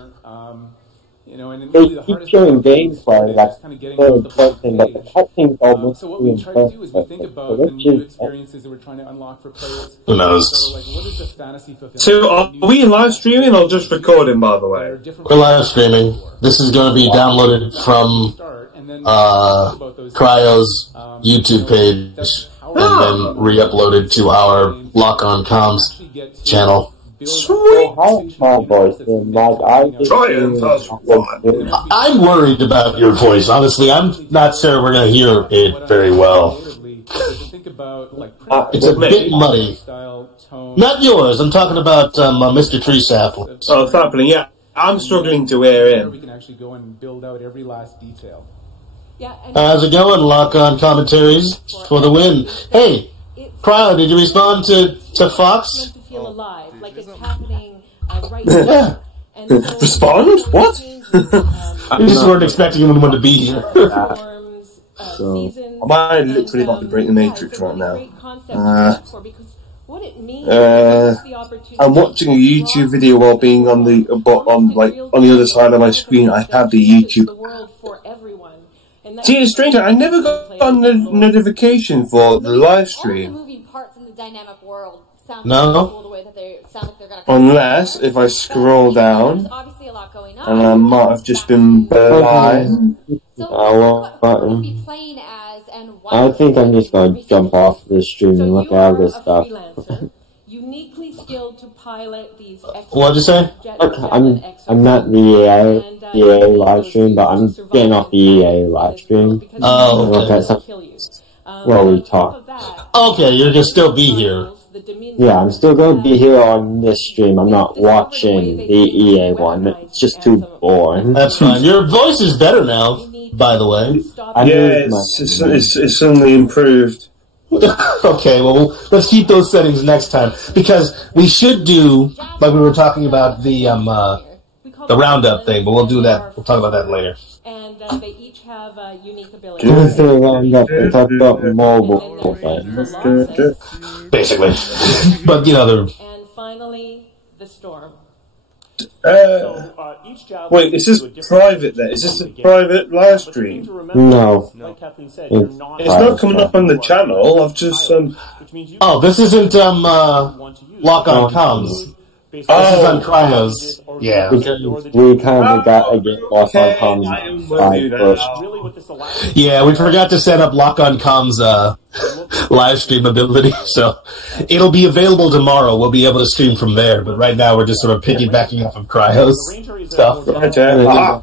They keep showing gameplay that's third person, but the cutscenes all look so what we try to do is we think about the new experiences that we're trying to unlock for players. Who knows? So, like, what is the fantasy fulfillment? So, are we live streaming or just recording, by the way? We're live streaming. This is going to be downloaded from Cryo's YouTube page and then re-uploaded to our Lock On Comms channel. Sweet. I'm worried about your voice. Honestly, I'm not sure we're going to hear it very well. It's a bit muddy. Not yours. I'm talking about Mr. Tree Sapling. Oh, Sapling, yeah. I'm struggling to hear him. We can actually go and build out every last detail. How's it going? Lock On Commentaries for the win. Hey, Cryo, did you respond to Fox? Feel alive, like it's happening right now. And so respond? What? We just weren't expecting anyone to be here. So, I might literally about to break the Matrix right now. I'm watching a YouTube video while being on the other side of my screen. I have the YouTube. See, it's strange. I never got a notification for the live stream. No. Unless if I scroll down, and I might have just been blind. I think I'm just going to jump off this stream and look at this stuff. uniquely skilled to pilot these. What'd you say? I'm not the EA live stream, but I'm getting off the EA live stream. Oh, okay. While we talk. Okay, you're gonna still be here. Yeah, I'm still gonna be here on this stream. I'm not watching the EA one. It's just too boring. That's fine. Your voice is better now, by the way. It's suddenly improved. Okay, well, let's keep those settings next time, because we should do, like we were talking about the roundup thing, but we'll do that. We'll talk about that later. And they each have unique abilities. We'll talk about mobile games. Basically. But, And finally, the storm. Wait, is this private then? Is this a private live stream? No. It's not coming up on the channel. I've just Oh, this isn't Lock on Comms. This is on Cryo's. Yeah. Because we kind of got to get Lock on Comms first. Yeah, we forgot to set up Lock on Comms live stream ability, so it'll be available tomorrow. We'll be able to stream from there, but right now we're just sort of piggybacking off of Cryo's stuff. Cryo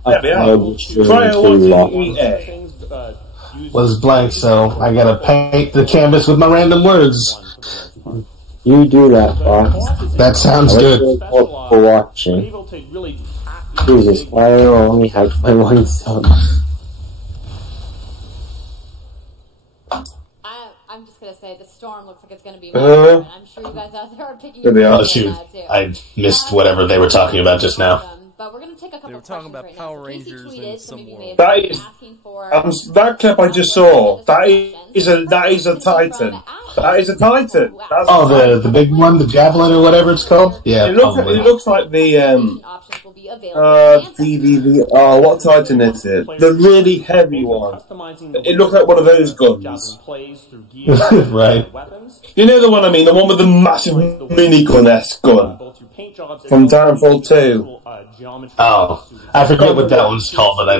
was blank, so I gotta paint the canvas with my random words. You do that, boss. That sounds good. For watching. Jesus, why do I only have my one sub? I'm just gonna say the storm looks like it's gonna be. I'm sure you guys out there are picking. Oh shoot! I missed whatever they were talking about just now. But we're gonna take a couple. They were talking about Power Rangers and some more. That clip I just saw. That is a Titan. That is a Titan. The big one, the Javelin or whatever it's called. Yeah, it looks like the what Titan is it? The really heavy one. It looks like one of those guns. Right. You know the one I mean, the one with the massive minigun-esque gun from Downfall 2. Oh, I forget what that one's called, but I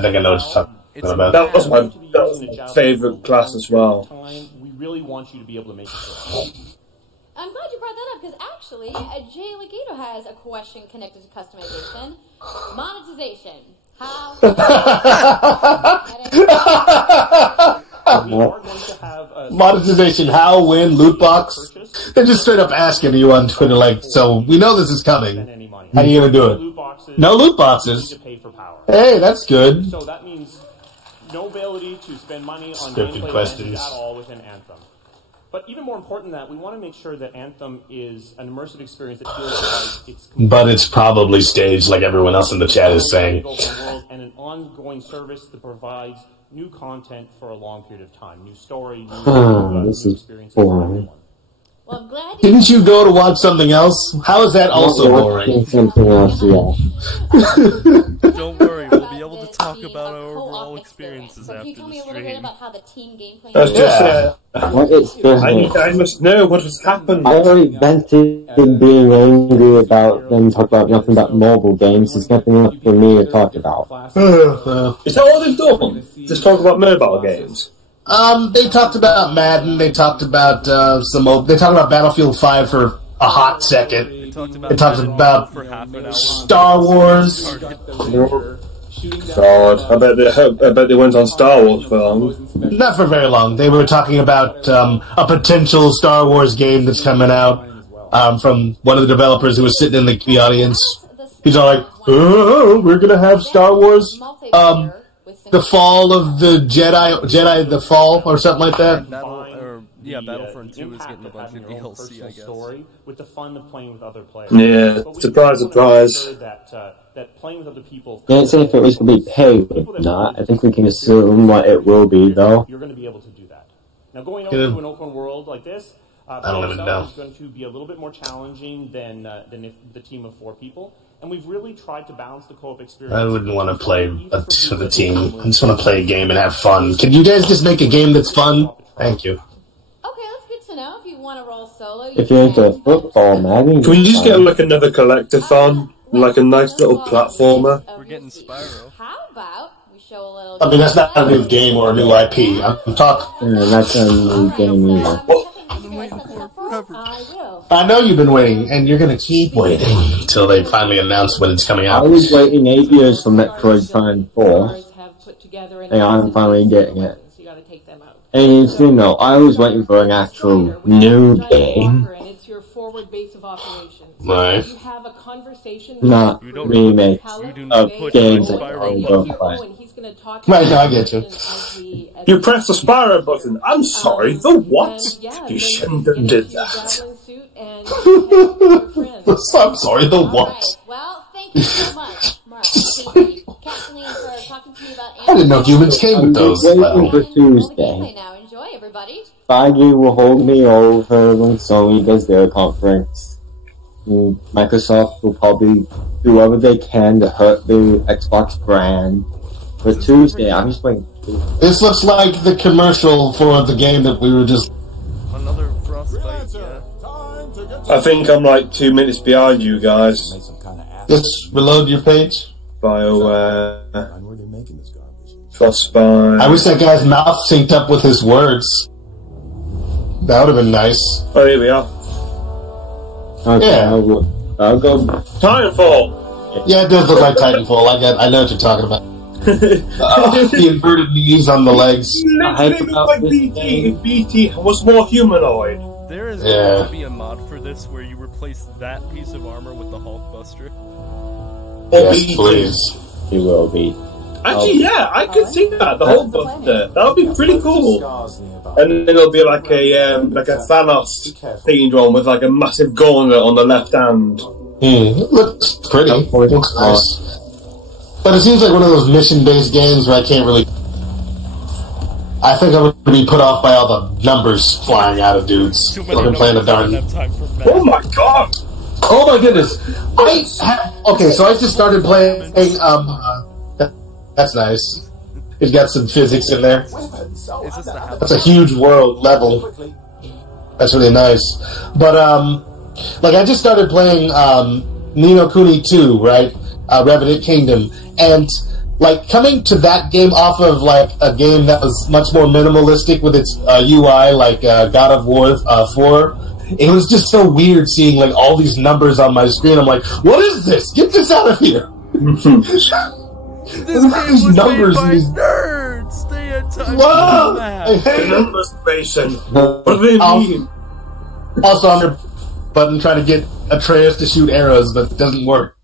think I know what you're talking about. That was my favourite class as well. We really want you to be able to make it. I'm glad you brought that up, because actually, Jay Legato has a question connected to customization. Monetization. How? Monetization, how, when, loot box? They're just straight up asking you on Twitter, like, so we know this is coming. How are you going to do it? No loot boxes. Hey, that's good. So that means no ability to spend money on scripted questions at all within Anthem. But even more important than that, we want to make sure that Anthem is an immersive experience that feels like it's. But it's probably staged, like everyone else in the chat is saying. And an ongoing service that provides new content for a long period of time, new story, new experiences. Boring. Well, I'm glad. Didn't you go to watch something else? How is that also boring? Something else, yeah. Don't worry, we'll be able to talk about our overall experiences after the stream. Can you tell me a little bit about how the team gameplay? I must know what has happened. I already vented in being angry about them talking about nothing but mobile games. There's nothing left for me to talk about. Is that all they've done? Just talk about mobile games? They talked about Madden. They talked about They talked about Battlefield 5 for a hot second. They talked about Star Wars. God, I bet they went on Star Wars for long. Not for very long. They were talking about a potential Star Wars game that's coming out from one of the developers who was sitting in the audience. He's all like, "Oh, we're gonna have Star Wars." The Fall of the Jedi the Fall, or something like that. Battlefront 2 is getting a bunch of DLC, I guess. Story with the fun of playing with other players. Yeah, surprise. That playing with other people. I didn't say if it was going to be paid or not. I think we can assume what it will be, though. You're going to be able to do that. Now, going over to an open world like this, I don't even know. Is going to be a little bit more challenging than if the team of 4 people. And we've really tried to balance the co-op experience. I wouldn't want to play for the team. I just want to play a game and have fun. Can you guys just make a game that's fun? Thank you. Okay, that's good to know. If you want to roll solo, if you're into football, man. Can we just get like another collectathon? Like a nice little platformer? We're getting Spyro. How about we show a little... I mean, that's not a new game or a new IP. I'm talking... that's a new game either. I've been waiting for forever. I will. I know you've been waiting, and you're going to keep waiting until they finally announce when it's coming out. I was waiting 8 years for Metroid Prime 4, and I'm finally getting it. And you know, I was waiting for an actual new game. Right. Not remakes of games that I don't play. Right, no, I get you. You press the Spyro button. I'm sorry, the what? You shouldn't have did that. I'm sorry, the what? Well, thank you so much, Mark, Casey, Kathleen, for talking to me about I didn't know humans came with those. Waiting for Tuesday. now. Enjoy, everybody. Feige will hold me over when Sony does their conference. And Microsoft will probably do whatever they can to hurt the Xbox brand. For Tuesday, I'm just waiting. This looks like the commercial for the game that we were just... Another Frostbite, yeah. I think I'm like 2 minutes behind you guys. Just reload your page. BioWare. Frostbite. I wish that guy's mouth synced up with his words. That would have been nice. Oh, here we are. Okay, Yeah. I'll go. Titanfall! Yeah, it does look like Titanfall. I know what you're talking about. The inverted knees on the legs. Literally look like BT if BT was more humanoid. There is going to be a mod for this where you replace that piece of armor with the Hulkbuster. Yes, please. He will be. Actually, yeah, I could see that. The whole buster. That would be pretty cool. And then it'll be like a Thanos themed one with like a massive gauntlet on the left hand. It looks pretty. It looks nice. But it seems like one of those mission-based games where I can't really... I think I would be put off by all the numbers flying out of dudes. I've been playing a darn... Oh my god! Oh my goodness! Okay, so I just started playing... that's nice. It's got some physics in there. That's a huge world level. That's really nice. But, like, I just started playing Ni no Kuni 2, right? Revenant Kingdom. And, like, coming to that game off of, like, a game that was much more minimalistic with its UI, like God of War 4, it was just so weird seeing, like, all these numbers on my screen. I'm like, what is this? Get this out of here! This game was numbers made by nerds! Stay in time Whoa! for that! I hate numbers, Mason. What do they mean? Also, on their button trying to get Atreus to shoot arrows, but it doesn't work.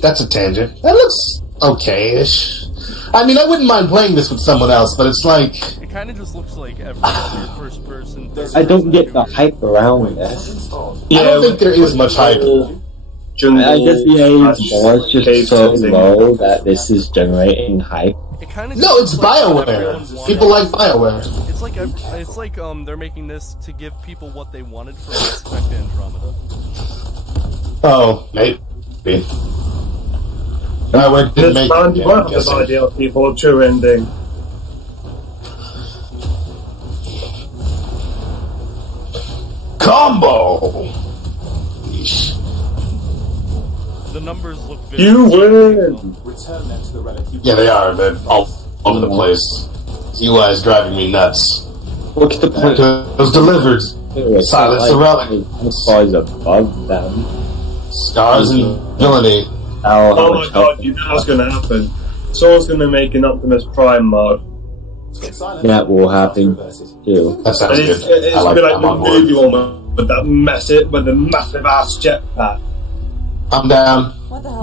That's a tangent. That looks okay-ish. I mean, I wouldn't mind playing this with someone else, but it's like... It kind of just looks like every other first person. I don't get the hype around this. Yeah, I don't think there is much hype. I guess the age was just so low that this is generating hype. No, it's BioWare. People like BioWare. It's like they're making this to give people what they wanted from Mass Effect Andromeda. Oh, maybe. BioWare didn't make it. You won't have this idea of people true ending. Combo! The numbers look very... You win! Yeah, they are. They're all over the place. This UI is driving me nuts. What's the point? It was delivered. Silence the relic. Flies above them. Stars and villainy. Oh my god, you know what's gonna happen. Someone's gonna make an Optimus Prime mod. That will happen too. That sounds good. It's gonna be like the movie one with that with the massive ass jetpack. I'm down. What the hell?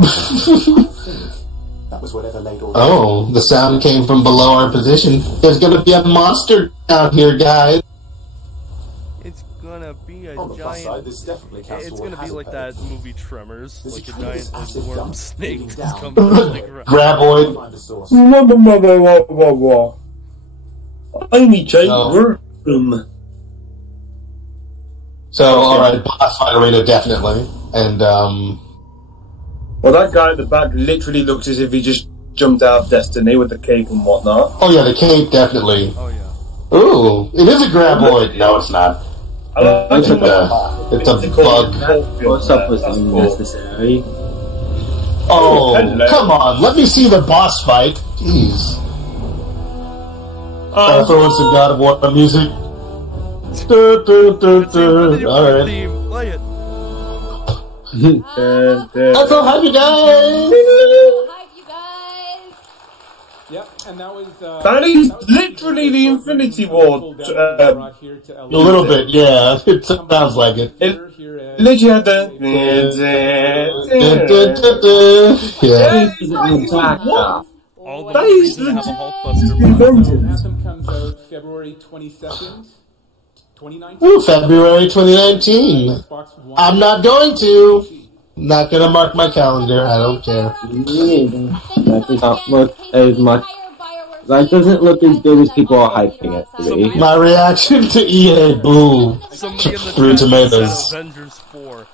That was whatever laid all. Oh, the sound came from below our position. There's gonna be a monster down here, guys. It's gonna be a On the plus side, giant... this definitely counts It's toward gonna be like hazard that movie Tremors, There's like a a curious giant acid worm dump snake leading just down. comes from like Graboid. Find the source. I need giant worm. So, alright, boss fight arena, definitely. And, Well, that guy at the back literally looks as if he just jumped out of Destiny with the cape and whatnot. oh yeah, the cape, definitely. Oh yeah. Ooh, it is a graboid. No, it's not. It's a bug. What's up with unnecessary? Oh, come on. Let me see the boss fight. Jeez. throw in some God of War music. Alright. Play it. I'm so happy, guys! Yep, and that was... that is literally the Infinity War. A little bit, yeah. It sounds like it. Literally had the... Yeah. All the That is reason to have a Hulkbuster. Anthem comes out February 22nd, 2019. Ooh, February 2019. I'm not going to. Not gonna mark my calendar. I don't care. That does not look as much. That doesn't look as good as people are hyping it to be. My reaction to EA, boo. Through tomatoes. Avengers 4.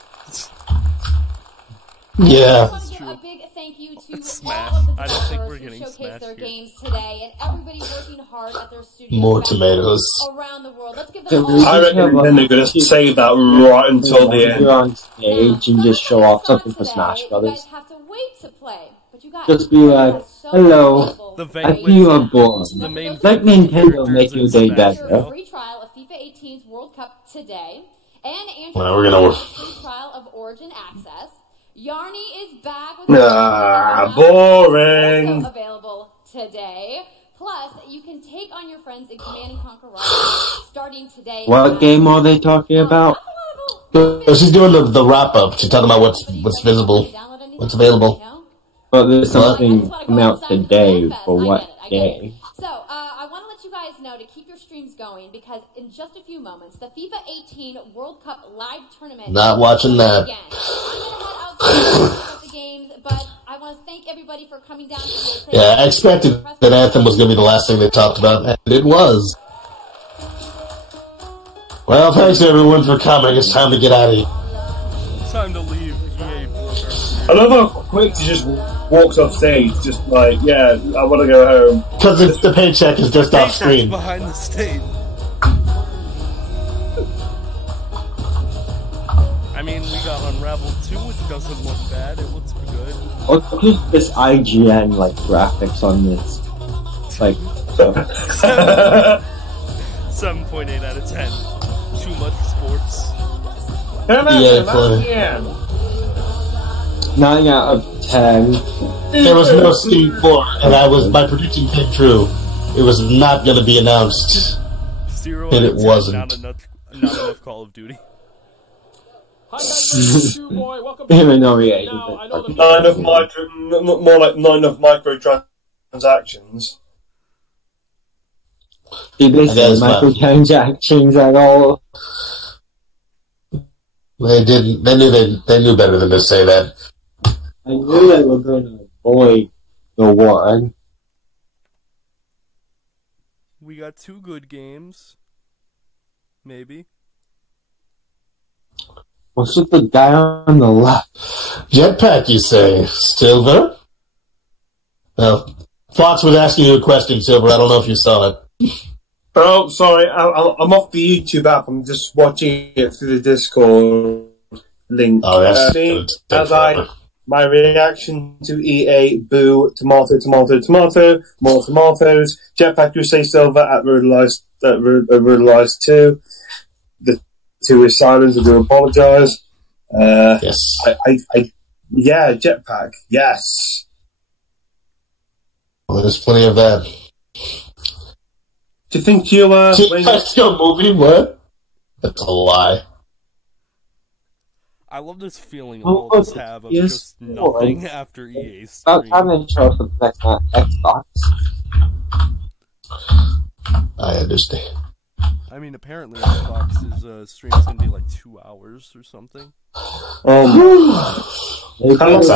Yeah. A big thank you to Smash. all of the I don't think we're developers who getting showcased Smash their here. games today, and everybody working hard at their studios More tomatoes. around the world. Let's give them all I reckon they're going to save that right until the end. You're on stage and just show off something for Smash Brothers. have to wait to play, but you guys Just be like, hello, I see you are born. Let Nintendo make your day better. free trial of FIFA 18's World Cup today, and Andrew Well, we're gonna... free trial of Origin Access. Yarny is back with Boring. also available today. Plus, you can take on your friends in Command and Conquer Rivals starting today. What game are they talking about? She's doing the wrap up. She's talking about what's visible, what's available. But there's something coming out today for what game? So, I want to let you guys know to keep your streams going because in just a few moments, the FIFA 18 World Cup live tournament. Not watching that. Again. I'm going to head outside the games, but I want to thank everybody for coming down to the Yeah, I expected that Anthem was going to be the last thing they talked about, and it was. Well, thanks everyone for coming. It's time to get out of here. Time to leave. I love how quick he just walks off stage, just like, yeah, I want to go home. Because the paycheck is just off screen. Behind the stage. I mean, we got Unraveled 2, which doesn't look bad. It looks good. Look at this IGN like graphics on this. Like 7.8 out of 10. Too much sports. 9 out of 10. There was no Steam 4, and my prediction came true. It was not going to be announced. 0 and it 10, wasn't. Not enough Call of Duty. More like 9 of microtransactions. Did they say microtransactions at all? They didn't. They knew better than to say that. I knew they were going to avoid the one. We got 2 good games. Maybe. What's with the guy on the left? Jetpack, you say? Silver? Well, Fox was asking you a question, Silver. I don't know if you saw it. Oh, sorry, I'm off the YouTube app. I'm just watching it through the Discord link. Oh, that's my reaction to EA, boo, tomato, tomato, tomato, more tomatoes. Jetpack, you say Silver at Ruralized 2. The 2 is silent. I do apologise. Yes. Yeah, Jetpack. Yes. Well, there's plenty of that. Do you think you'll Jetpack's your movie? What? That's a lie. I love this feeling all of us have of just nothing after EA's stream. About time they show us the next Xbox. I understand. I mean, apparently Xbox's stream's gonna be like 2 hours or something. Kind of